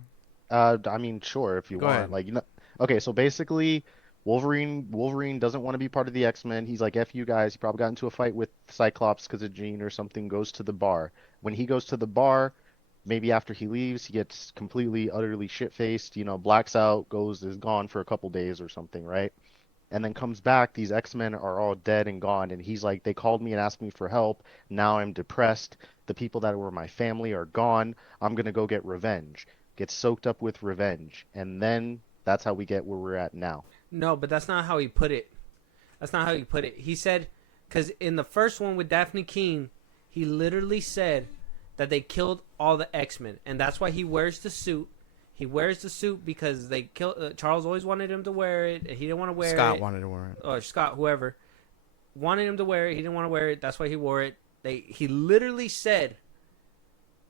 I mean, sure, if you Go want. ahead. Like, you know, okay, so basically, Wolverine doesn't want to be part of the X-Men. He's like, F you guys. He probably got into a fight with Cyclops because of Jean or something. Goes to the bar. When he goes to the bar, maybe after he leaves, he gets completely, utterly shit-faced. You know, blacks out, is gone for a couple days or something, right? And then comes back. These X-Men are all dead and gone. And he's like, they called me and asked me for help. Now I'm depressed. The people that were my family are gone. I'm gonna go get revenge. Get soaked up with revenge, and then that's how we get where we're at now. No, but that's not how he put it. He said, because in the first one with Daphne King, he literally said that they killed all the X-Men, and that's why he wears the suit. He wears the suit because they killed. Charles always wanted him to wear it. He didn't want to wear it. Scott wanted to wear it. Or Scott, whoever, wanted him to wear it. He didn't want to wear it. That's why he wore it. He literally said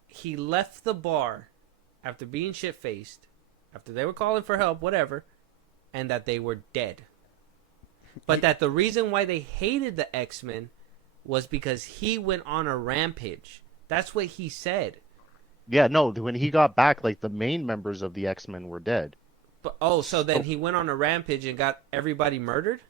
he left the bar after being shit-faced, after they were calling for help, whatever, and that they were dead. But that the reason why they hated the X-Men was because he went on a rampage. That's what he said. Yeah, no, when he got back, like, the main members of the X-Men were dead. But so then he went on a rampage and got everybody murdered?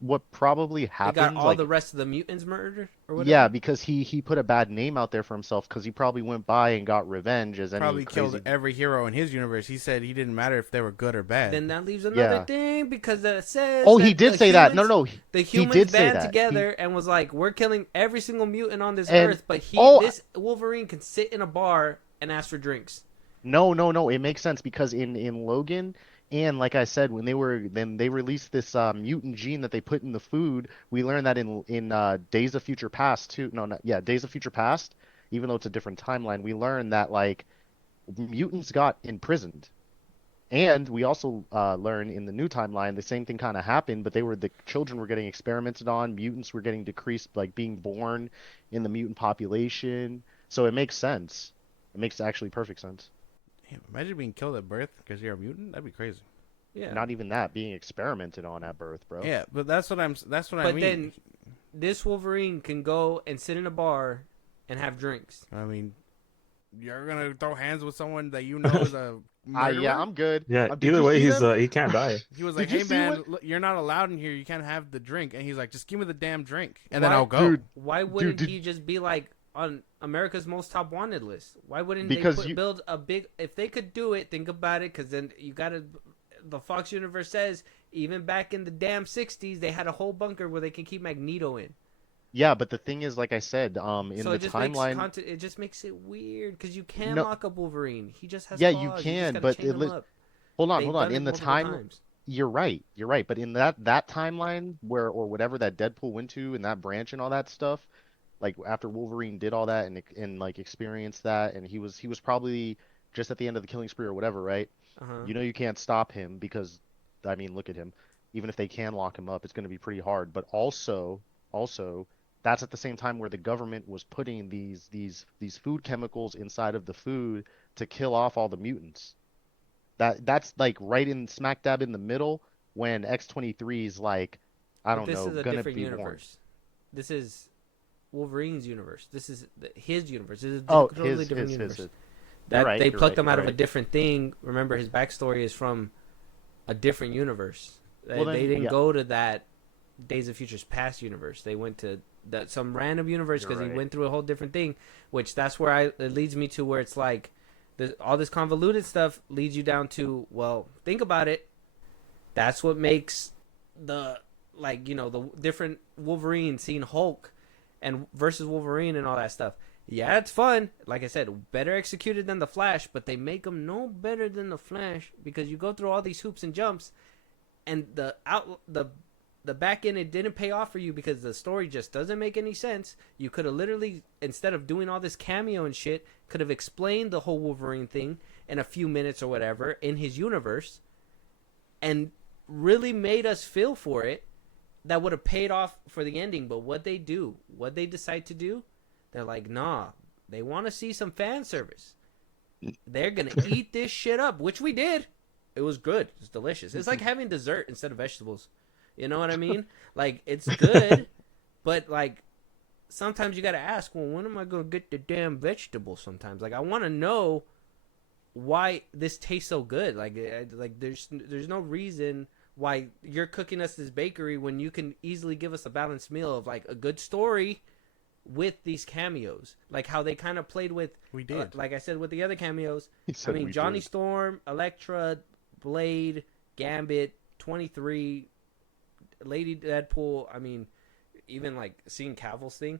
What probably happened... He got all the rest of the mutants murdered? Or whatever? Yeah, because he put a bad name out there for himself, because he probably went by and got revenge as any Probably crazy... killed every hero in his universe. He said he didn't matter if they were good or bad. Then that leaves another thing, because that says... Oh, he did say that. No. The humans did say band that. together and was like, we're killing every single mutant on this And- earth, but this Wolverine can sit in a bar and ask for drinks. No. It makes sense, because in Logan... And like I said, when they released this mutant gene that they put in the food, we learned that in Days of Future Past too. Days of Future Past. Even though it's a different timeline, we learned that like mutants got imprisoned, and we also learn in the new timeline the same thing kind of happened. But the children were getting experimented on. Mutants were getting decreased, like being born in the mutant population. So it makes sense. It makes actually perfect sense. Damn, imagine being killed at birth because you're a mutant. That'd be crazy. Yeah. Not even that, being experimented on at birth, bro. Yeah, but that's what I mean. But then this Wolverine can go and sit in a bar and have drinks. I mean, you're gonna throw hands with someone that you know is a murderer? Yeah, I'm good. Yeah, Did either you way, see he can't die. He was like, Did you "Hey see man, look, you're not allowed in here. You can't have the drink." And he's like, "Just give me the damn drink, and then Why- I'll go." Dude, Why wouldn't he just be like on America's Most Top Wanted list? Why wouldn't they build a big... If they could do it, think about it, because then you gotta... The Fox universe says even back in the damn 60s, they had a whole bunker where they can keep Magneto in. Yeah, but the thing is, like I said, in So the it just timeline... it just makes it weird, because you can No. lock up Wolverine. He just has Yeah, claws. you just can, gotta but chain him up. hold on. They've done In it the multiple time... times. You're right. But in that timeline or whatever that Deadpool went to, and that branch and all that stuff, like after Wolverine did all that and like experienced that, and he was probably just at the end of the killing spree or whatever, right? Uh-huh. You know you can't stop him because, I mean, look at him. Even if they can lock him up, it's going to be pretty hard. But also, that's at the same time where the government was putting these food chemicals inside of the food to kill off all the mutants. That's like right in smack dab in the middle when X-23 is like, I don't know, gonna be universe. This is Wolverine's universe. This is his universe. This is a totally different universe. They plucked him out of a different thing. Remember, his backstory is from a different universe. Well, then, They didn't yeah. go to that Days of Futures Past universe. They went to that some random universe because You're he right. went through a whole different thing. Which that's where it leads me to where it's like, all this convoluted stuff leads you down to, well, think about it. That's what makes the the different Wolverine, seeing Hulk and versus Wolverine and all that stuff. Yeah, it's fun. Like I said, better executed than the Flash, but they make them no better than the Flash because you go through all these hoops and jumps, and the back end, it didn't pay off for you because the story just doesn't make any sense. You could have literally, instead of doing all this cameo and shit, could have explained the whole Wolverine thing in a few minutes or whatever in his universe, and really made us feel for it. That would have paid off for the ending. But what they decide to do, they're like, nah, they want to see some fan service. They're going to eat this shit up, which we did. It was good. It's delicious. It's like having dessert instead of vegetables. You know what I mean? Like, it's good, but, like, sometimes you got to ask, well, when am I going to get the damn vegetables sometimes? Like, I want to know why this tastes so good. Like there's no reason why you're cooking us this bakery when you can easily give us a balanced meal of, like, a good story with these cameos. Like, how they kind of played with, We did. like I said, with the other cameos. He I said mean, we Johnny did. Storm, Elektra, Blade, Gambit, 23, Lady Deadpool. I mean, even, like, seeing Cavill's thing,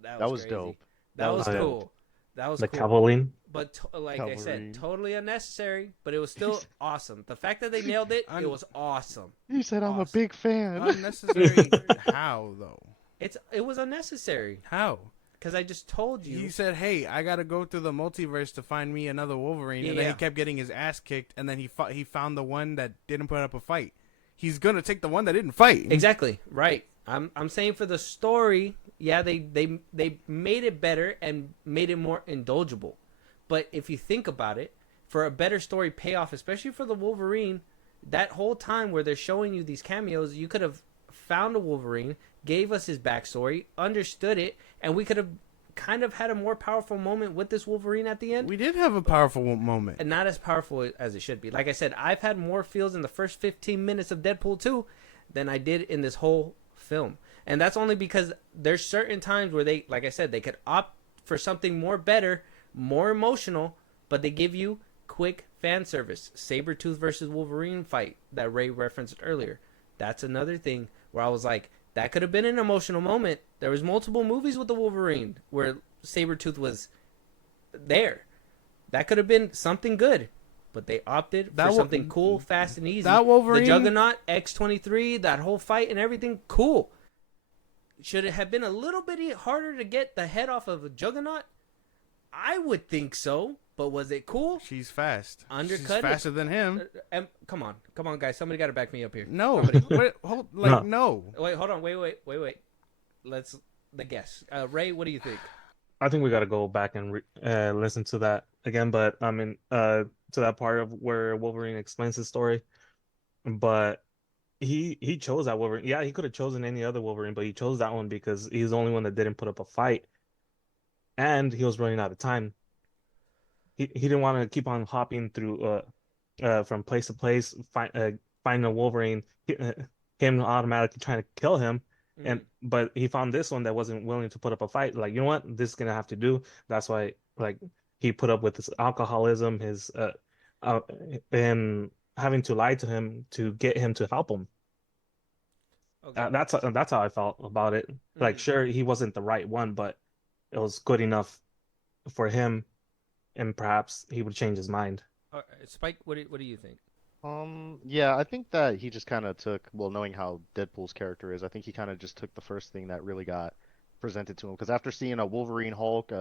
that was was crazy. dope. That was was cool. That was The cool. Cavaline. But like I Calvary. said, totally unnecessary. But it was still awesome. The fact that they nailed it, it was awesome. He said, "I'm a Awesome. big fan." Unnecessary. How though? It was unnecessary How? because I just told you. He said, "Hey, I gotta go through the multiverse to find me another Wolverine," and then Yeah. he kept getting his ass kicked, and then he found the one that didn't put up a fight. He's gonna take the one that didn't fight. Exactly right. I'm saying for the story, yeah, they made it better and made it more indulgible. But if you think about it, for a better story payoff, especially for the Wolverine, that whole time where they're showing you these cameos, you could have found a Wolverine, gave us his backstory, understood it, and we could have kind of had a more powerful moment with this Wolverine at the end. We did have a powerful moment. And not as powerful as it should be. Like I said, I've had more feels in the first 15 minutes of Deadpool 2 than I did in this whole film. And that's only because there's certain times where they, like I said, they could opt for something more better, more emotional, but they give you quick fan service. Sabretooth versus Wolverine fight that Ray referenced earlier. That's another thing where I was like, that could have been an emotional moment. There was multiple movies with the Wolverine where Sabretooth was there. That could have been something good. But they opted for something cool, fast, and easy. That Wolverine... The Juggernaut, X-23, that whole fight and everything, cool. Should it have been a little bit harder to get the head off of a Juggernaut? I would think so. But was it cool? She's fast. Undercut She's it. faster than him. Come on, guys. Somebody got to back me up here. No. Somebody. Wait, no. Wait, hold on. Wait. Let's the guess. Ray, what do you think? I think we got to go back and listen to that again. But I mean, to that part of where Wolverine explains his story. But he chose that Wolverine. Yeah, he could have chosen any other Wolverine, but he chose that one because he's the only one that didn't put up a fight, and he was running out of time. He didn't want to keep on hopping through from place to place, finding a Wolverine, him automatically trying to kill him. But he found this one that wasn't willing to put up a fight. Like, you know what, this is gonna have to do. That's why, like, he put up with his alcoholism, his and having to lie to him to get him to help him. Okay. That's how I felt about it. Like, sure, he wasn't the right one, but it was good enough for him, and perhaps he would change his mind. Spike, what do you think? Yeah, I think that he just kind of took, well, knowing how Deadpool's character is, I think he kind of just took the first thing that really got presented to him. Because after seeing a Wolverine Hulk,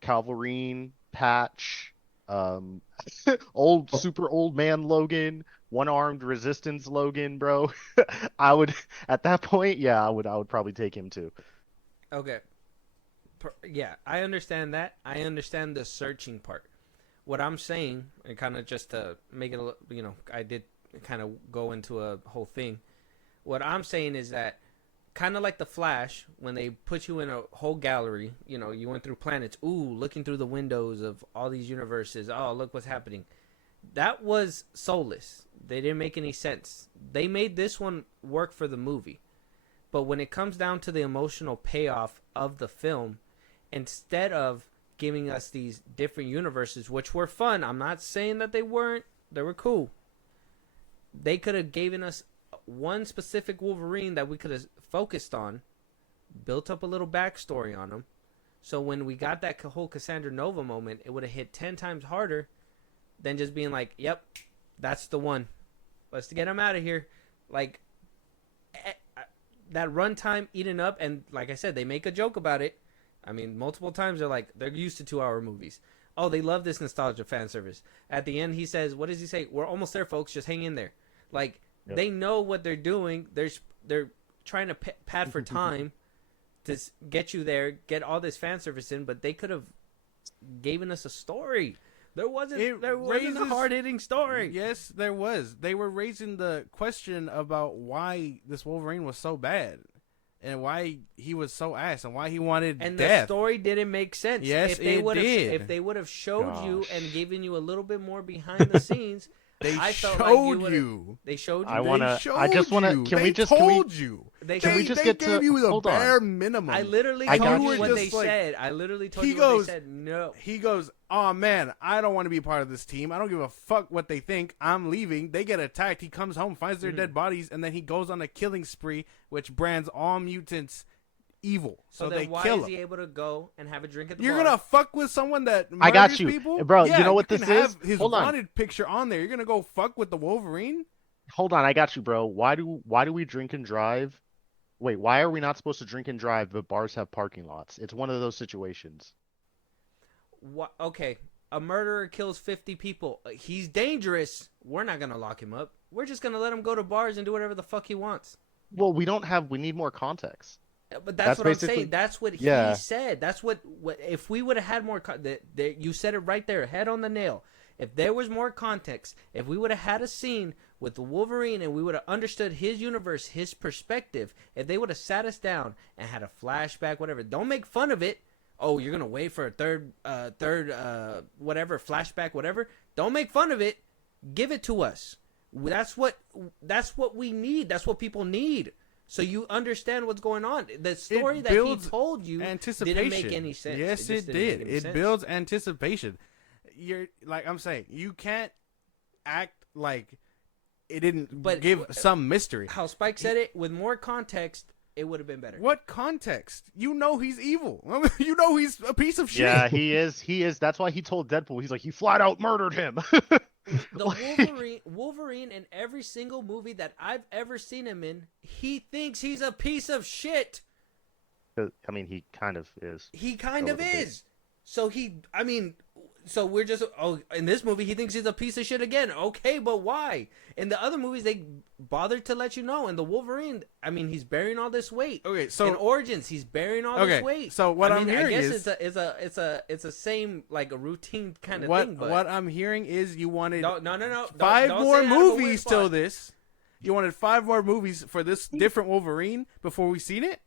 Calvarine, Patch, super old man Logan, one-armed Resistance Logan, bro, I would, at that point, yeah, I would probably take him too. Okay. Yeah, I understand that. I understand the searching part. What I'm saying, and kind of just to make it, I did kind of go into a whole thing. What I'm saying is that kind of like the Flash, when they put you in a whole gallery, you went through planets, looking through the windows of all these universes. Oh, look what's happening. that was soulless. They didn't make any sense. They made this one work for the movie. But when it comes down to the emotional payoff of the film, instead of giving us these different universes, which were fun, I'm not saying that they weren't. They were cool. They could have given us one specific Wolverine that we could have focused on, built up a little backstory on him. So when we got that whole Cassandra Nova moment, it would have hit 10 times harder than just being like, yep, that's the one. Let's get him out of here. Like, that runtime eating up, and like I said, they make a joke about it. I mean, multiple times they're used to 2-hour movies. Oh, they love this nostalgia fan service. At the end, he says, what does he say? We're almost there, folks. Just hang in there. Like, they know what they're doing. They're trying to pad for time to get you there, get all this fan service in, but they could have given us a story. There wasn't a hard-hitting story. Yes, there was. They were raising the question about why this Wolverine was so bad and why he was so ass and why he wanted and death. The story didn't make sense. Yes, it did. If they would have showed you and given you a little bit more behind the scenes, they showed you. They showed you. Can we just gave you the bare minimum. I literally told you what they said. I literally told you what they said. No. He goes, oh man, I don't want to be part of this team. I don't give a fuck what they think. I'm leaving. They get attacked. He comes home, finds their dead bodies, and then he goes on a killing spree, which brands all mutants evil. So they why kill is him. he able to go and have a drink at the You're bar? gonna fuck with someone that murders I got you, people? bro. Yeah, you know what this have is? His Hold on. wanted picture on there. You're gonna go fuck with the Wolverine? Hold on, I got you, bro. Why do we drink and drive? Wait, why are we not supposed to drink and drive but bars have parking lots? It's one of those situations. What? Okay, a murderer kills 50 people. He's dangerous. We're not gonna lock him up. We're just gonna let him go to bars and do whatever the fuck he wants. Well, we need more context. But that's what I'm saying. That's what he said. That's what if we would have had more you said it right there, head on the nail. If there was more context, if we would have had a scene with the Wolverine and we would have understood his universe, his perspective, if they would have sat us down and had a flashback, whatever, don't make fun of it. Oh, you're going to wait for a third whatever, flashback, whatever. Don't make fun of it. Give it to us. That's what we need. That's what people need. So you understand what's going on. The story that he told you didn't make any sense. Yes, it did. It builds anticipation. You're like I'm saying, you can't act like it didn't give some mystery. How Spike said it, with more context, it would have been better. What context? You know he's evil. You know he's a piece of shit. Yeah, he is. He is. That's why he told Deadpool. He's like, he flat out murdered him. The Wolverine in every single movie that I've ever seen him in, he thinks he's a piece of shit. I mean, he kind of is. He kind of is. So so we're just, in this movie, he thinks he's a piece of shit again. Okay, but why? In the other movies, they bothered to let you know. In the Wolverine, he's bearing all this weight. Okay, so in Origins, he's bearing all this weight. So what I'm hearing is, it's a same like a routine kind of thing. But what I'm hearing is you wanted no 5 don't more say that out of a weird movies spot. till this. You wanted 5 more movies for this different Wolverine before we seen it.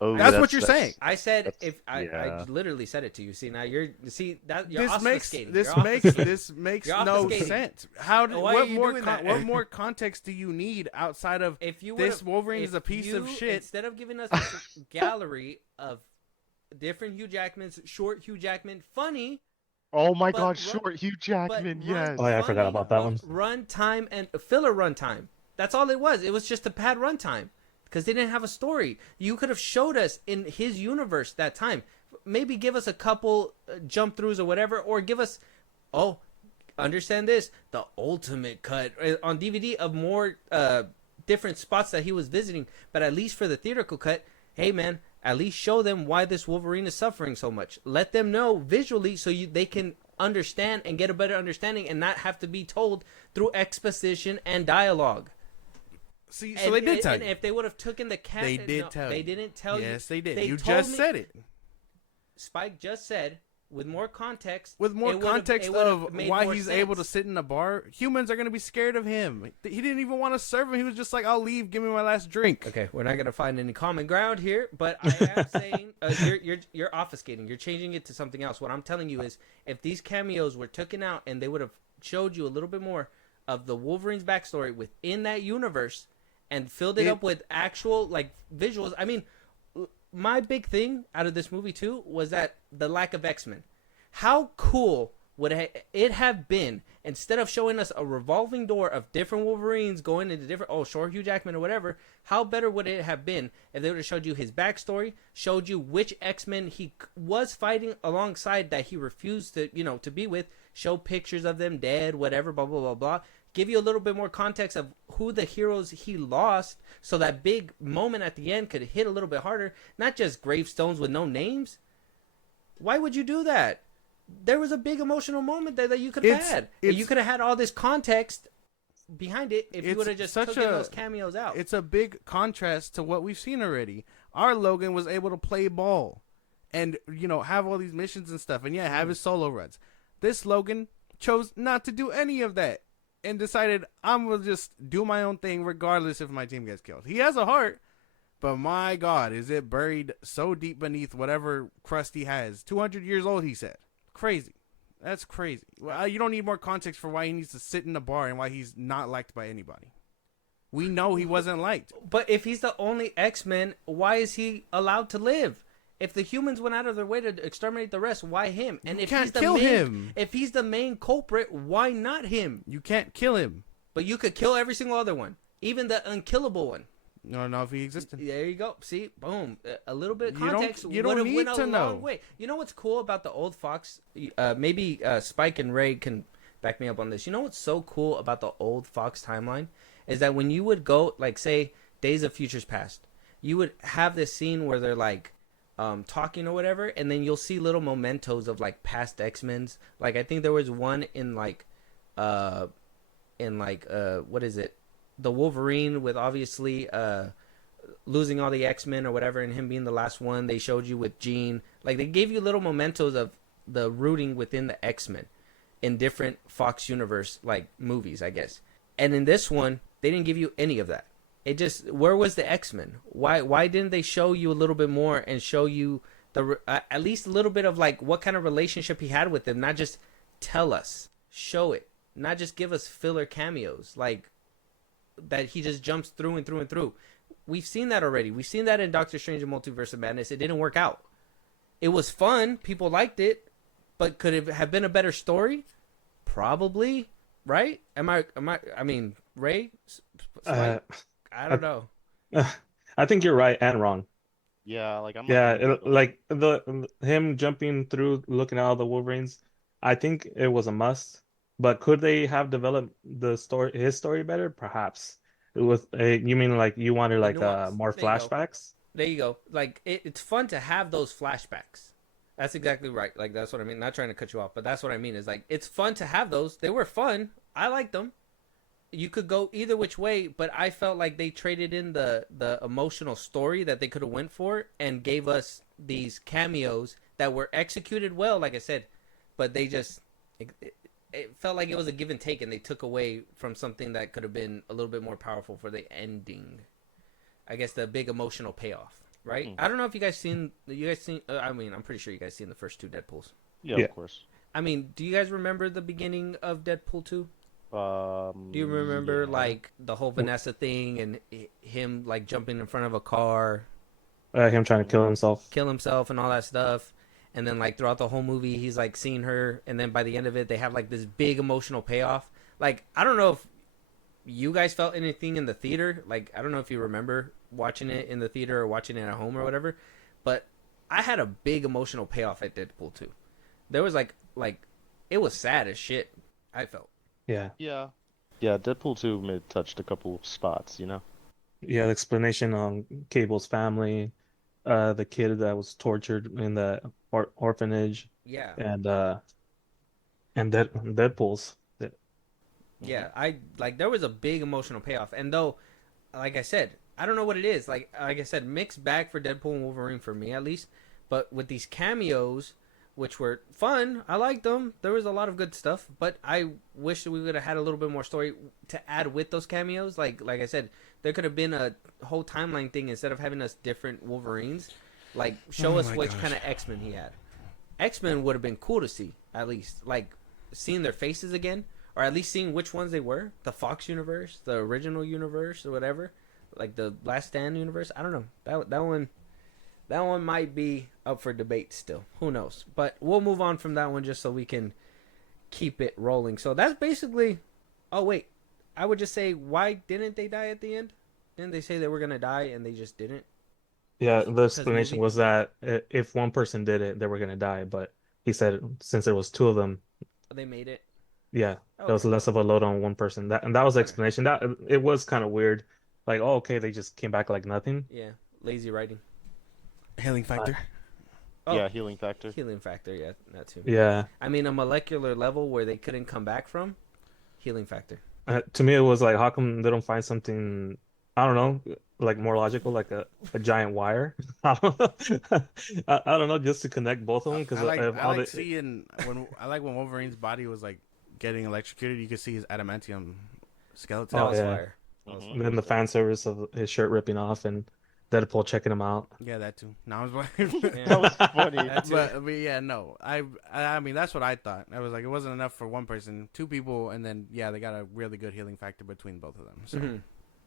Oh, that's what you're saying. I said I literally said it to you. See, now you're obfuscating. This makes no sense. What more context do you need outside of this Wolverine is a piece of shit? Instead of giving us a gallery of different Hugh Jackmans, short Hugh Jackman, funny. Oh my God, short Hugh Jackman, yes. Oh yeah, I forgot about that one. Runtime and filler runtime. That's all it was. It was just a pad runtime. Because they didn't have a story. You could have showed us in his universe that time. Maybe give us a couple jump throughs or whatever, or give us, understand this, the ultimate cut on DVD of more different spots that he was visiting. But at least for the theatrical cut, hey man, at least show them why this Wolverine is suffering so much. Let them know visually so they can understand and get a better understanding and not have to be told through exposition and dialogue. See, so they did tell you. And if they would have taken the cat, they did tell you. They didn't tell you. Yes, they did. You just said it. Spike just said, with more context. With more context of why he's able to sit in a bar, humans are going to be scared of him. He didn't even want to serve him. He was just like, I'll leave. Give me my last drink. Okay, we're not going to find any common ground here, but I am saying you're obfuscating. You're changing it to something else. What I'm telling you is, if these cameos were taken out and they would have showed you a little bit more of the Wolverine's backstory within that universe and filled it up with actual like visuals. I mean, my big thing out of this movie too was that the lack of X-Men. How cool would it have been, instead of showing us a revolving door of different Wolverines going into different, sure, Hugh Jackman or whatever, how better would it have been if they would have showed you his backstory, showed you which X-Men he was fighting alongside that he refused to, to be with, show pictures of them dead, whatever, blah, blah, blah, blah. Give you a little bit more context of who the heroes he lost, so that big moment at the end could hit a little bit harder, not just gravestones with no names. Why would you do that? There was a big emotional moment there that you could have had. You could have had all this context behind it if you would have just taken those cameos out. It's a big contrast to what we've seen already. Our Logan was able to play ball and, have all these missions and stuff, and have his solo runs. This Logan chose not to do any of that and decided, I'm going to just do my own thing regardless if my team gets killed. He has a heart, but my God, is it buried so deep beneath whatever crust he has. 200 years old, he said. Crazy. That's crazy. Well, you don't need more context for why he needs to sit in a bar and why he's not liked by anybody. We know he wasn't liked. But if he's the only X-Men, why is he allowed to live? If the humans went out of their way to exterminate the rest, why him? And if he's the kill him. If he's the main culprit, why not him? You can't kill him. But you could kill every single other one, even the unkillable one. No, if he existed. There you go. See, boom. A little bit of context. You don't need to know. Long way. You know what's cool about the old Fox? Maybe Spike and Ray can back me up on this. You know what's so cool about the old Fox timeline is that when you would go, like, say, Days of Futures Past, you would have this scene where they're like talking or whatever, and then you'll see little mementos of like past X-Men's. Like, I think there was one in what is it? The Wolverine with obviously losing all the X-Men or whatever, and him being the last one. They showed you with Jean. Like, they gave you little mementos of the rooting within the X-Men in different Fox universe like movies, I guess. And in this one, they didn't give you any of that. It just, where was the X-Men? Why didn't they show you a little bit more and show you the at least a little bit of like what kind of relationship he had with them? Not just tell us, show it. Not just give us filler cameos like that he just jumps through and through and through. We've seen that already. We've seen that in Doctor Strange and Multiverse of Madness. It didn't work out. It was fun. People liked it. But could it have been a better story? Probably. Right? I mean, Ray? I don't know. I think you're right and wrong. Yeah, like him jumping through, looking at all the Wolverines. I think it was a must. But could they have developed his story better? Perhaps. You mean like you wanted like more flashbacks? There you go. Like it's fun to have those flashbacks. That's exactly right. Like that's what I mean. Not trying to cut you off, but that's what I mean. Is like it's fun to have those. They were fun. I liked them. You could go either which way, but I felt like they traded in the emotional story that they could have went for and gave us these cameos that were executed well, like I said, but they just it felt like it was a give and take, and they took away from something that could have been a little bit more powerful for the ending. I guess the big emotional payoff, right? I don't know if you guys seen. I mean, I'm pretty sure you guys seen the first two Deadpools. Yeah, of course. I mean, do you guys remember the beginning of Deadpool 2? Do you remember like the whole Vanessa thing and him like jumping in front of a car? Him trying to kill himself and all that stuff. And then, like, throughout the whole movie, he's, like, seeing her. And then by the end of it, they have, like, this big emotional payoff. Like, I don't know if you guys felt anything in the theater. Like, I don't know if you remember watching it in the theater or watching it at home or whatever. But I had a big emotional payoff at Deadpool 2. There was, like it was sad as shit, I felt. Yeah. Yeah, Deadpool 2 touched a couple spots, Yeah, the explanation on Cable's family, the kid that was tortured in the orphanage. Yeah. And Deadpool's. Yeah, there was a big emotional payoff, and though, like I said, I don't know what it is. Like I said, mixed bag for Deadpool and Wolverine for me at least. But with these cameos, which were fun, I liked them. There was a lot of good stuff, but I wish that we would have had a little bit more story to add with those cameos. Like I said, there could have been a whole timeline thing instead of having us different Wolverines. Like, show us which kind of X-Men he had. X-Men would have been cool to see, at least. Like, seeing their faces again, or at least seeing which ones they were. The Fox universe, the original universe, or whatever, like the Last Stand universe. I don't know. That one might be up for debate still. Who knows? But we'll move on from that one just so we can keep it rolling. So that's basically. Oh wait, I would just say, why didn't they die at the end? Didn't they say they were gonna die and they just didn't? Yeah, the explanation was that if one person did it, they were gonna die. But he said since there was two of them, They made it. yeah, Okay. there was less of a load on one person. That was the Okay. explanation. That it was kind of weird. Like, oh, okay, they just came back like nothing. Yeah, lazy writing. Healing factor. Oh, Yeah, healing factor. Healing factor, yeah, that too. Yeah. I mean, a molecular level where they couldn't come back from, healing factor. To me, it was like, how come they don't find something, I don't know, like more logical, like a giant wire? I don't know. I don't know, just to connect both of them. Because I like seeing when Wolverine's body was like getting electrocuted, you could see his adamantium skeleton. That was yeah. fire. And then the fan service of his shirt ripping off and Deadpool checking him out. Yeah, that too. No, I was That was funny. but yeah, no. I mean, that's what I thought. I was like, it wasn't enough for one person, two people, and then yeah, they got a really good healing factor between both of them. So. Mm-hmm.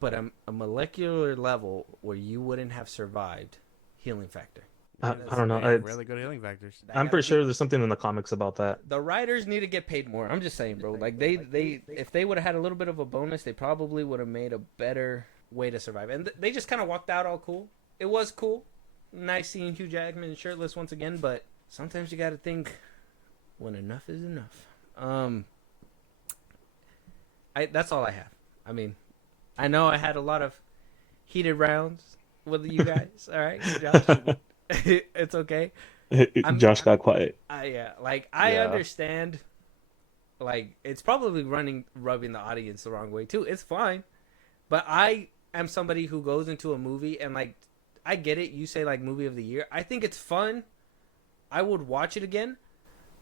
But a molecular level where you wouldn't have survived, healing factor. I don't know. They have really good healing factors. I'm pretty sure there's something in the comics about that. The writers need to get paid more. I'm just saying, bro. Like they if they would have had a little bit of a bonus, they probably would have made a better way to survive. And they just kind of walked out all cool. It was cool. Nice seeing Hugh Jackman shirtless once again, but sometimes you got to think when enough is enough. That's all I have. I mean, I know I had a lot of heated rounds with you guys. All right, Josh, it's okay. Josh got quiet. I understand. Like, it's probably rubbing the audience the wrong way too. It's fine, but I am somebody who goes into a movie and like, I get it. You say like movie of the year. I think it's fun. I would watch it again,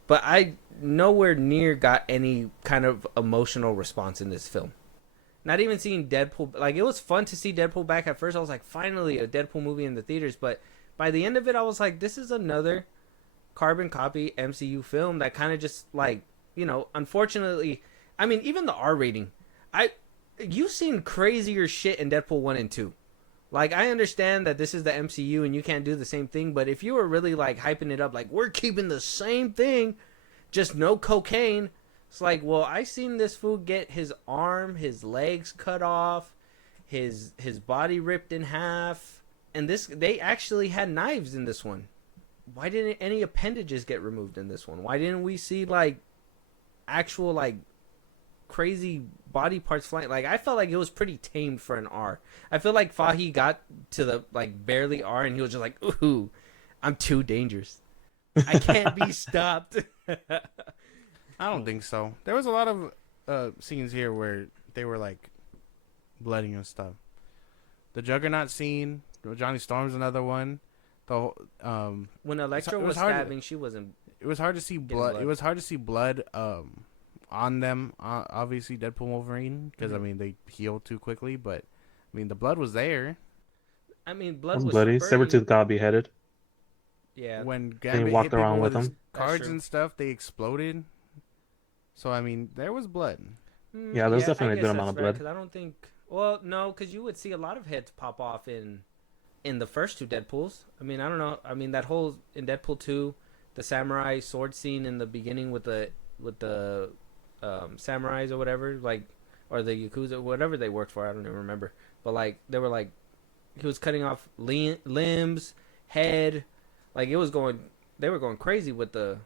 but I nowhere near got any kind of emotional response in this film. Not even seeing Deadpool. Like, it was fun to see Deadpool back at first. I was like, finally a Deadpool movie in the theaters. But by the end of it, I was like, this is another carbon copy MCU film that kind of just like, unfortunately, I mean, even the R rating, you've seen crazier shit in Deadpool 1 and 2. Like, I understand that this is the MCU and you can't do the same thing, but if you were really like hyping it up, like, we're keeping the same thing, just no cocaine, it's like, well, I seen this fool get his arm, his legs cut off, his body ripped in half, and they actually had knives in this one. Why didn't any appendages get removed in this one? Why didn't we see like actual like crazy body parts flying? Like, I felt like it was pretty tamed for an R. I feel like Fahi got to the like barely R and he was just like, ooh, I'm too dangerous. I can't be stopped. I don't think so. There was a lot of scenes here where they were like blooding and stuff. The Juggernaut scene, Johnny Storm's another one. When Electro was stabbing, she wasn't. It was hard to see blood. It was hard to see blood on them. Obviously, Deadpool and Wolverine, because I mean they healed too quickly. But I mean the blood was there. I mean, blood was bloody. spurting. Sabretooth got beheaded. Yeah. When He Gambit walked hit people around with with his them. cards and stuff, they exploded. So I mean, there was blood. Yeah, there's definitely a good amount of blood. Because I don't think. Well, no, because you would see a lot of heads pop off in the first two Deadpools. I mean, I don't know. I mean, that whole in Deadpool 2, the samurai sword scene in the beginning with the samurais or whatever, like, or the Yakuza, whatever they worked for, I don't even remember. But like, they were like, he was cutting off limbs, head, like it was going. They were going crazy with the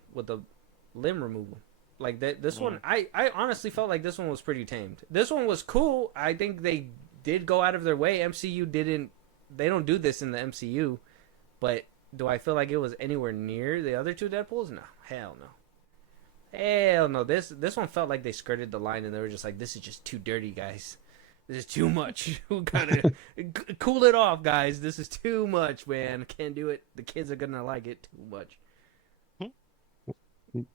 limb removal. Like that. This one, I honestly felt like this one was pretty tamed. This one was cool. I think they did go out of their way. MCU didn't. They don't do this in the MCU, but do I feel like it was anywhere near the other two Deadpools? No, hell no, hell no. This one felt like they skirted the line and they were just like, this is just too dirty, guys. This is too much. We gotta cool it off, guys. This is too much, man. Can't do it. The kids are gonna like it too much.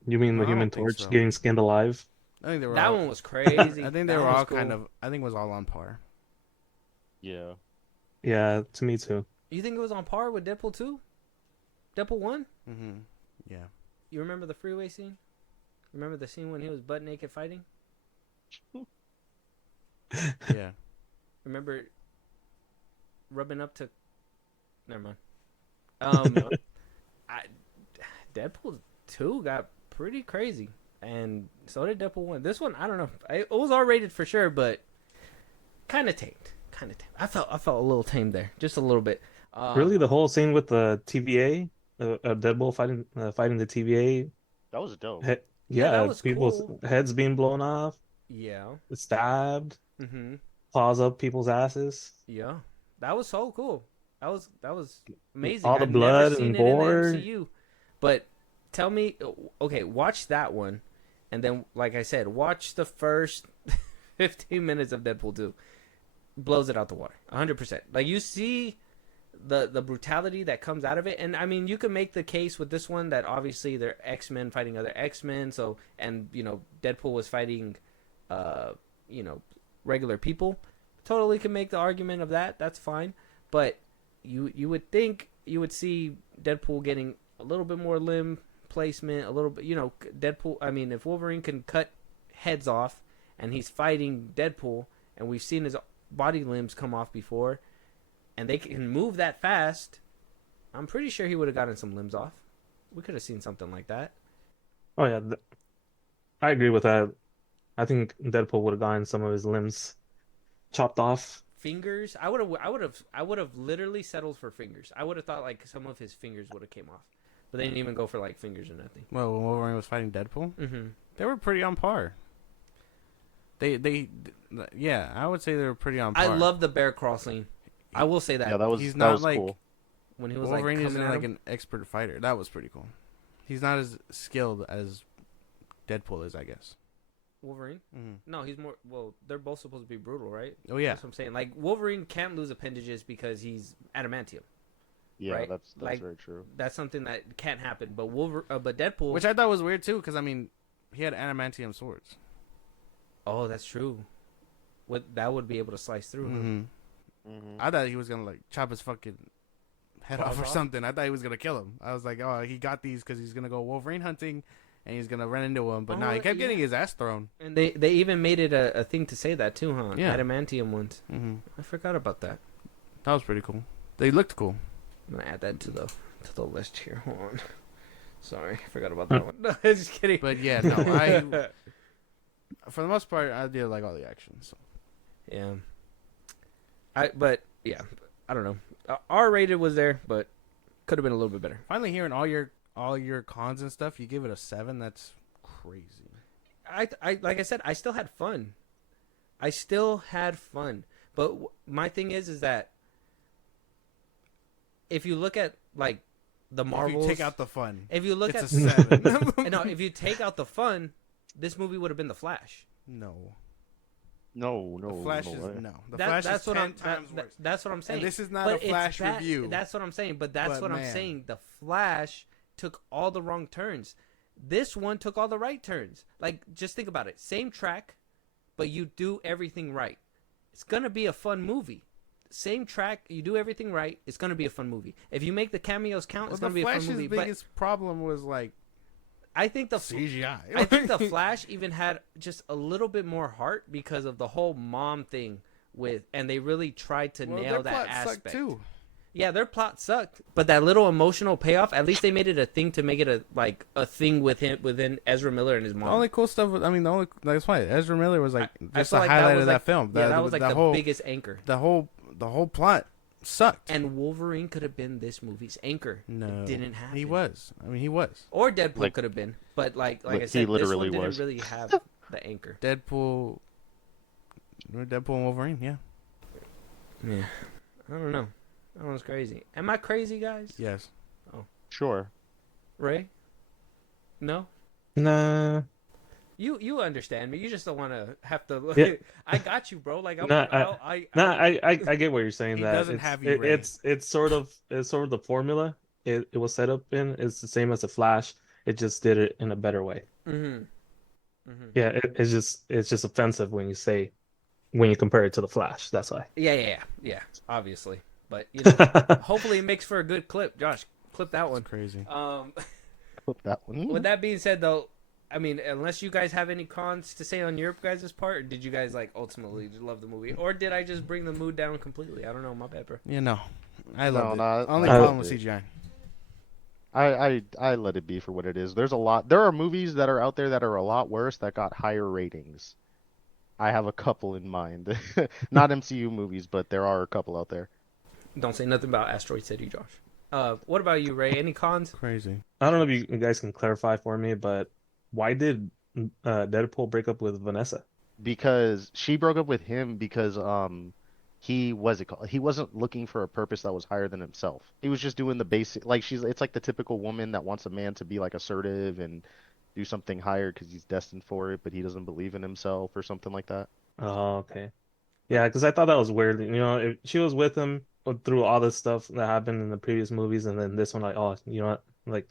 You mean the Human Torch getting skinned alive? I think they were that all, one was crazy. I think they were all kind of. I think it was all on par. Yeah. Yeah, to me too. You think it was on par with Deadpool 2? Deadpool 1? Mm-hmm. Yeah. You remember the freeway scene? Remember the scene when he was butt naked fighting? Yeah. Remember rubbing up to? Never mind. I, Deadpool 2 got pretty crazy, and so did Deadpool 1. This one, I don't know. It was R-rated for sure, but kind of tamed. I felt a little tamed there, just a little bit. Really, the whole scene with the TVA, Deadpool fighting the TVA. That was dope. Yeah, that Yeah, was people's cool. heads being blown off, Yeah. stabbed, Mm-hmm. claws up people's asses. Yeah. That was so cool. That was amazing. All the I've never blood seen and it in the gore. MCU. But tell me, okay, watch that one, and then, like I said, watch the first 15 minutes of Deadpool 2. Blows it out the water, 100%. Like, you see the brutality that comes out of it, and I mean, you can make the case with this one that obviously they're X-Men fighting other X-Men, so, and you know, Deadpool was fighting, you know, regular people. Totally can make the argument of that. That's fine, but you would think you would see Deadpool getting a little bit more limb placement, a little bit, you know, Deadpool. I mean, if Wolverine can cut heads off, and he's fighting Deadpool, and we've seen his body limbs come off before, and they can move that fast, I'm pretty sure he would have gotten some limbs off. We could have seen something like that. Oh yeah, I agree with that. I think Deadpool would have gotten some of his limbs chopped off. Fingers, I would have literally settled for fingers. I would have thought like some of his fingers would have came off, but they didn't even go for like fingers or nothing. Well, when Wolverine was fighting Deadpool, Mm-hmm. they were pretty on par. Yeah, I would say they were pretty on par. I love the bear crawl scene. I will say that. Yeah, that was He's that not was like cool. when he was Wolverine like isn't coming at like him. an expert fighter. That was pretty cool. He's not as skilled as Deadpool is, I guess. Wolverine? Mhm. No, he's more. Well, they're both supposed to be brutal, right? Oh yeah, That's what I'm saying. Like Wolverine can't lose appendages because he's adamantium. Yeah, right? that's Like, very true. That's something that can't happen. But but Deadpool. which I thought was weird too, because I mean, he had adamantium swords. Oh, that's true. What that would be able to slice through. Huh? Mm-hmm. I thought he was gonna like chop his fucking head Balls off or off? something. I thought he was gonna kill him. I was like, oh, he got these because he's gonna go Wolverine hunting, and he's gonna run into him. But Oh, nah, he kept yeah. getting his ass thrown. And they even made it a thing to say that too, huh? Yeah. Adamantium ones. Mm-hmm. I forgot about that. That was pretty cool. They looked cool. I'm gonna add that to the list here. Hold on. Sorry, I forgot about that one. No, just kidding. But yeah, no, I for the most part I did like all the action. So Yeah. But yeah, I don't know. R-rated was there, but could have been a little bit better. finally hearing all your cons and stuff, you give it a 7. That's crazy. I like I said, I still had fun. But my thing is that if you look at like the Marvels, If you take out the fun, if you look it's at a 7. no, if you take out the fun, this movie would have been The Flash. No. No, The Flash is way. no. The Flash That's is what 10 times worse. that's what I'm saying. And this is not But a it's Flash review. That's what I'm saying. But that's But what I'm man. saying. The Flash took all the wrong turns. This one took all the right turns. Like, just think about it. Same track, but you do everything right. It's gonna be a fun movie. Same track, you do everything right. It's gonna be a fun movie. If you make the cameos count, it's Well, gonna the be a Flash's fun movie. But biggest problem was like I think the CGI. I think the Flash even had just a little bit more heart because of the whole mom thing and they really tried to Well, nail their that plot aspect. sucked too. Yeah, their plot sucked, but that little emotional payoff, at least they made it a thing to make it a thing within Ezra Miller and his mom. The only cool stuff was, I mean, that's why Ezra Miller was like I just feel the like highlight was of that film. Yeah, that was like the whole biggest anchor. the whole plot sucked. And Wolverine could have been this movie's anchor. No, It didn't happen. He was. I mean, he was. Or Deadpool Like- could have been, but like Like, I he said, literally this one was. didn't really have the anchor. Deadpool and Wolverine. Yeah. Yeah, I don't know. That one's crazy. Am I crazy, guys? Yes. Sure. Ray? No. Nah, You understand me. You just don't want to have to. Yeah. I got you, bro. Like I'm. Nah, I get what you're saying. He That doesn't it's, have you, it- Ray. it's sort of the formula it was set up in. It's the same as the Flash. It just did it in a better way. Mm-hmm. Yeah, it's just offensive when you compare it to the Flash. That's why. Yeah. Obviously, but you know, hopefully it makes for a good clip. Josh, clip that one. Crazy. Clip that one. With that being said, though, I mean, unless you guys have any cons to say on your guys' part, or did you guys like ultimately just love the movie, or did I just bring the mood down completely? I don't know. My bad, bro. You know, I love No, it. Only I problem loved with it. CGI. I let it be for what it is. There's a lot. There are movies that are out there that are a lot worse that got higher ratings. I have a couple in mind. Not MCU movies, but there are a couple out there. Don't say nothing about Asteroid City, Josh. What about you, Ray? Any cons? Crazy. I don't know if you guys can clarify for me, but why did Deadpool break up with Vanessa? Because she broke up with him because he wasn't looking for a purpose that was higher than himself. He was just doing the basic, like, it's like the typical woman that wants a man to be like assertive and do something higher because he's destined for it, but he doesn't believe in himself or something like that. Oh, okay. Yeah, because I thought that was weird. You know, if she was with him through all this stuff that happened in the previous movies, and then this one, like, oh, you know what? Like,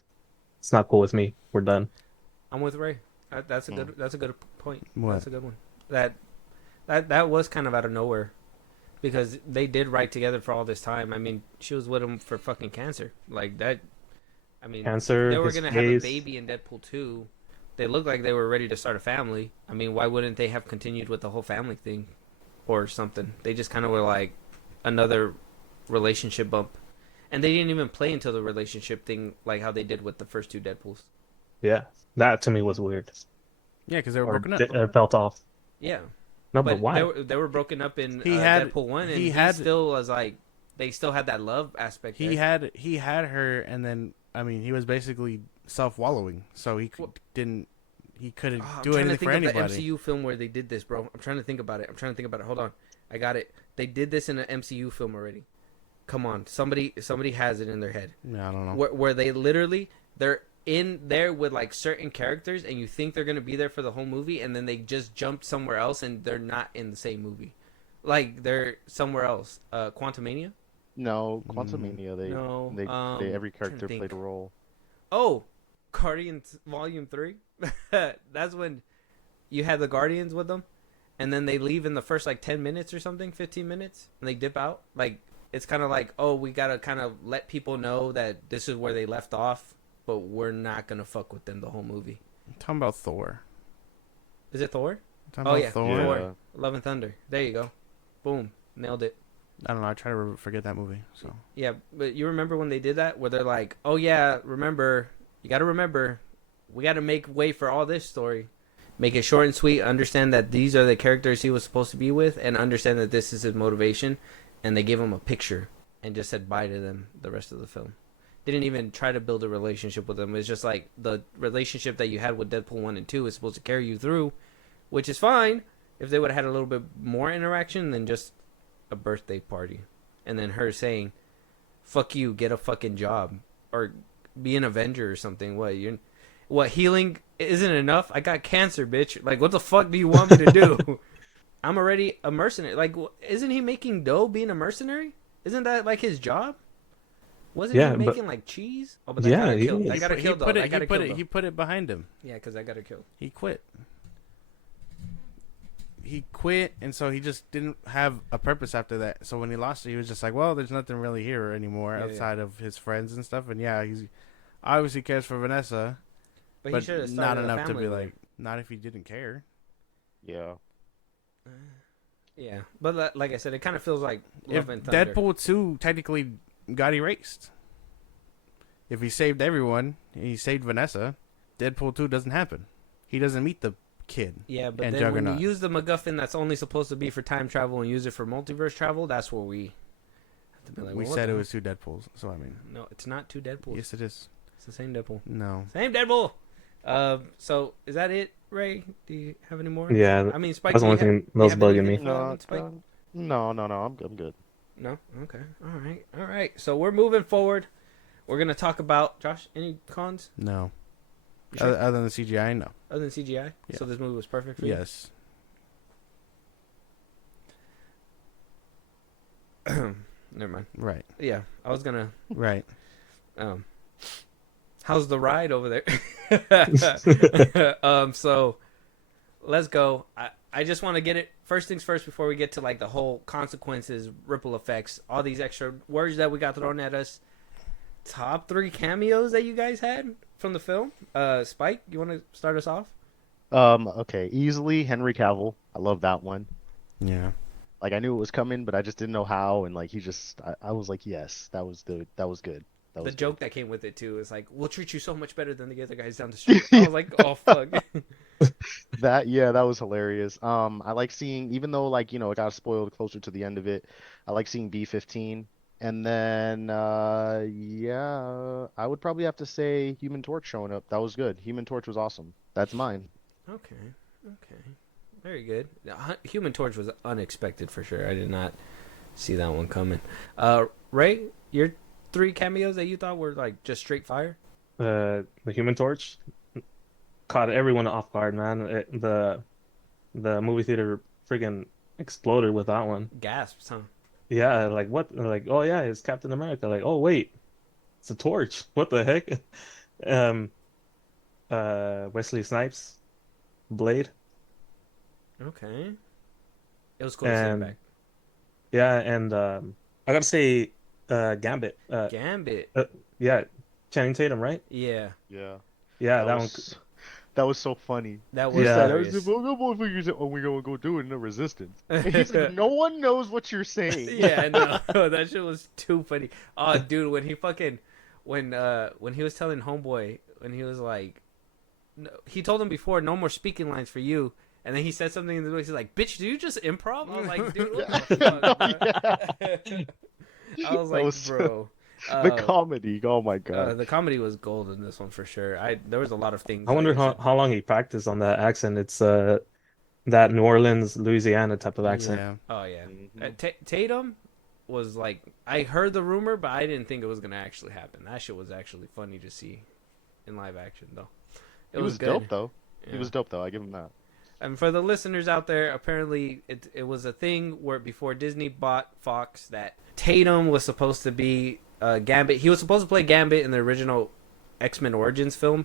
it's not cool with me. We're done. I'm with Ray. That's a good. That's a good point. What? That's a good one. That was kind of out of nowhere, because they did write together for all this time. I mean, she was with him for fucking cancer. Like that. I mean, Cancer, they were his gonna have a face. baby in Deadpool 2. They looked like they were ready to start a family. I mean, why wouldn't they have continued with the whole family thing, or something? They just kind of were like another relationship bump, and they didn't even play into the relationship thing like how they did with the first two Deadpools. Yeah, that to me was weird. Yeah, because they were Or broken up. it felt off. Yeah. No, but why? They were broken up in He had- Deadpool 1, and he he had- still was like, they still had that love aspect. He there. had her, and then I mean he was basically self-wallowing, so he couldn't I'm do trying anything to for think of the anybody. MCU film where they did this, bro. I'm trying to think about it. Hold on, I got it. They did this in an MCU film already. Come on, somebody has it in their head. Yeah, I don't know. Where they literally they're in there with like certain characters, and you think they're gonna be there for the whole movie, and then they just jump somewhere else, and they're not in the same movie. Like they're somewhere else. Quantumania. No, Quantumania, No, they every trying to character think. played a role. Oh, Guardians Volume 3. That's when you had the Guardians with them, and then they leave in the first like 10 minutes or something, 15 minutes, and they dip out. Like, it's kind of like, oh, we gotta kind of let people know that this is where they left off, but we're not gonna fuck with them the whole movie. I'm talking about Thor. Is it Thor? I'm talking Oh about yeah, Thor. Thor. Love and Thunder. There you go. Boom, nailed it. I don't know. I try to forget that movie. So Yeah, but you remember when they did that, where they're like, oh yeah, remember, you gotta remember, we gotta make way for all this story. Make it short and sweet, understand that these are the characters he was supposed to be with, and understand that this is his motivation. And they gave him a picture and just said bye to them the rest of the film. Didn't even try to build a relationship with them. It's just like the relationship that you had with Deadpool 1 and 2 is supposed to carry you through, which is fine if they would have had a little bit more interaction than just a birthday party. And then her saying, fuck you, get a fucking job. Or be an Avenger or something. What, healing isn't enough? I got cancer, bitch. Like, what the fuck do you want me to do? I'm already a mercenary. Like, isn't he making dough being a mercenary? Isn't that like his job? Wasn't he making like cheese? Oh, but that got her killed. That got her killed, though. He put it behind him. Yeah, because that got her killed. He quit. He quit, and so he just didn't have a purpose after that. So when he lost it, he was just like, well, there's nothing really here anymore outside of his friends and stuff. And yeah, he's obviously cares for Vanessa, but he should have not started a enough to family be with like, not if he didn't care. Yeah. Yeah, but like I said, it kind of feels like If Love and Thunder. Deadpool 2 technically got erased, if he saved everyone, and he saved Vanessa, Deadpool 2 doesn't happen. He doesn't meet the kid. Yeah, but and then Juggernaut. when you use the MacGuffin that's only supposed to be for time travel and use it for multiverse travel, that's where we have to be like, we well, what said the it was 2 Deadpools, so I mean. No, it's not 2 Deadpools. Yes, it is. It's the same Deadpool. No. Same Deadpool. So is that it, Ray? Do you have any more? Yeah, I mean, Spike. that's the only do you thing have- that was do you have bugging me. anything on Spike? No, I'm good. No? Okay. All right. So we're moving forward. We're going to talk about, Josh, any cons? No. You sure? Other than CGI, no. Other than CGI? Yeah. So this movie was perfect for you? Yes. Never mind. Right. Yeah, I was going to... Right. How's the ride over there? So let's go. I just want to get it first things first before we get to like the whole consequences, ripple effects, all these extra words that we got thrown at us. Top 3 cameos that you guys had from the film. Spike, you want to start us off? Okay, easily Henry Cavill. I love that one. Yeah. Like I knew it was coming, but I just didn't know how, and like I was like, yes, that was good. That was good. That The was joke that came with it too is like, we'll treat you so much better than the other guys down the street. I was like, oh fuck. That was hilarious. I like seeing, even though like it got spoiled closer to the end of it. I like seeing B-15, and then yeah, I would probably have to say Human Torch showing up. That was good. Human Torch was awesome. That's mine. Okay. Very good. Human Torch was unexpected for sure. I did not see that one coming. Ray, your 3 cameos that you thought were like just straight fire? The Human Torch caught everyone off guard, man. The movie theater freaking exploded with that one. Gasps, huh? Yeah, like what? Like, oh yeah, it's Captain America. Like, oh wait, it's a torch. What the heck? Wesley Snipes, Blade. Okay. It was cool to see him back. Yeah, and I gotta say, Gambit. Gambit. Yeah, Channing Tatum, right? Yeah. Yeah. Yeah, that one. That was so funny. That was Yeah. We're gonna go do it in the Resistance. And he's like, no one knows what you're saying. Yeah, no, that shit was too funny. Oh, dude, when he fucking when he was telling Homeboy, when he was like, no, he told him before, no more speaking lines for you. And then he said something in the voice. He's like, "Bitch, do you just improv?" I was like, "Dude, what the fuck?" I was like, "Bro." The comedy, oh my god. The comedy was gold in this one for sure. There was a lot of things. I wonder how long he practiced on that accent. It's that New Orleans, Louisiana type of accent. Yeah. Oh yeah. Tatum was like, I heard the rumor, but I didn't think it was gonna actually happen. That shit was actually funny to see in live action, though. It was good. dope though. Yeah. It was dope though. I give him that. And for the listeners out there, apparently it was a thing where before Disney bought Fox that Tatum was supposed to be Gambit. He was supposed to play Gambit in the original X-Men Origins film,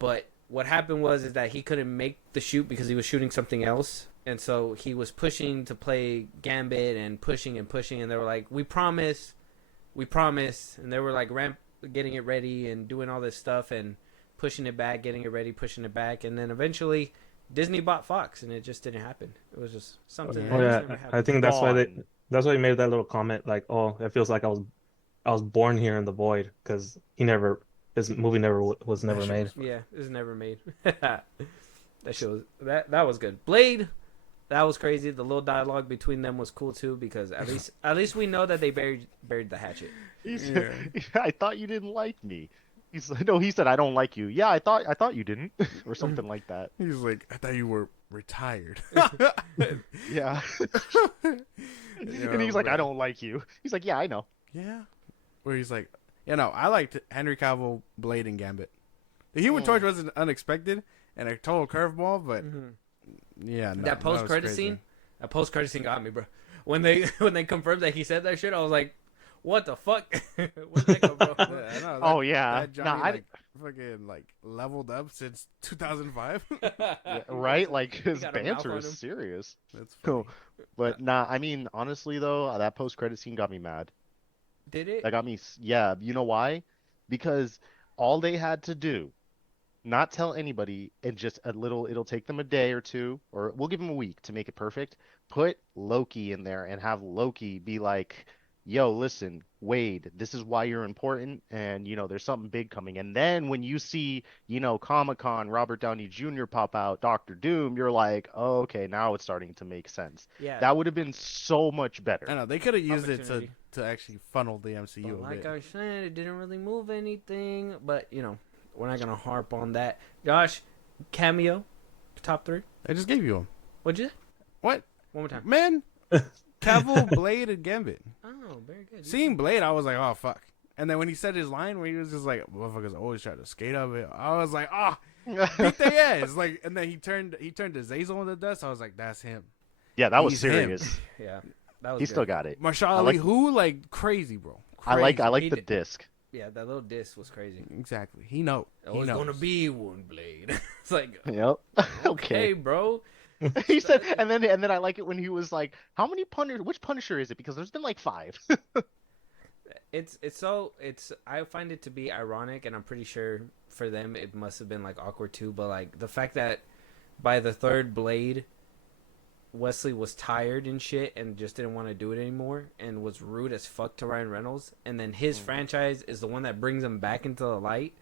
but what happened is that he couldn't make the shoot because he was shooting something else, and so he was pushing to play Gambit and pushing, and they were like, we promise, and they were like getting it ready and doing all this stuff and pushing it back, getting it ready, pushing it back, and then eventually Disney bought Fox, and it just didn't happen. It was just something. Oh yeah, I think that's why he made that little comment, like, "Oh, it feels like I was born here in the void," because his movie was never made. Yeah, it was never made. That shit was that was good. Blade, that was crazy. The little dialogue between them was cool too, because at least we know that they buried the hatchet. He said, I thought you didn't like me. He's like, no, he said, I don't like you. Yeah, I thought you didn't, or something like that. He's like, I thought you were retired. Yeah. And he's like, I don't like you. He's like, yeah, I know. Yeah. Where he's like, I liked Henry Cavill, Blade, and Gambit. The Human Torch wasn't unexpected and a total curveball, but yeah, no, that post-credit scene got me, bro. When they confirmed that he said that shit, I was like, what the fuck? Where'd that go, bro? That Johnny, fucking leveled up since 2005. Yeah, right? Like his banter is serious. That's funny. But nah, I mean, honestly though, that post-credit scene got me mad. Did it? That got me. Yeah, you know why? Because all they had to do, not tell anybody, and just it'll take them a day or two, or we'll give them a week to make it perfect. Put Loki in there and have Loki be like, yo, listen, Wade, this is why you're important, and there's something big coming. And then when you see, Comic-Con, Robert Downey Jr. pop out, Doctor Doom, you're like, oh, okay, now it's starting to make sense. Yeah. That would have been so much better. I know they could have used it to actually funnel the MCU but a like bit. I said, it didn't really move anything, but we're not gonna harp on that. Josh, cameo, top 3. I just gave you them. What'd you? What? One more time. Man, Cavill, Blade, and Gambit. Oh, very good. Seeing Blade, I was like, oh, fuck. And then when he said his line where he was just like, motherfuckers always try to skate up it, I was like, oh, beat their ass. Like, and then he turned to Zazel in the dust. I was like, that's him. Yeah, that was He's serious. Yeah, that was He good. still got it. Marshall Ali, who crazy, bro. I Crazy. like the disc. Yeah, that little disc was crazy. Exactly. He knows. It was gonna be one blade. It's like, Yep. okay, bro. He said, and then I like it when he was like, "How many Punisher? Which Punisher is it? Because there's been like 5." it's I find it to be ironic, and I'm pretty sure for them it must have been like awkward too. But like the fact that by the third Blade, Wesley was tired and shit and just didn't want to do it anymore and was rude as fuck to Ryan Reynolds, and then his franchise is the one that brings him back into the light.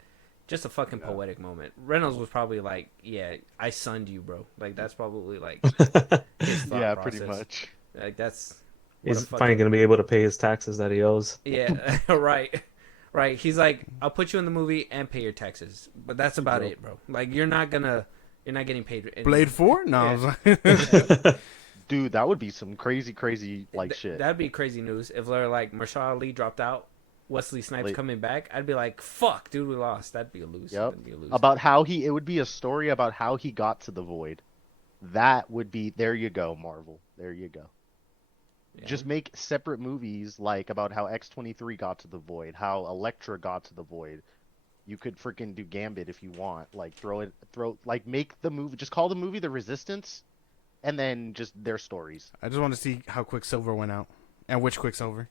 Just a fucking poetic moment. Reynolds was probably like, "Yeah, I sunned you, bro." Like that's probably like his thought Yeah, process. pretty much. Like that's He's fucking... finally gonna be able to pay his taxes that he owes. Yeah, right. He's like, "I'll put you in the movie and pay your taxes, but that's about it, bro. Like you're not getting paid." Blade 4? No. Yeah. I was like... Dude, that would be some crazy like shit. That'd be crazy news if they're like Marshall Ali dropped out, Wesley Snipes coming back. I'd be like, "Fuck, dude, we lost." That'd be a lose. Yep. That'd be a lose. About how it would be a story about how he got to the void. That would be, there you go, Marvel. There you go. Yeah. Just make separate movies like about how X-23 got to the void, how Elektra got to the void. You could freaking do Gambit if you want. Like make the movie, just call the movie The Resistance, and then just their stories. I just want to see how Quicksilver went out, and which Quicksilver.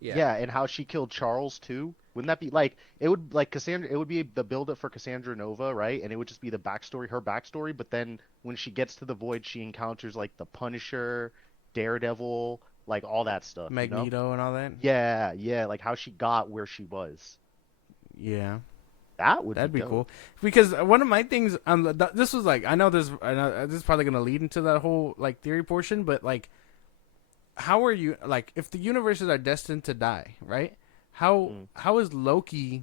Yeah, and how she killed Charles too. Wouldn't that be like, it would like Cassandra? It would be the build up for Cassandra Nova, right? And it would just be the backstory, her backstory. But then when she gets to the void, she encounters like the Punisher, Daredevil, like all that stuff. Magneto and all that. Yeah, like how she got where she was. Yeah. That'd be dope. cool. Because one of my things, this was like, I know this is probably gonna lead into that whole like theory portion, but like, how are you like if the universes are destined to die, right? How is Loki?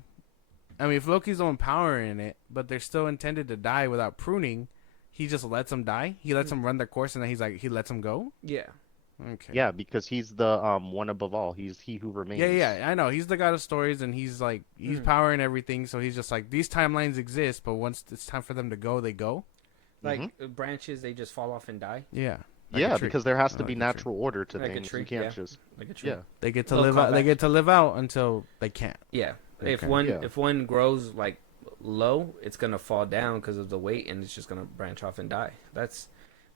I mean, if Loki's the one power in it, but they're still intended to die without pruning, he just lets them die. He lets them run their course, and then he lets them go. Yeah. Okay. Yeah, because he's the one above all. He's he who remains. Yeah, I know. He's the god of stories, and he's like he's powering everything. So he's just like, these timelines exist, but once it's time for them to go, they go. Like branches, they just fall off and die. Yeah. Yeah, because there has to be natural order to things. You can't just like a tree. Yeah. They get to live out. They get to live out until they can't. Yeah. Okay. If one grows like low, it's gonna fall down because of the weight, and it's just gonna branch off and die.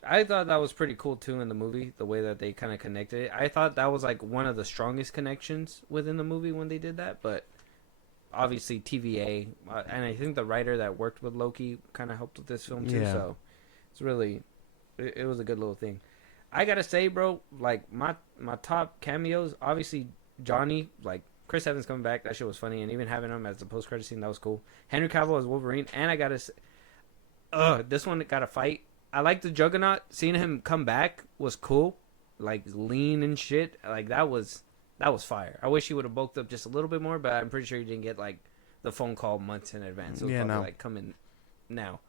I thought that was pretty cool too in the movie, the way that they kind of connected it. I thought that was like one of the strongest connections within the movie when they did that, but obviously TVA, and I think the writer that worked with Loki kind of helped with this film too. Yeah. So it's really, it was a good little thing. I gotta say, bro, like my top cameos, obviously Johnny, like Chris Evans coming back, that shit was funny, and even having him as the post credit scene, that was cool. Henry Cavill as Wolverine, and I gotta say, this one got a fight. I like the Juggernaut. Seeing him come back was cool, like lean and shit. Like that was fire. I wish he would have bulked up just a little bit more, but I'm pretty sure he didn't get like the phone call months in advance. So it was probably like coming now.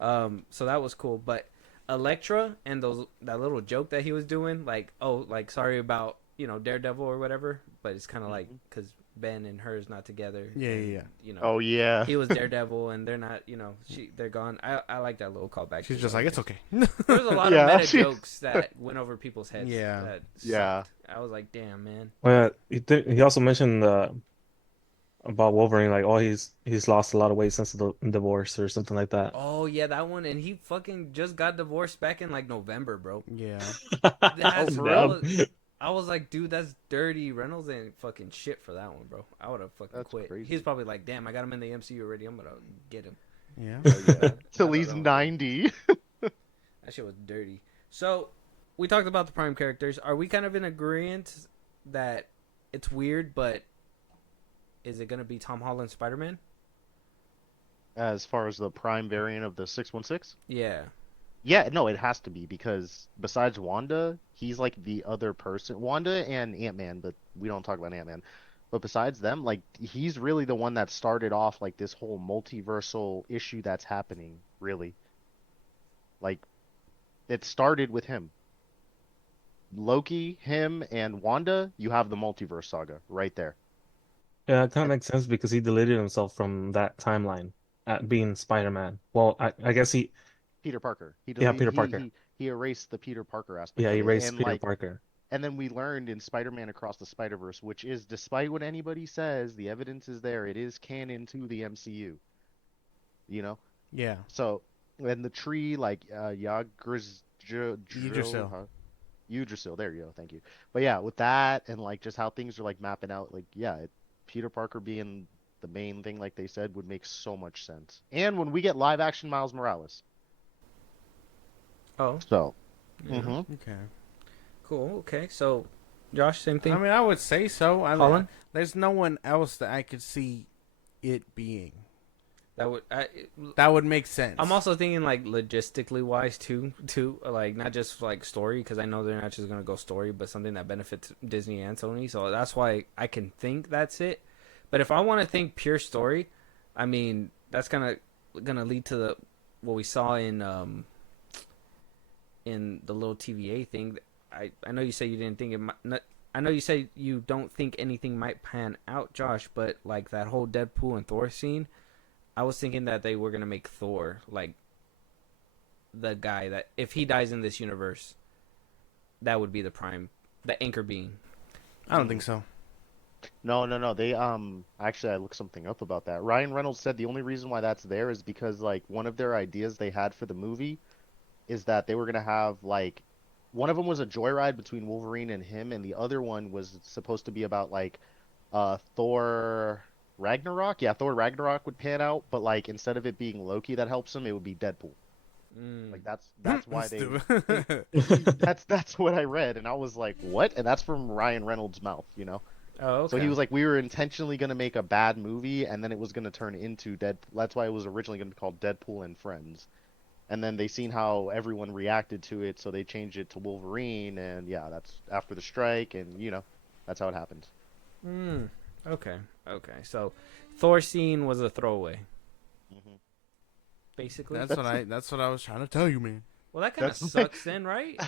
So that was cool, but Elektra and that little joke that he was doing, like, oh, like sorry about Daredevil or whatever, but it's kind of like because Ben and her is not together. Yeah. Oh yeah. He was Daredevil and they're not. They're gone. I like that little callback. She's just like, it's okay. There was a lot of meta jokes that went over people's heads. Yeah. That I was like, damn, man. Well, he also mentioned about Wolverine, like, oh, he's lost a lot of weight since the divorce or something like that. Oh yeah, that one, and he fucking just got divorced back in like November, bro. Yeah. That's I was like, dude, that's dirty. Reynolds ain't fucking shit for that one, bro. I would have fucking quit. Crazy. He's probably like, damn, I got him in the MCU already. I'm gonna get him. Yeah. Till he's 90. That shit was dirty. So we talked about the Prime characters. Are we kind of in agreement that it's weird, but is it gonna be Tom Holland Spider-Man? As far as the Prime variant of the 616? Yeah. Yeah, no, it has to be, because besides Wanda, he's like the other person. Wanda and Ant-Man, but we don't talk about Ant-Man. But besides them, like, he's really the one that started off like this whole multiversal issue that's happening, really. Like, it started with him. Loki, him, and Wanda, you have the multiverse saga right there. Yeah, it kind of makes sense because he deleted himself from that timeline at being Spider-Man. Well, I guess Peter Parker. Peter Parker. He erased the Peter Parker aspect. Yeah, he of it. erased And, Peter like, Parker. And then we learned in Spider-Man Across the Spider-Verse, which is, despite what anybody says, the evidence is there. It is canon to the MCU. Yeah. So, and the tree, like, Yggdrasil. Yggdrasil. There you go. Thank you. But yeah, with that and like just how things are like mapping out, like yeah, Peter Parker being the main thing, like they said, would make so much sense. And when we get live action Miles Morales, Oh, so yeah. Okay. Cool. Okay. So, Josh, same thing. I mean, I would say so. I Colin? mean, there's no one else that I could see it being. That would. That would make sense. I'm also thinking like logistically wise too, like not just like story, because I know they're not just gonna go story, but something that benefits Disney and Sony. So that's why I can think that's it. But if I want to think pure story, I mean that's gonna lead to the what we saw in the little TVA thing. I know you say you didn't think it might. Not, I know you say you don't think anything might pan out, Josh, but like that whole Deadpool and Thor scene. I was thinking that they were going to make Thor, like, the guy that, if he dies in this universe, that would be the anchor being. I don't think so. no. They actually I looked something up about that. Ryan Reynolds said the only reason why that's there is because like one of their ideas they had for the movie is that they were gonna have like one of them was a joyride between Wolverine and him, and the other one was supposed to be about like Thor Ragnarok. Yeah, Thor Ragnarok would pan out, but like instead of it being Loki that helps him, it would be Deadpool. Like that's why that's what I read, and I was like, what? And that's from Ryan Reynolds' mouth, you know. Oh, okay. So he was like, we were intentionally gonna make a bad movie, and then it was gonna turn into Deadpool. That's why it was originally gonna be called Deadpool and Friends. And then they seen how everyone reacted to it, so they changed it to Wolverine, and yeah, that's after the strike, and you know, that's how it happened. Okay. So, Thor scene was a throwaway. Basically. That's what I was trying to tell you, man. Well, that kind of sucks then, right?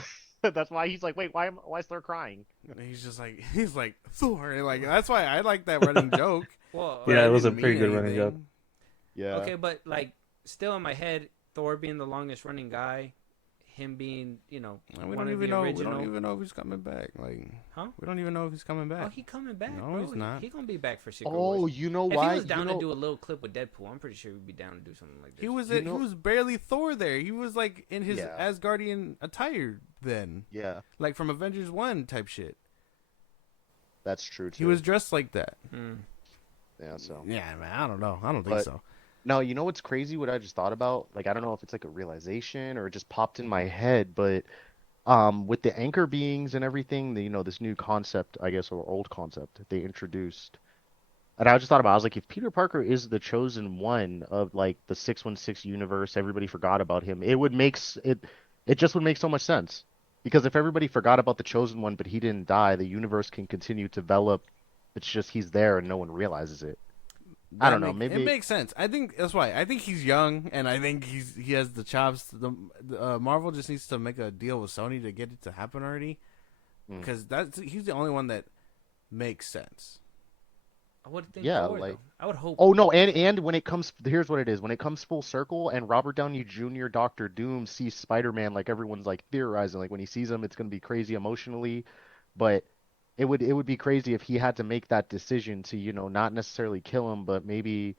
That's why he's like, wait, why is Thor crying? And he's like Thor, and like that's why I like that running joke. Well, Yeah, it was a pretty good running joke. Yeah. okay, but like, still in my head, Thor being the longest running guy, him being, you know, And we one don't of even the know. original. We don't even know if he's coming back. Like, Huh? We don't even know if he's coming back. Oh, he coming back, No, bro. he's not. He gonna be back for Secret Oh, Wars. you know If why? he was down you know... to do a little clip with Deadpool, I'm pretty sure he'd be down to do something like this. He was You he know- was barely Thor there. He was like in his Yeah. Asgardian attire then, Yeah, like from Avengers 1 type shit. that's true too. He was dressed like that. Yeah, so. Yeah, man. I don't know. I don't think But- so. No, you know what's crazy? What I just thought about? Like, I don't know if it's like a realization or it just popped in my head, but with the anchor beings and everything, you know, this new concept, I guess, or old concept that they introduced. And I just thought about, I was like, if Peter Parker is the chosen one of like the 616 universe, everybody forgot about him. It would make it just would make so much sense. Because if everybody forgot about the chosen one, but he didn't die, the universe can continue to develop. It's just he's there and no one realizes it. I don't know. Maybe it makes sense. I think that's why. I think he's young, and I think he has the chops. The Marvel just needs to make a deal with Sony to get it to happen already, because he's the only one that makes sense. I would think. Yeah, Thor, like- though. I would hope. Oh no, and when it comes, here's what it is. When it comes full circle, and Robert Downey Jr., Doctor Doom sees Spider-Man, like everyone's like theorizing, like when he sees him, it's gonna be crazy emotionally, but it would be crazy if he had to make that decision to, you know, not necessarily kill him, but maybe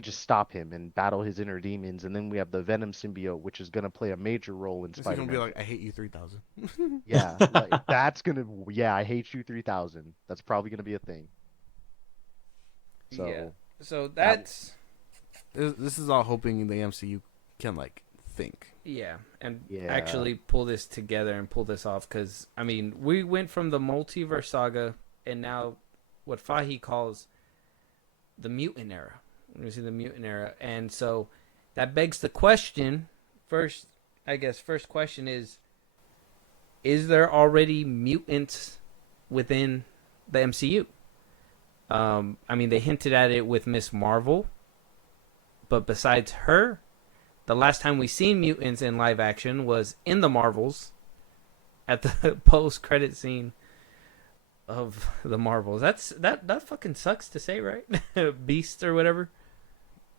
just stop him and battle his inner demons, and then we have the Venom symbiote, which is gonna play a major role in It's Spider-Man. gonna be like, I hate you 3000. Yeah, like, that's gonna, yeah, I hate you 3000. That's probably gonna be a thing. So. Yeah. So that's This is all hoping the MCU can like think. and Yeah. actually pull this together and pull this off, because I mean we went from the multiverse saga and now what Fahy calls the mutant era. We see the mutant era, and so that begs the question. First question is there already mutants within the MCU? I mean, they hinted at it with Miss Marvel, but besides her, the last time we seen mutants in live action was in the Marvels, at the post-credit scene of the Marvels. That fucking sucks to say, right? Beast or whatever.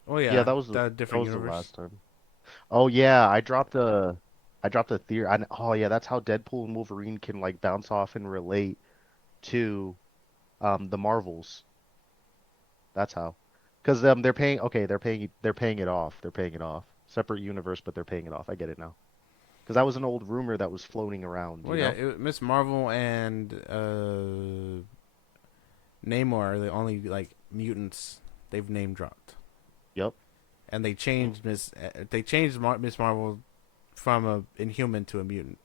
Oh yeah, Yeah, that was different that was universe. the last time. Oh yeah, I dropped a theory. Oh yeah, that's how Deadpool and Wolverine can like bounce off and relate to the Marvels. That's how. Because they're paying it off. They're paying it off. Separate universe, but they're paying it off. I get it now. Because that was an old rumor that was floating around. Well, you yeah, know? Miss Marvel and Namor are the only like mutants they've name dropped. Yep. And they changed Miss Marvel from a Inhuman to a mutant.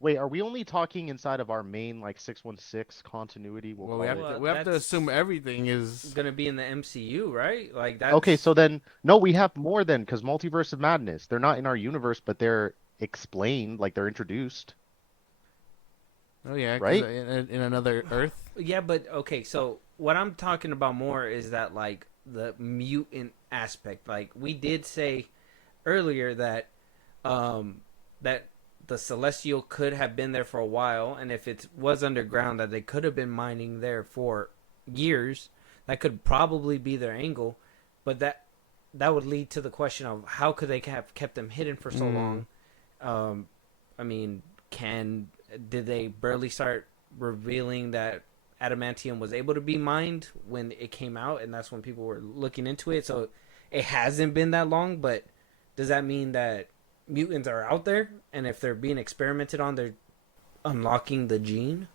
Wait, are we only talking inside of our main like 616 continuity? Well, we have to that's assume everything is gonna be in the MCU, right? Like that's Okay, so then no, we have more than because Multiverse of Madness. They're not in our universe, but they're explained, like they're introduced. Oh yeah, 'cause Right? in another Earth. Yeah, but okay, so what I'm talking about more is that like the mutant aspect. Like we did say earlier that that the Celestial could have been there for a while, and if it was underground that they could have been mining there for years, that could probably be their angle, but that would lead to the question of how could they have kept them hidden for so long? I mean, did they barely start revealing that adamantium was able to be mined when it came out, and that's when people were looking into it? So it hasn't been that long, but does that mean that mutants are out there, and if they're being experimented on, they're unlocking the gene?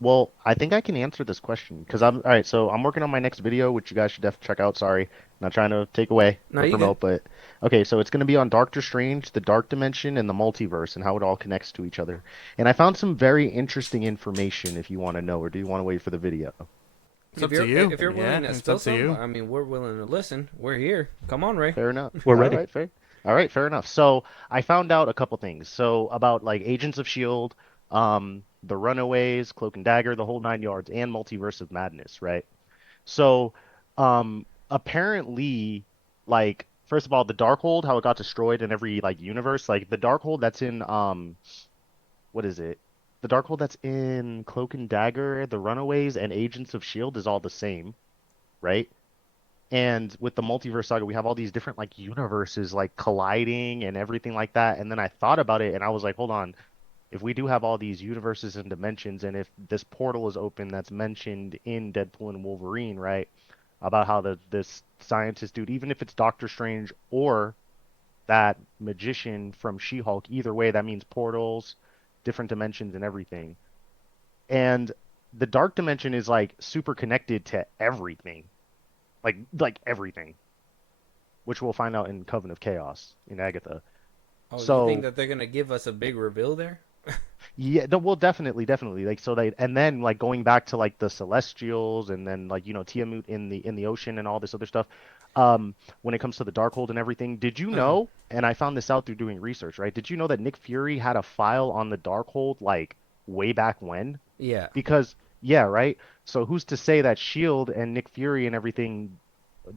Well, I think I can answer this question because I'm all right. So I'm working on my next video, which you guys should definitely check out. Sorry, not trying to take away No, or you promote, but okay. So it's going to be on Doctor Strange, the Dark Dimension, and the multiverse, and how it all connects to each other. And I found some very interesting information. If you want to know, or do you want to wait for the video? It's up to you. If you're willing to it's spill up to some, you. I mean, we're willing to listen. We're here. Come on, Ray. Fair enough. We're ready. All right, fair. All right, fair enough. So I found out a couple things. So about like Agents of Shield, the Runaways, Cloak and Dagger, the whole 9 yards, and Multiverse of Madness, right? So, apparently, like first of all, the Darkhold, how it got destroyed in every like universe, like the Darkhold that's in what is it? The Darkhold that's in Cloak and Dagger, the Runaways, and Agents of Shield is all the same, right? And with the multiverse saga, we have all these different like universes like colliding and everything like that. And then I thought about it and I was like, hold on, if we do have all these universes and dimensions, and if this portal is open that's mentioned in Deadpool and Wolverine, right? About how this scientist dude, even if it's Doctor Strange or that magician from She-Hulk, either way, that means portals, different dimensions, and everything. And the dark dimension is like super connected to everything. Like everything, which we'll find out in Coven of Chaos in Agatha. Oh, So you think that they're gonna give us a big reveal there? yeah, no, well, definitely, like so they, and then like going back to like the Celestials, and then like Tiamat in the ocean and all this other stuff. When it comes to the Darkhold and everything, did you know? And I found this out through doing research, right? Did you know that Nick Fury had a file on the Darkhold like way back when? Yeah. Because yeah, right. So who's to say that Shield and Nick Fury and everything,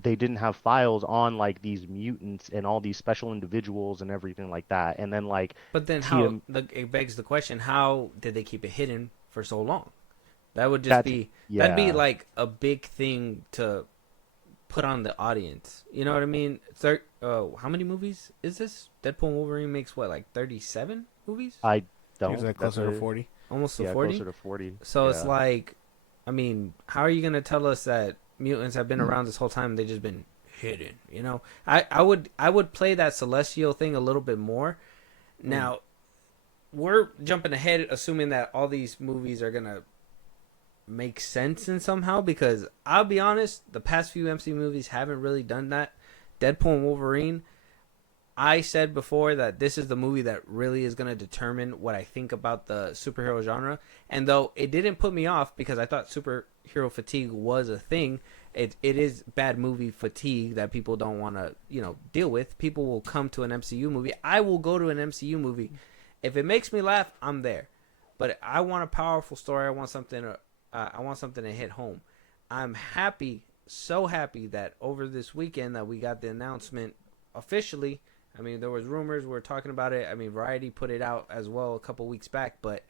they didn't have files on like these mutants and all these special individuals and everything like that? And then like, But then it begs the question: how did they keep it hidden for so long? That would just that'd be like a big thing to put on the audience. You know what I mean? How many movies is this? Deadpool and Wolverine makes what, like 37 movies? I don't. Is that closer to 40? Almost to 40. Closer to 40. So it's like, I mean, how are you gonna tell us that mutants have been around this whole time and they just been hidden? You know, I would play that Celestial thing a little bit more. Now, we're jumping ahead, assuming that all these movies are gonna make sense in somehow, because I'll be honest, the past few MC movies haven't really done that. Deadpool and Wolverine, I said before that this is the movie that really is going to determine what I think about the superhero genre. And though it didn't put me off, because I thought superhero fatigue was a thing, it is bad movie fatigue that people don't want to, deal with. People will come to an MCU movie. I will go to an MCU movie. If it makes me laugh, I'm there. But I want a powerful story. I want something to hit home. I'm happy, so happy that over this weekend that we got the announcement officially. I mean, there was rumors, we were talking about it. I mean, Variety put it out as well a couple weeks back, but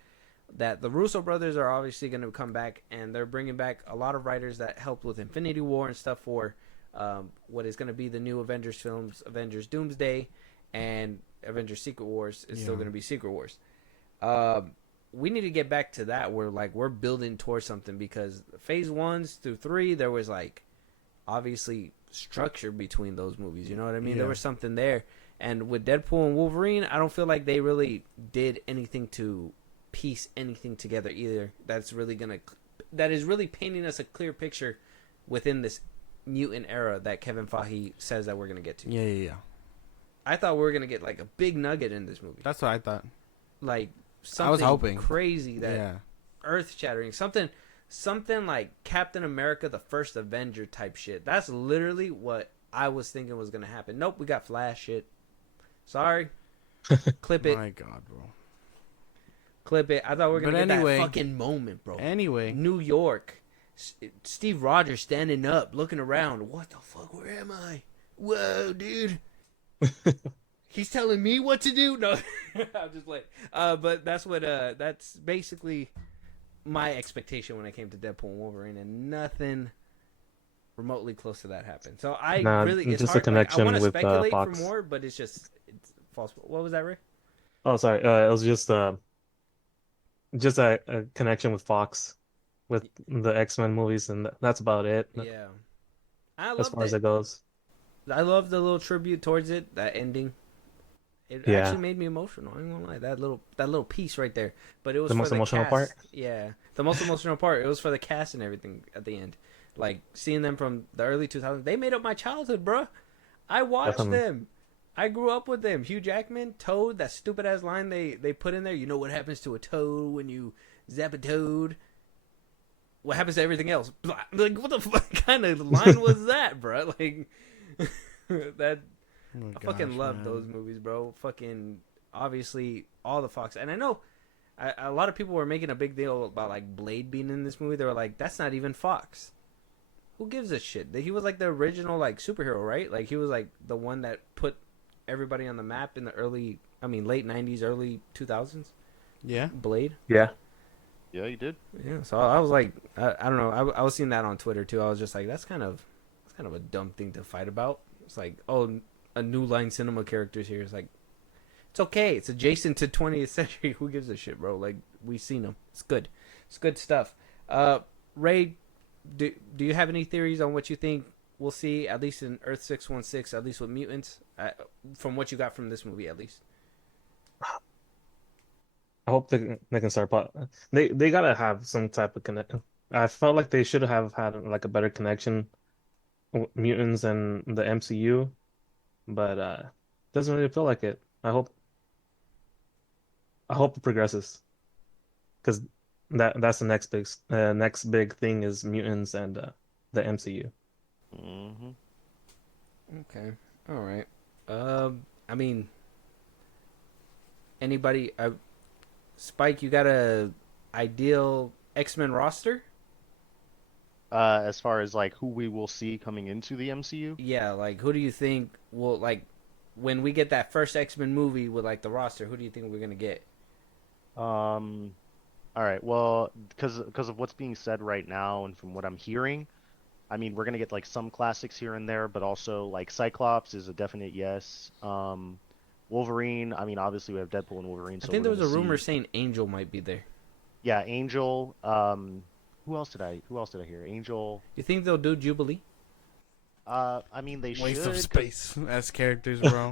that the Russo brothers are obviously going to come back, and they're bringing back a lot of writers that helped with Infinity War and stuff for what is going to be the new Avengers films, Avengers Doomsday, and Avengers Secret Wars is still going to be Secret Wars. We need to get back to that where we're building towards something, because phase 1s through 3, there was obviously structure between those movies. You know what I mean? Yeah. There was something there. And with Deadpool and Wolverine, I don't feel like they really did anything to piece anything together either. That is really painting us a clear picture within this mutant era that Kevin Feige says that we're gonna get to. Yeah. I thought we were gonna get like a big nugget in this movie, That's what I thought. like something I was hoping. crazy that Yeah. earth shattering, something like Captain America: The First Avenger type shit. That's literally what I was thinking was gonna happen. Nope, we got Flash shit. Sorry, clip it. My God, bro. Clip it. I thought we were gonna But get anyway- that fucking moment, bro. Anyway, New York, Steve Rogers standing up, looking around. What the fuck? Where am I? Whoa, dude. He's telling me what to do. No, I'm just like, but that's basically my expectation when it came to Deadpool and Wolverine, and nothing remotely close to that happened. So it's just hard. a connection I want to with speculate for Fox. more, but it's false. What was that, Ray? Oh, sorry. It was just a connection with Fox, with the X-Men movies, and that's about it. Yeah, I As love far as it goes. I love the little tribute towards it, that ending. It Yeah. actually made me emotional. I'm not gonna lie, that little piece right there. But it was The for most the emotional cast. part? Yeah, the most emotional part. It was for the cast and everything at the end. Like seeing them from the early 2000s, they made up my childhood, bro. I watched Definitely. them. I grew up with them. Hugh Jackman, Toad, that stupid ass line they put in there. You know what happens to a toad when you zap a toad? What happens to everything else? Blah. Like, what the fuck kind of line was that, bro? Like, that. Oh I fucking gosh, love man. those movies, bro. Fucking, obviously, all the Fox. And I know a lot of people were making a big deal about, like, Blade being in this movie. They were like, that's not even Fox. Who gives a shit? He was, like, the original, like, superhero, right? Like, he was, like, the one that put everybody on the map in the late 90s, early 2000s. Yeah. Blade. Yeah. Yeah, you did. Yeah, so I was like, I don't know. I was seeing that on Twitter, too. I was just like, that's kind of a dumb thing to fight about. It's like, oh, a New Line Cinema character's here. It's like, it's okay. It's adjacent to 20th century. Who gives a shit, bro? Like, we've seen them. It's good. It's good stuff. Ray, do you have any theories on what you think we'll see, at least in Earth 616, at least with mutants, from what you got from this movie, at least? I hope they can start. They gotta have some type of connection. I felt like they should have had like a better connection with mutants and the MCU, but doesn't really feel like it. I hope it progresses, because that's the next big thing is mutants and the MCU. Mm-hmm. Okay. All right. I mean, anybody... Spike, you got a ideal X-Men roster? As far as like who we will see coming into the MCU? Yeah, like who do you think will, like, when we get that first X-Men movie with like the roster, who do you think we're gonna get? All right. Well, because of what's being said right now and from what I'm hearing, I mean, we're gonna get like some classics here and there, but also like Cyclops is a definite yes. Wolverine, I mean, obviously we have Deadpool and Wolverine. So I think there we're was a gonna rumor see... saying Angel might be there. Yeah, Angel. Who else did I hear? Angel. You think they'll do Jubilee? I mean, they Waste should. of space as characters, bro.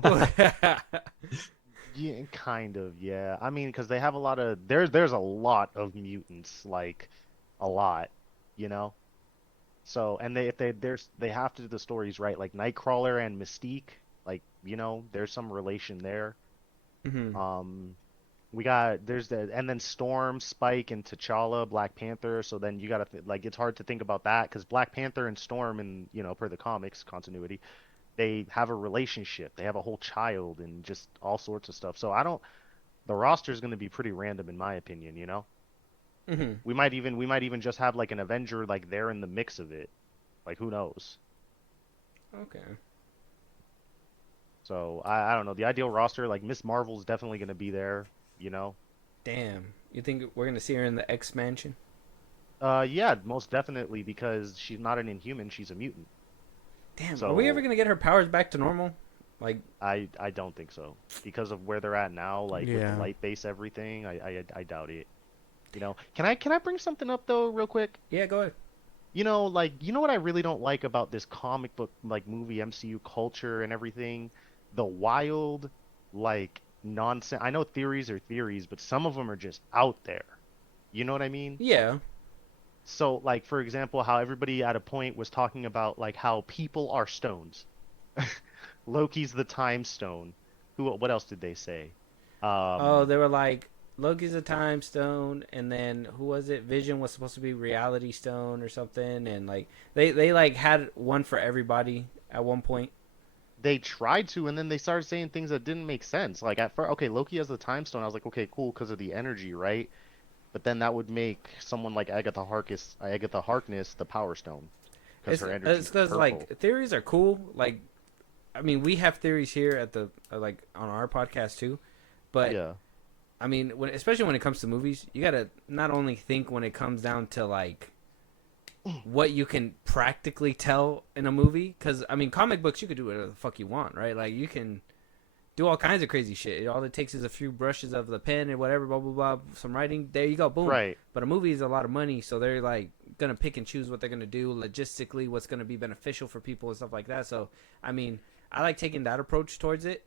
Yeah, kind of. Yeah. I mean, because they have a lot of there's a lot of mutants, like a lot, you know. So, and they have to do the stories right, like Nightcrawler and Mystique, like, you know, there's some relation there. Mm-hmm. And then Storm, Spike, and T'Challa, Black Panther. So then you gotta like, it's hard to think about that because Black Panther and Storm, and you know, per the comics continuity, they have a relationship. They have a whole child and just all sorts of stuff. So the roster is gonna be pretty random in my opinion. You know. Mm-hmm. We might even just have like an Avenger like there in the mix of it. Like, who knows? Okay. So I don't know. The ideal roster, like Miss Marvel's definitely gonna be there, you know. Damn. You think we're gonna see her in the X Mansion? Yeah, most definitely, because she's not an Inhuman, she's a mutant. Damn. So, Are we ever gonna get her powers back to normal? Like, I don't think so, because of where they're at now, like with Yeah. the light base everything. I doubt it. You know, can I bring something up though, real quick? yeah, go ahead. You know, like, you know what I really don't like about this comic book, like, movie MCU culture and everything? the wild, like, nonsense. I know theories are theories, but some of them are just out there. You know what I mean? Yeah. So, like, for example, how everybody at a point was talking about, like, how people are stones. Loki's the time stone. What else did they say? Oh, they were like Loki's a time stone, and then who was it? Vision was supposed to be Reality Stone or something, and like they like had one for everybody at one point. They tried to, and then they started saying things that didn't make sense. Like, at first, okay, Loki has the time stone. I was like, okay, cool, because of the energy, right? But then that would make someone like Agatha Harkness the Power Stone, because her energy is because purple. like theories are cool. Like, I mean, we have theories here at the like on our podcast too, but Yeah. I mean, especially when it comes to movies, you gotta not only think when it comes down to like what you can practically tell in a movie, because I mean, comic books you could do whatever the fuck you want, right? Like you can do all kinds of crazy shit. All it takes is a few brushes of the pen and whatever, blah blah blah, some writing. There you go, boom. Right. But a movie is a lot of money, so they're like gonna pick and choose what they're gonna do logistically, what's gonna be beneficial for people and stuff like that. So I mean, I like taking that approach towards it.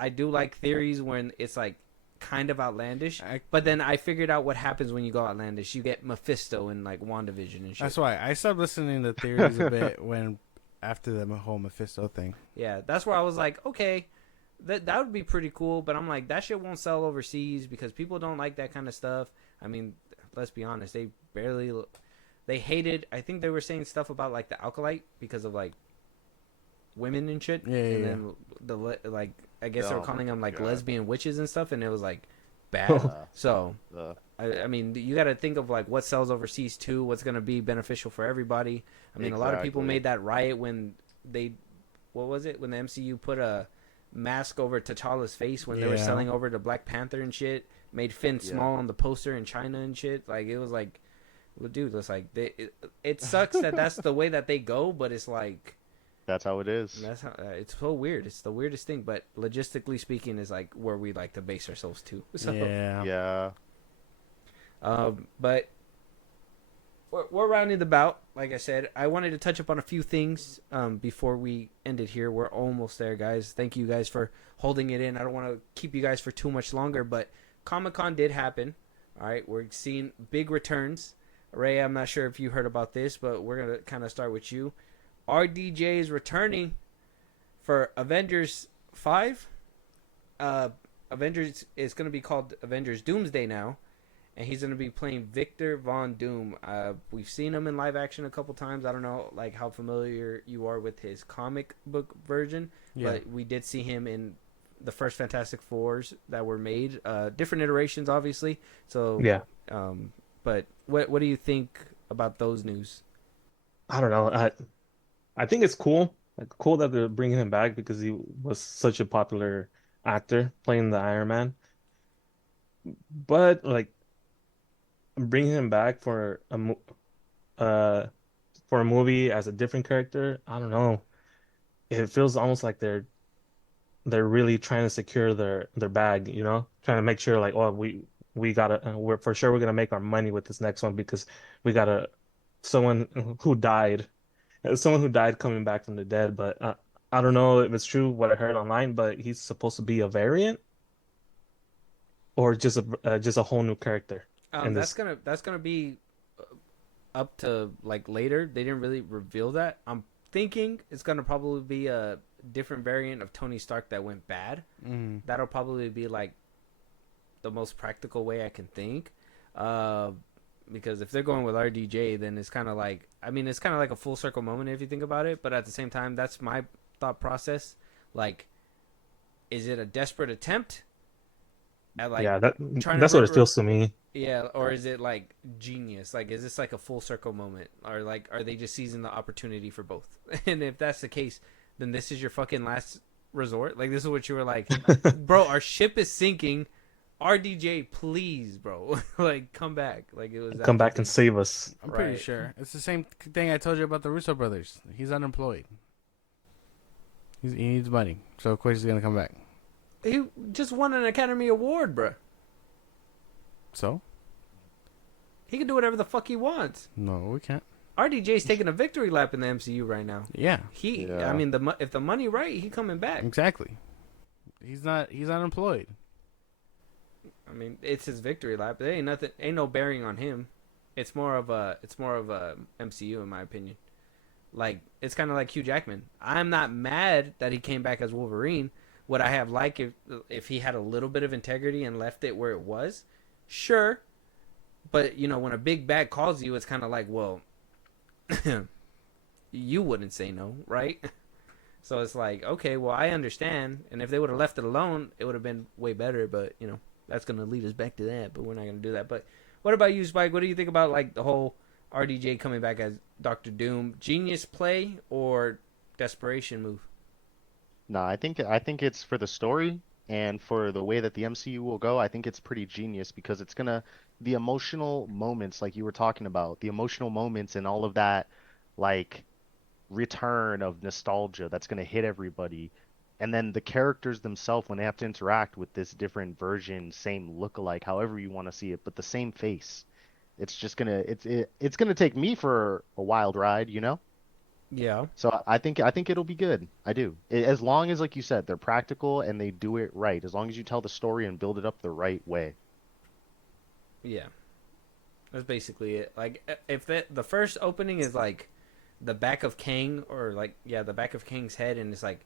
I do like theories when it's like kind of outlandish, but then I figured out what happens when you go outlandish. You get Mephisto in like WandaVision and shit. That's why I stopped listening to theories a bit after the whole Mephisto thing. Yeah, that's where I was like, okay, that would be pretty cool, but I'm like, that shit won't sell overseas because people don't like that kind of stuff. I mean, let's be honest, they hated. I think they were saying stuff about like the Alkalite because of like women and shit. Yeah, and yeah. then like I guess they were Oh calling my them like God. lesbian witches and stuff, and it was like bad. So Uh, I mean, you got to think of like what sells overseas too. What's going to be beneficial for everybody. I mean, a lot of people Exactly. made that riot when what was it? When the MCU put a mask over T'Challa's face when they were Yeah. selling over to Black Panther and shit. Made Finn Yeah. small on the poster in China and shit. Like it was like, well, dude, it's like it sucks that that's the way that they go, but it's like. that's how it is. That's how, it's so weird. It's the weirdest thing, but logistically speaking, is like where we like to base ourselves to. So, Yeah. Yeah. but we're rounding the bout. Like I said, I wanted to touch up on a few things before we end it here. We're almost there, guys. Thank you guys for holding it in. I don't want to keep you guys for too much longer, but Comic-Con did happen. All right, we're seeing big returns. Ray, I'm not sure if you heard about this, but we're gonna kind of start with you. RDJ is returning for Avengers 5. Avengers is going to be called Avengers Doomsday now, and he's going to be playing Victor Von Doom. We've seen him in live action a couple times. I don't know like how familiar you are with his comic book version, but we did see him in the first Fantastic Fours that were made. Different iterations, obviously. So Yeah. But what do you think about those news? I don't know. I think it's cool. Like cool that they're bringing him back because he was such a popular actor playing the Iron Man. But like bringing him back for a movie as a different character, I don't know. It feels almost like they're really trying to secure their bag, you know, trying to make sure like, oh, we gotta we're for sure we're gonna make our money with this next one because we gotta someone who died. Someone who died coming back from the dead, but I don't know if it's true what I heard online, but he's supposed to be a variant or just a whole new character. That's gonna be up to like later. They didn't really reveal that. I'm thinking it's gonna probably be a different variant of Tony Stark that went bad. That'll probably be like the most practical way I can think. Because if they're going with RDJ, then it's kind of like, I mean, it's kind of like a full circle moment if you think about it. But at the same time, that's my thought process. Like, is it a desperate attempt at like that's what it feels to me. Yeah, or is it like genius? Like, is this like a full circle moment, or like are they just seizing the opportunity for both? And if that's the case, then this is your fucking last resort. Like, this is what you were like, bro. Our ship is sinking. RDJ, please, bro. Like, come back. Like, it was Come back and save us. I'm pretty sure it's the same thing I told you about the Russo brothers. He's unemployed. He needs money, so of course he's gonna come back. He just won an Academy Award, bro. So He can do whatever the fuck he wants. no, we can't. RDJ's taking a victory lap in the MCU right now. Yeah, I mean, if the money right, he coming back. exactly. He's unemployed. I mean, it's his victory lap. There ain't no bearing on him. It's more of a MCU in my opinion. Like, it's kind of like Hugh Jackman. I'm not mad that he came back as Wolverine. Would I have liked if he had a little bit of integrity and left it where it was? Sure. But, you know, when a big bad calls you, it's kind of like, well, you wouldn't say no, right? So it's like, okay, well, I understand. And if they would have left it alone, it would have been way better. But, you know, that's going to lead us back to that. But we're not going to do that. But what about you, Spike? What do you think about, like, the whole RDJ coming back as Doctor Doom? Genius play or desperation move? No, I think it's for the story and for the way that the MCU will go. I think it's pretty genius because it's gonna the emotional moments like you were talking about, the emotional moments and all of that, like return of nostalgia that's gonna hit everybody, and then the characters themselves when they have to interact with this different version, same lookalike, however you want to see it, but the same face. It's just gonna it's gonna take me for a wild ride, you know? Yeah. So I think it'll be good. I do. As long as, like you said, they're practical and they do it right. As long as you tell the story and build it up the right way. Yeah. That's basically it. Like, if the first opening is like the back of Kang, or like, yeah, the back of Kang's head, and it's like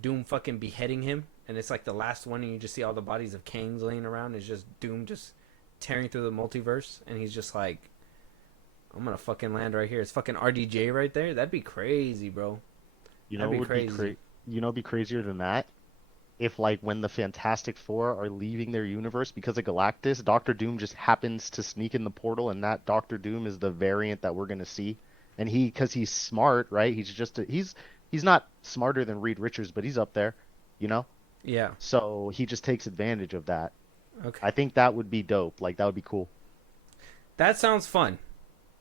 Doom fucking beheading him, and it's like the last one, and you just see all the bodies of Kangs laying around. It's just Doom just tearing through the multiverse, and he's just like, I'm gonna fucking land right here. It's fucking RDJ right there. That'd be crazy, bro. You know, it'd be crazier than that. If, like, when the Fantastic Four are leaving their universe because of Galactus, Doctor Doom just happens to sneak in the portal, and that Doctor Doom is the variant that we're gonna see. And because he's smart, right? He's not smarter than Reed Richards, but he's up there, you know. Yeah. So he just takes advantage of that. Okay. I think that would be dope. Like, that would be cool. That sounds fun.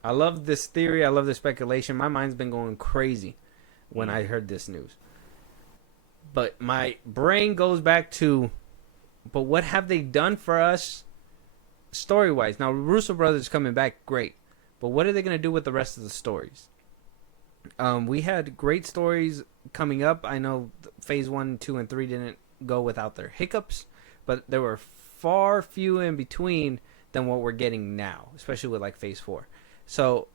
I love this theory. I love this speculation. My mind's been going crazy when I heard this news. But my brain goes back to, but what have they done for us story-wise? Now, Russo Brothers coming back, great. But what are they going to do with the rest of the stories? We had great stories coming up. I know Phase 1, 2, and 3 didn't go without their hiccups, but there were far few in between than what we're getting now, especially with, like, Phase 4. So,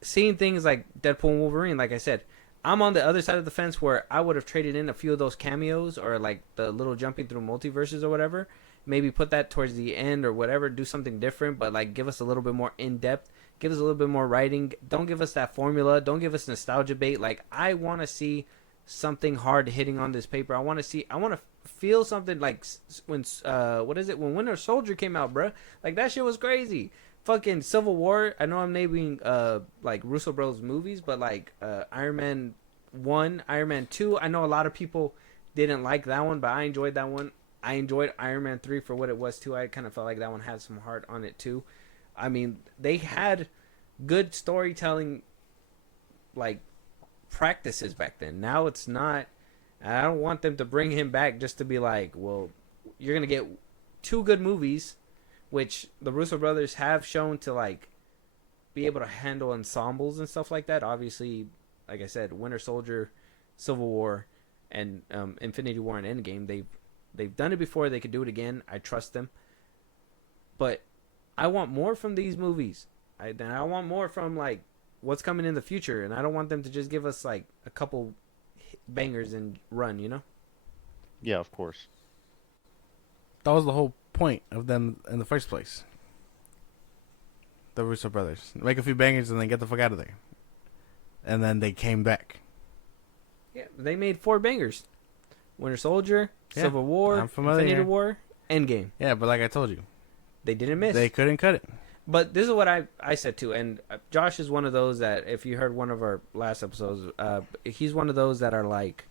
seeing things like Deadpool and Wolverine, like I said, I'm on the other side of the fence where I would have traded in a few of those cameos or like the little jumping through multiverses or whatever. Maybe put that towards the end or whatever, do something different, but like give us a little bit more in-depth, give us a little bit more writing. Don't give us that formula. Don't give us nostalgia bait. Like, I want to see something hard hitting on this paper. I want to feel something like when, when Winter Soldier came out, bruh. Like, that shit was crazy. Fucking Civil War. I know I'm naming like Russo Bros movies, but like Iron Man 1, Iron Man 2. I know a lot of people didn't like that one, but I enjoyed that one. I enjoyed Iron Man 3 for what it was too. I kind of felt like that one had some heart on it too. I mean, they had good storytelling like practices back then. Now it's not. I don't want them to bring him back just to be like, well, you're gonna get 2 good movies, which the Russo brothers have shown to like be able to handle ensembles and stuff like that. Obviously, like I said, Winter Soldier, Civil War, and Infinity War and Endgame, they've done it before. They could do it again. I trust them. But I want more from these movies. I want more from like what's coming in the future, and I don't want them to just give us like a couple bangers and run, you know? Yeah, of course. That was the whole point of them in the first place. The Russo brothers make a few bangers and then get the fuck out of there, and then they came back. Yeah, they made 4 bangers: Winter Soldier, Civil War, Infinity War, Endgame. Yeah, but like I told you, they didn't miss. They couldn't cut it. But this is what I said too, and Josh is one of those that, if you heard one of our last episodes, he's one of those that are like,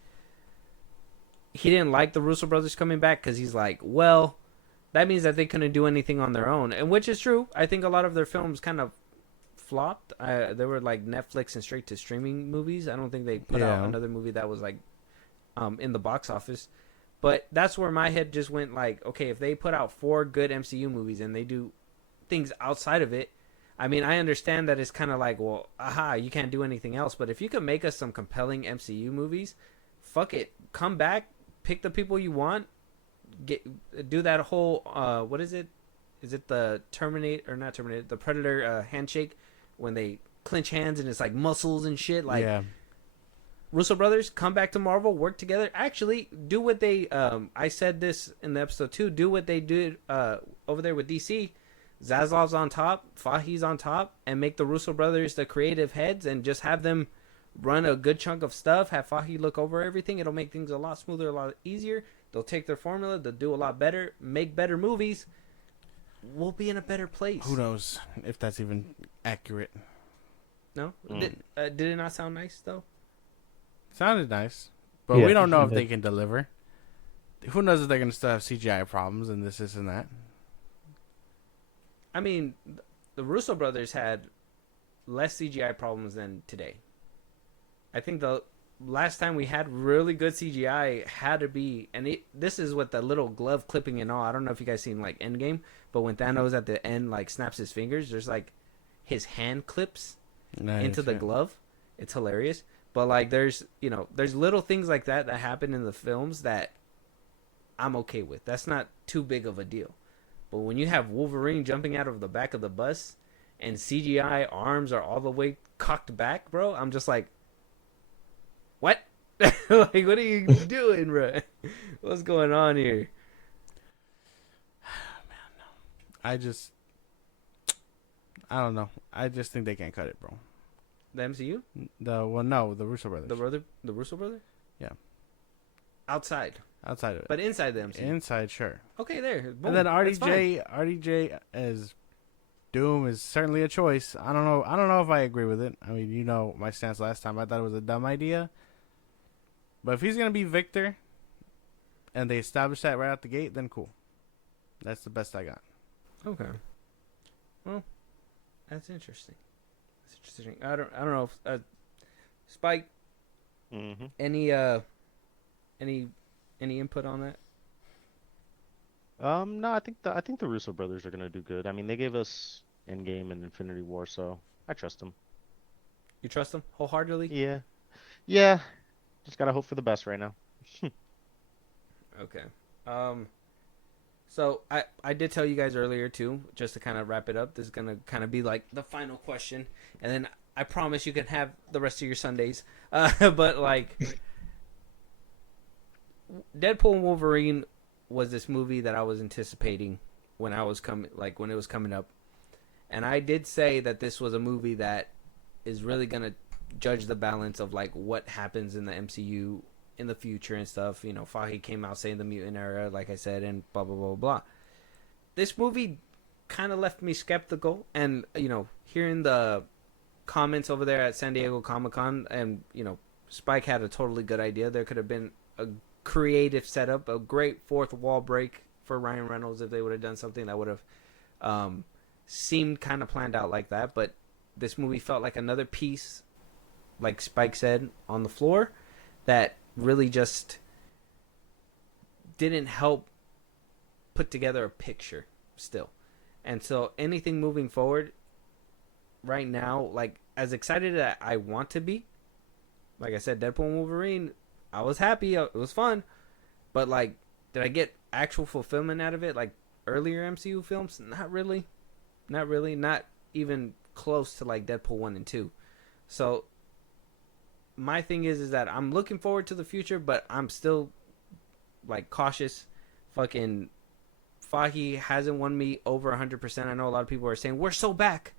he didn't like the Russo brothers coming back because he's like, well, that means that they couldn't do anything on their own, and which is true. I think a lot of their films kind of flopped. They were like Netflix and straight to streaming movies. I don't think they put out another movie that was like in the box office. But that's where my head just went like, okay, if they put out 4 good MCU movies and they do things outside of it, I mean, I understand that it's kind of like, well, aha, you can't do anything else. But if you could make us some compelling MCU movies, fuck it, come back, pick the people you want, do that whole what is it? Is it the the Predator handshake when they clinch hands and it's like muscles and shit? Like, Yeah. Russo brothers, come back to Marvel, work together. Actually, do what they I said this in the episode 2, do what they did over there with DC. Zaslav's on top, Fahi's on top, and make the Russo brothers the creative heads and just have them run a good chunk of stuff. Have Fahi look over everything. It'll make things a lot smoother, a lot easier. They'll take their formula, they'll do a lot better, make better movies. We'll be in a better place. Who knows if that's even accurate? No? Did it not sound nice, though? Sounded nice, but Yeah, we don't know if yeah. they can deliver. Who knows if they're going to still have CGI problems and this and that. I mean, the Russo brothers had less CGI problems than today. I think the last time we had really good CGI had to be, and this is with the little glove clipping and all. I don't know if you guys seen like Endgame, but when Thanos at the end like snaps his fingers, there's like his hand clips into the glove. It's hilarious. But like there's little things like that happen in the films that I'm okay with. That's not too big of a deal. But when you have Wolverine jumping out of the back of the bus and CGI arms are all the way cocked back, bro, I'm just like, what? Like, what are you doing, bro? What's going on here? I don't know. I just think they can't cut it, bro. The MCU? The Russo brothers. The Russo brother? Yeah. Outside Outside of it. but inside the MCU. Inside, sure. Okay, there. Boom. And then That's fine. RDJ as Doom is certainly a choice. I don't know if I agree with it. I mean, you know my stance last time. I thought it was a dumb idea. But if he's gonna be Victor, and they establish that right out the gate, then cool. That's the best I got. Okay. Well, that's interesting. That's interesting. I don't know if Spike. Mm-hmm. Any input on that? No, I think the Russo brothers are gonna do good. I mean, they gave us Endgame and Infinity War, so I trust them. You trust them wholeheartedly? Yeah. Just gotta hope for the best right now. Okay. So I did tell you guys earlier too, just to kind of wrap it up. This is gonna kind of be like the final question, and then I promise you can have the rest of your Sundays. But like, Deadpool and Wolverine was this movie that I was anticipating when it was coming up, and I did say that this was a movie that is really gonna judge the balance of like what happens in the MCU in the future and stuff. You know, Fahi came out saying the mutant era, like I said, and blah blah blah blah. This movie kind of left me skeptical, and you know, hearing the comments over there at San Diego Comic-Con, and you know, Spike had a totally good idea. There could have been a creative setup, a great fourth wall break for Ryan Reynolds if they would have done something that would have seemed kind of planned out like that. But this movie felt like another piece, like Spike said, on the floor that really just didn't help put together a picture still. And so anything moving forward right now, like as excited as I want to be, like I said, Deadpool and Wolverine, I was happy, it was fun, but like, did I get actual fulfillment out of it like earlier MCU films? Not really, not even close to like Deadpool 1 and 2. So my thing is that I'm looking forward to the future, but I'm still like cautious. Fucking Fahi hasn't won me over 100%. I know a lot of people are saying we're so back.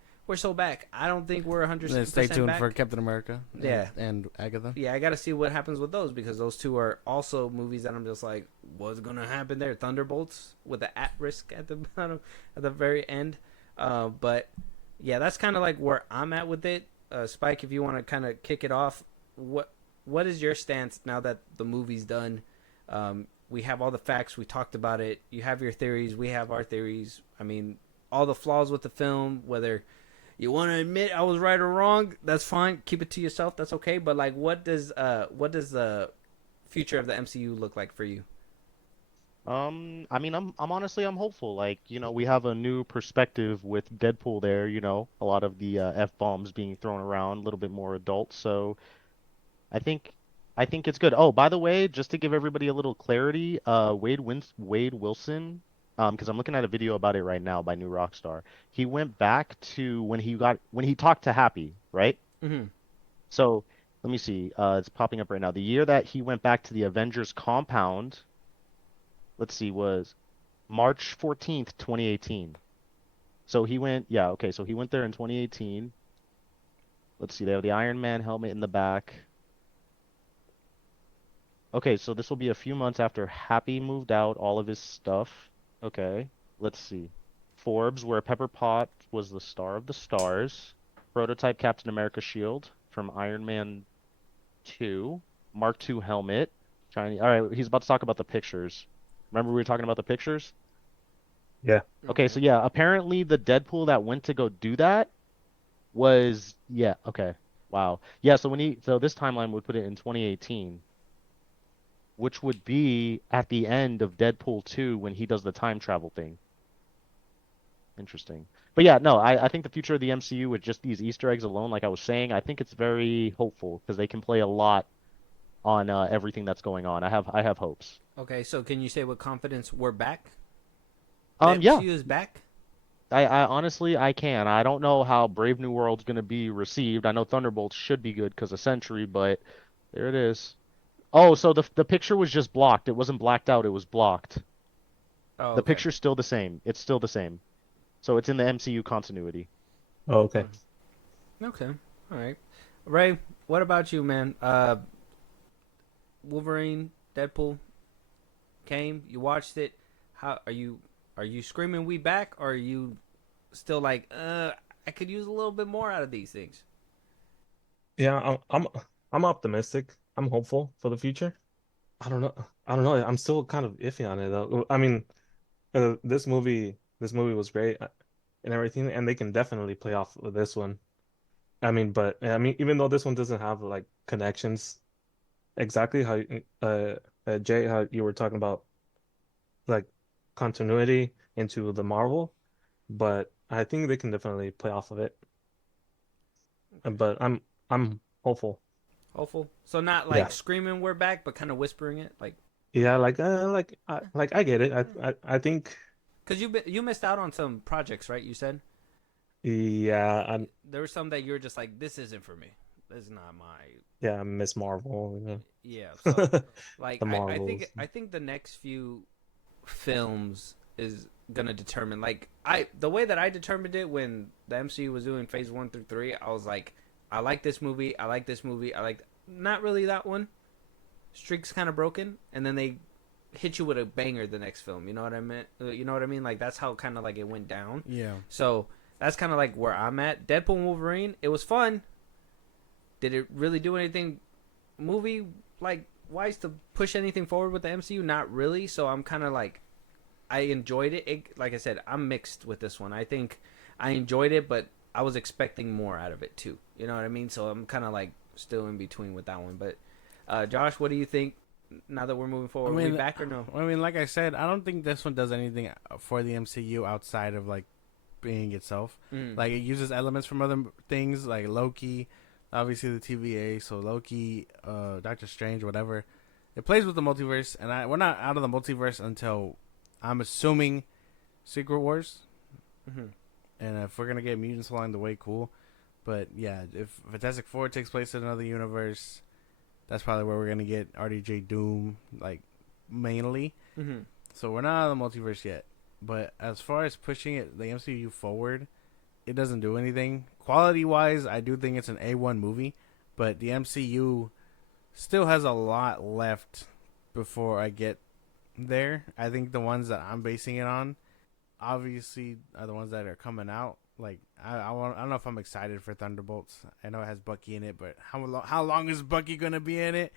I don't think we're 100% Then stay tuned back. for Captain America. Yeah. And Agatha. Yeah, I got to see what happens with those, because those two are also movies that I'm just like, what's gonna happen there? Thunderbolts with the at risk at the bottom, at the very end. But yeah, that's kind of like where I'm at with it. Spike, if you want to kind of kick it off, what is your stance now that the movie's done? We have all the facts. We talked about it. You have your theories. We have our theories. I mean, all the flaws with the film, whether you want to admit I was right or wrong, that's fine. Keep it to yourself. That's okay. But like, what does the future of the MCU look like for you? I mean, I'm honestly I'm hopeful. Like, we have a new perspective with Deadpool there, a lot of the F-bombs being thrown around, a little bit more adult. So, I think I think it's good. Oh, by the way, just to give everybody a little clarity, Wade Wilson, because I'm looking at a video about it right now by New Rockstar. He went back to when he talked to Happy, right? Hmm. So, let me see. It's popping up right now. The year that he went back to the Avengers compound, let's see, was March 14th, 2018. So he went, yeah, okay, so he went there in 2018. Let's see, they have the Iron Man helmet in the back. Okay, so this will be a few months after Happy moved out all of his stuff. Okay, let's see. Forbes, where Pepper Potts was the star of the stars. Prototype Captain America shield from Iron Man 2. Mark II helmet. Shiny. All right, he's about to talk about the pictures. Remember we were talking about the pictures? Yeah. Okay, so yeah, apparently the Deadpool that went to go do that was, yeah, okay. Wow. Yeah, so this timeline would put it in 2018, which would be at the end of Deadpool 2 when he does the time travel thing. Interesting. But yeah, no, I think the future of the MCU with just these Easter eggs alone, like I was saying, I think it's very hopeful because they can play a lot on everything that's going on. I have hopes. Okay, so can you say with confidence we're back? The Yeah. MCU is back? I honestly I can. I don't know how Brave New World's gonna be received. I know Thunderbolts should be good because of Sentry, but there it is. Oh, so the picture was just blocked. It wasn't blacked out, it was blocked. Oh, The okay. picture's still the same. It's still the same. So it's in the MCU continuity. Oh, okay. Okay. All right. Ray, what about you, man? Wolverine, Deadpool came. You watched it. How are you? Are you screaming "We back"? Or are you still like, I could use a little bit more out of these things? Yeah, I'm optimistic. I'm hopeful for the future. I don't know. I don't know. I'm still kind of iffy on it though. I mean, this movie was great and everything, and they can definitely play off with this one. I mean, even though this one doesn't have like connections exactly how Jay, how you were talking about like continuity into the Marvel, but I think they can definitely play off of it. But I'm hopeful. Hopeful. So not Yeah. like screaming "We're back," but kind of whispering it, Yeah, I get it. I think because you missed out on some projects, right? You said yeah, there were some that you were just like, "This isn't for me. This is not my." yeah, Miss Marvel, Yeah. yeah. So like, The I think Marvels. the next few films is gonna determine the way that I determined it when the MCU was doing phase 1 through 3. I was like, I like this movie, I like this movie, I like not really that one. Streak's kind of broken, and then they hit you with a banger the next film. You know what I meant? You know what I mean? Like that's how kind of like it went down. Yeah. So that's kind of like where I'm at. Deadpool and Wolverine, it was fun. Did it really do anything movie like wise to push anything forward with the MCU? Not really. So I'm kind of like, I enjoyed it. Like I said, I'm mixed with this one. I think I enjoyed it, but I was expecting more out of it too. You know what I mean? So I'm kind of like still in between with that one. But Josh, what do you think? Now that we're moving forward, are we back or no? I mean, like I said, I don't think this one does anything for the MCU outside of like being itself. Like it uses elements from other things, like Loki, obviously the TVA. So Loki, Doctor Strange, whatever. It plays with the multiverse, and we're not out of the multiverse until I'm assuming Secret Wars. And if we're gonna get mutants along the way, cool. But yeah, if Fantastic Four takes place in another universe, that's probably where we're gonna get RDJ Doom, like mainly. So we're not out of the multiverse yet. But as far as pushing the MCU forward, it doesn't do anything. Quality wise, I do think it's an A1 movie, but the MCU still has a lot left before I get there. I think the ones that I'm basing it on, obviously, are the ones that are coming out. Like I don't know if I'm excited for Thunderbolts. I know it has Bucky in it, but how long is Bucky gonna be in it?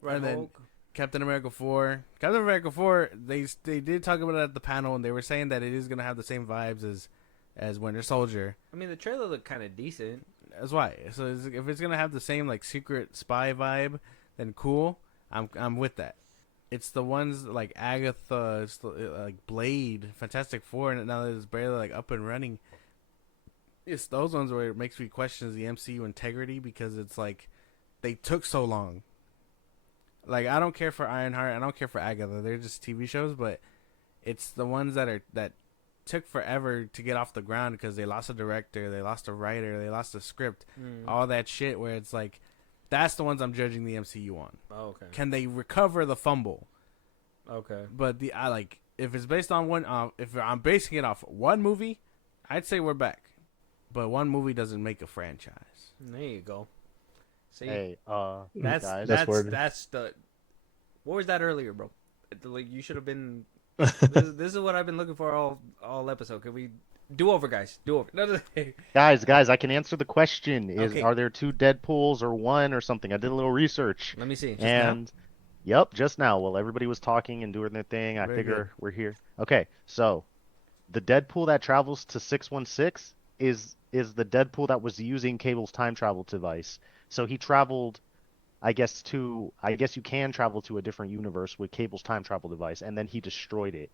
Red And then Hulk. Captain America 4. Captain America 4, they did talk about it at the panel, and they were saying that it is gonna have the same vibes as Winter Soldier. I mean, the trailer looked kind of decent. That's why. So if it's gonna have the same like secret spy vibe, then cool. I'm with that. it's the ones like Agatha, like Blade, Fantastic Four, and now that it's barely like up and running. It's those ones where it makes me question the MCU integrity because it's like they took so long. Like I don't care for Ironheart, I don't care for Agatha. They're just TV shows, but it's the ones that took forever to get off the ground because they lost a director, they lost a writer, they lost a script, all that shit. Where it's like, that's the ones I'm judging the MCU on. Oh, okay. Can they recover the fumble? Okay. But I like if it's based on one. If I'm basing it off one movie, I'd say we're back. But one movie doesn't make a franchise. There you go. See, Hey, that's guys. that's the. What was that earlier, bro? Like you should have been. This is what I've been looking for all episode. Can we do over, guys? Do over. No. Guys, I can answer the question. Okay. Are there 2 Deadpools or 1 or something? I did a little research. Let me see. Yep, just now. While everybody was talking and doing their thing, I figure we're here. Okay, so the Deadpool that travels to 616 is the Deadpool that was using Cable's time travel device. So he traveled, I guess you can travel to a different universe with Cable's time travel device, and then he destroyed it.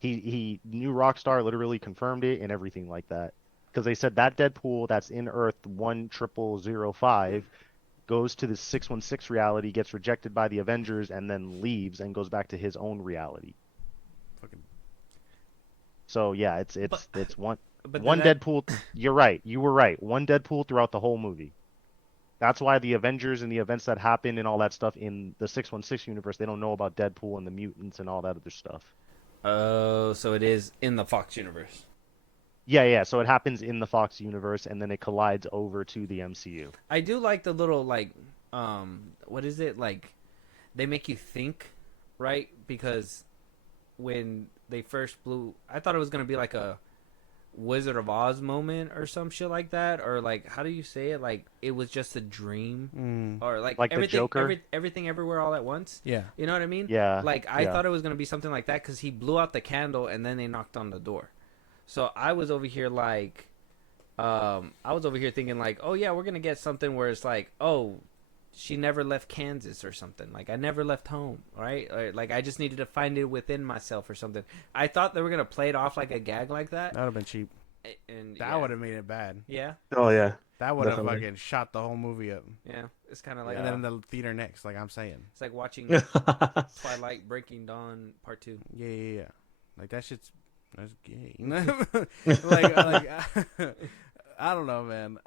He knew Rockstar literally confirmed it and everything like that. Because they said that Deadpool that's in Earth 10005 goes to the 616 reality, gets rejected by the Avengers, and then leaves and goes back to his own reality. So yeah, it's one Deadpool. You're right. You were right. One Deadpool throughout the whole movie. That's why the Avengers and the events that happen and all that stuff in the 616 universe, they don't know about Deadpool and the mutants and all that other stuff. Oh, so it is in the Fox universe. Yeah. So it happens in the Fox universe, and then it collides over to the MCU. I do like the little what is it like? They make you think, right? Because when they first blew, I thought it was gonna be like a Wizard of Oz moment or some shit like that, or like how do you say it? Like it was just a dream, or like everything, the Joker, everything everywhere all at once. Yeah, you know what I mean. Yeah, like I thought it was gonna be something like that because he blew out the candle and then they knocked on the door. So I was over here like, thinking like, oh yeah, we're gonna get something where it's like, oh, she never left Kansas or something. Like I never left home, right? Or, like I just needed to find it within myself or something. I thought they were gonna play it off like a gag like that. That would have been cheap. And that would have made it bad. Yeah. Oh yeah. That would have fucking shot the whole movie up. Yeah, it's kind of like and then in the theater next, like I'm saying. It's like watching Twilight Breaking Dawn Part 2. Yeah. Like that's gay. like I don't know, man.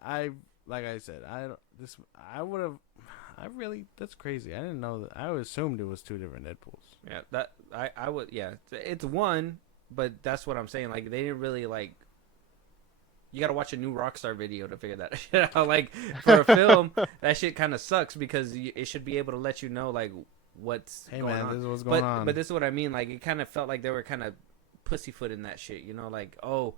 That's crazy. I didn't know that. I assumed it was 2 different Deadpools. Yeah, that I would. Yeah, it's one, but that's what I'm saying. Like they didn't really like. You gotta watch a new Rockstar video to figure that shit out. Like for a film, that shit kind of sucks because it should be able to let you know like what's going on. This is what's going on. But this is what I mean. Like it kind of felt like they were kind of pussyfooting that shit. You know, like oh.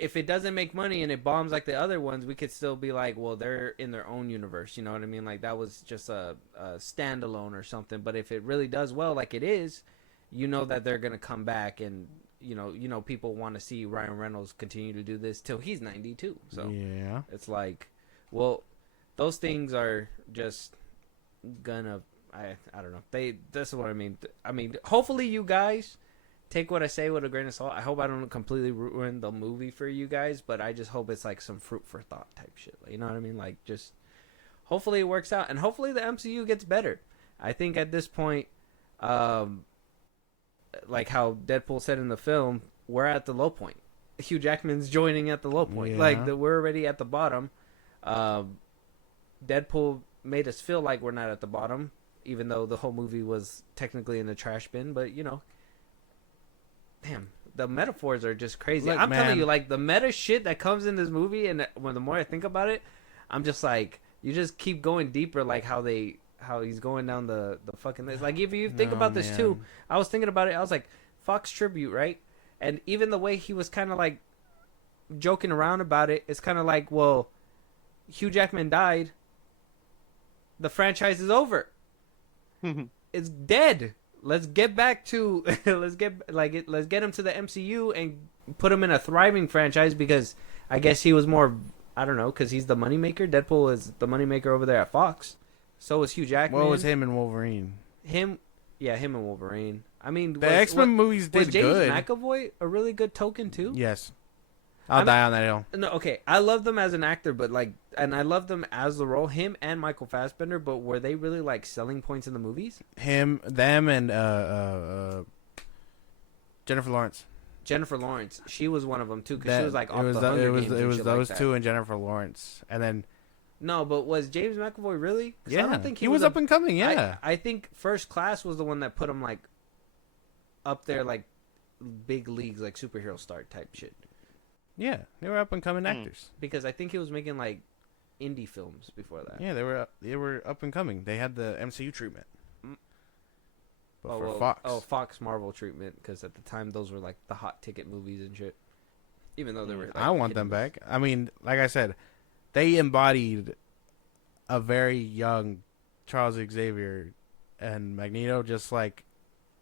If it doesn't make money and it bombs like the other ones, we could still be like, well, they're in their own universe. You know what I mean? Like that was just a standalone or something. But if it really does well, like it is, you know that they're gonna come back, and you know people want to see Ryan Reynolds continue to do this till he's 92. So yeah, it's like, well, those things are just gonna. I don't know. That's what I mean. I mean, hopefully you guys. Take what I say with a grain of salt. I hope I don't completely ruin the movie for you guys, but I just hope it's like some fruit for thought type shit. You know what I mean? Like just hopefully it works out, and hopefully the MCU gets better. I think at this point, like how Deadpool said in the film, we're at the low point. Hugh Jackman's joining at the low point. Yeah. Like we're already at the bottom. Deadpool made us feel like we're not at the bottom, even though the whole movie was technically in the trash bin. But you know. Damn, the metaphors are just crazy. Look, I'm man. telling you, like the meta shit that comes in this movie, and when the more I think about it, I'm just like, you just keep going deeper, like how he's going down the fucking list. Like if you think about this too, I was thinking about it. I was like, Fox tribute, right? And even the way he was kind of like joking around about it, it's kind of like, well, Hugh Jackman died. The franchise is over. It's dead. Let's get back to let's get him to the MCU and put him in a thriving franchise because I guess he was more I don't know because he's the moneymaker. Deadpool is the moneymaker over there at Fox. So is Hugh Jackman. What was him and Wolverine? Him Yeah, him and Wolverine. I mean, The X-Men movies was did James good. McAvoy a really good token too? Yes. I'll die on that hill. No, okay. I love them as an actor, but like, and I love them as the role. Him and Michael Fassbender, but were they really like selling points in the movies? Them, and Jennifer Lawrence. Jennifer Lawrence, she was one of them too, because she was like it off was the the- Hunger it was Games and it was shit those like two that. and Jennifer Lawrence, and then No, but was James McAvoy really? 'Cause yeah, I don't think he was up and coming. Yeah, I think First Class was the one that put him like up there, like big leagues, like superhero star type shit. yeah, they were up and coming actors. Because I think he was making like indie films before that. Yeah, they were up and coming. They had the MCU treatment. But for well, Fox. Oh, Fox Marvel treatment, because at the time those were like the hot ticket movies and shit. Even though they were, like, I want them back. I mean, like I said, they embodied a very young Charles Xavier and Magneto, just like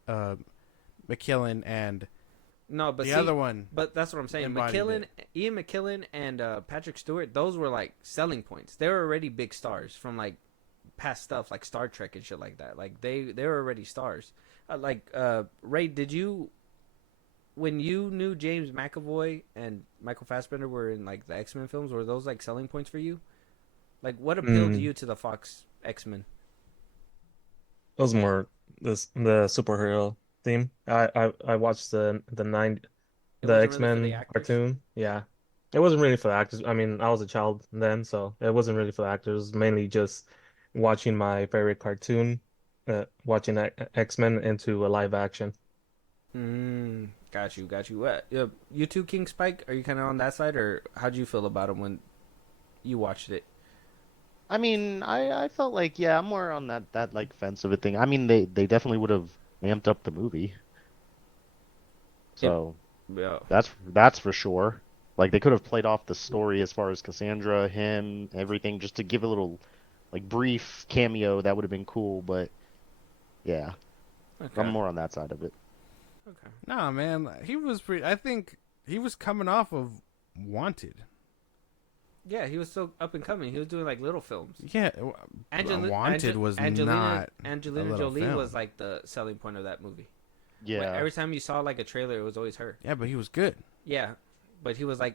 McKellen and No, but the see, other one. But that's what I'm saying. embodied Ian McKellen, and Patrick Stewart, those were like selling points. They were already big stars from like past stuff, like Star Trek and shit like that. Like they were already stars. Ray, did you, when you knew James McAvoy and Michael Fassbender were in like the X-Men films, were those like selling points for you? Like, what appealed to you to the Fox X-Men? It was more the superhero theme. I watched the It wasn't really for X-Men the actors? cartoon. Yeah, it wasn't really for the actors. I mean, I was a child then, so it wasn't really for the actors. It was mainly just watching my favorite cartoon, watching X-Men into a live action. Got you. What? You too, King Spike? Are you kind of on that side, or how'd you feel about him when you watched it? I mean, I felt like, yeah, I'm more on that like fence of a thing. I mean, they definitely would have amped up the movie. So Yeah. that's for sure. Like they could have played off the story as far as Cassandra, him, everything, just to give a little like brief cameo. That would have been cool, but yeah, Okay. I'm more on that side of it. Okay. Nah, man, he was pretty. I think he was coming off of Wanted. Yeah, he was so up and coming. He was doing like little films. Yeah, Wanted was Angelina not a Angelina little Jolie film. was like the selling point of that movie. Yeah. Every time you saw like a trailer, it was always her. Yeah, but he was good. Yeah, but he was like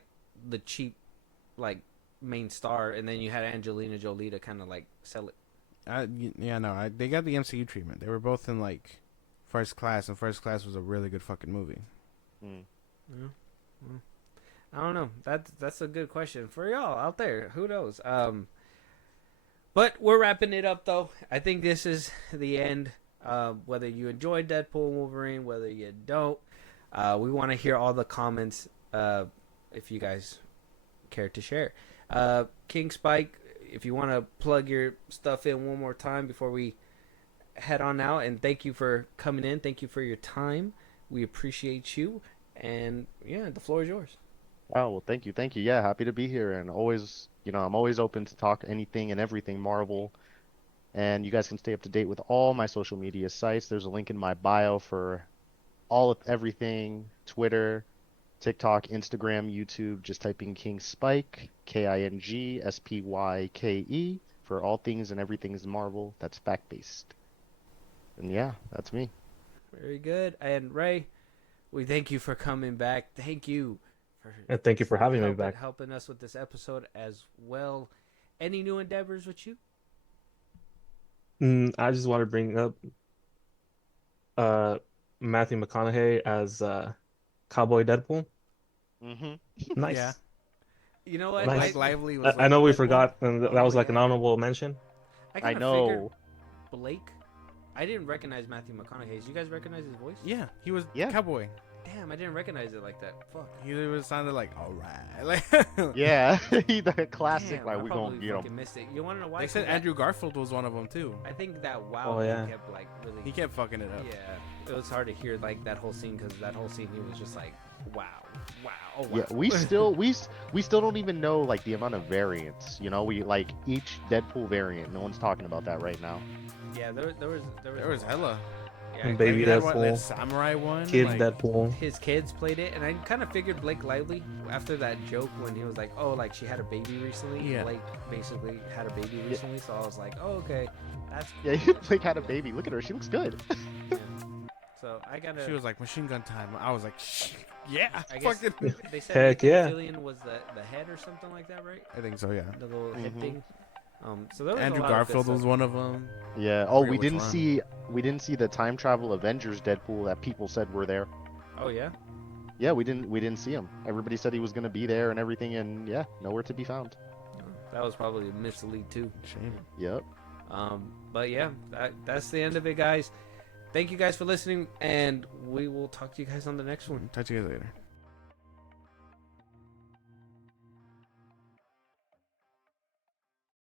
the cheap, like main star, and then you had Angelina Jolie to kind of like sell it. They got the MCU treatment. They were both in like First Class, and First Class was a really good fucking movie. Yeah. I don't know. That's a good question for y'all out there. Who knows? But we're wrapping it up though. I think this is the end. Whether you enjoyed Deadpool Wolverine, whether you don't, we want to hear all the comments. If you guys care to share, King Spike, if you want to plug your stuff in one more time before we head on out, and thank you for coming in. Thank you for your time. We appreciate you. And yeah, the floor is yours. Oh, well, thank you. Yeah, happy to be here, and always, I'm always open to talk anything and everything Marvel. And you guys can stay up to date with all my social media sites. There's a link in my bio for all of everything: Twitter, TikTok, Instagram, YouTube. Just type in King Spike, KingSpyke, for all things and everything's Marvel. That's fact-based. And yeah, that's me. Very good. And Ray, we thank you for coming back. Thank you And thank you for having me back. helping us with this episode as well. Any new endeavors with you? I just want to bring up Matthew McConaughey as Cowboy Deadpool. Nice. Yeah. You know what? Nice. Blake Lively was. I know we Deadpool. forgot, and that was like an honorable mention. kinda know. figured Blake. I didn't recognize Matthew McConaughey. Did you guys recognize his voice? Yeah, he was Yeah. Cowboy. Damn, I didn't recognize it like that. Fuck. He was sounded like all right. Like Yeah, the classic. Damn, like I we probably gonna, fucking missed it. You want to know why? they said 'Cause Andrew Garfield was one of them too. I think that wow Oh, yeah. kept like really. He kept fucking it up. Yeah, it was hard to hear like that whole scene, because that whole scene he was just like, wow, oh wow. Yeah, we still don't even know like the amount of variants. We like each Deadpool variant. No one's talking about that right now. Yeah, there There was hella. Yeah, And Baby Like, that Deadpool, samurai one. Kid like, Deadpool. his kids played it, and I kind of figured Blake Lively after that joke when he was like, oh, like she had a baby recently. Yeah. Blake basically had a baby recently, so I was like, oh, okay. That's Yeah, Blake had a baby. Look at her. She looks good. yeah. So I gotta. She was like Machine Gun Time. I was like, shh, yeah, I guess fucking. they said Heck yeah. Fillion was the head or something like that, right? I think so, yeah. The little head thing. So there was Andrew a lot of good Garfield was stuff. one of them. Yeah. Oh, Forget which one. we didn't see the time travel Avengers Deadpool that people said were there. Oh yeah. Yeah, we didn't see him. Everybody said he was gonna be there and everything, and yeah, nowhere to be found. That was probably a mislead too. Shame. Yep. But yeah, that's the end of it, guys. Thank you guys for listening, and we will talk to you guys on the next one. Talk to you guys later.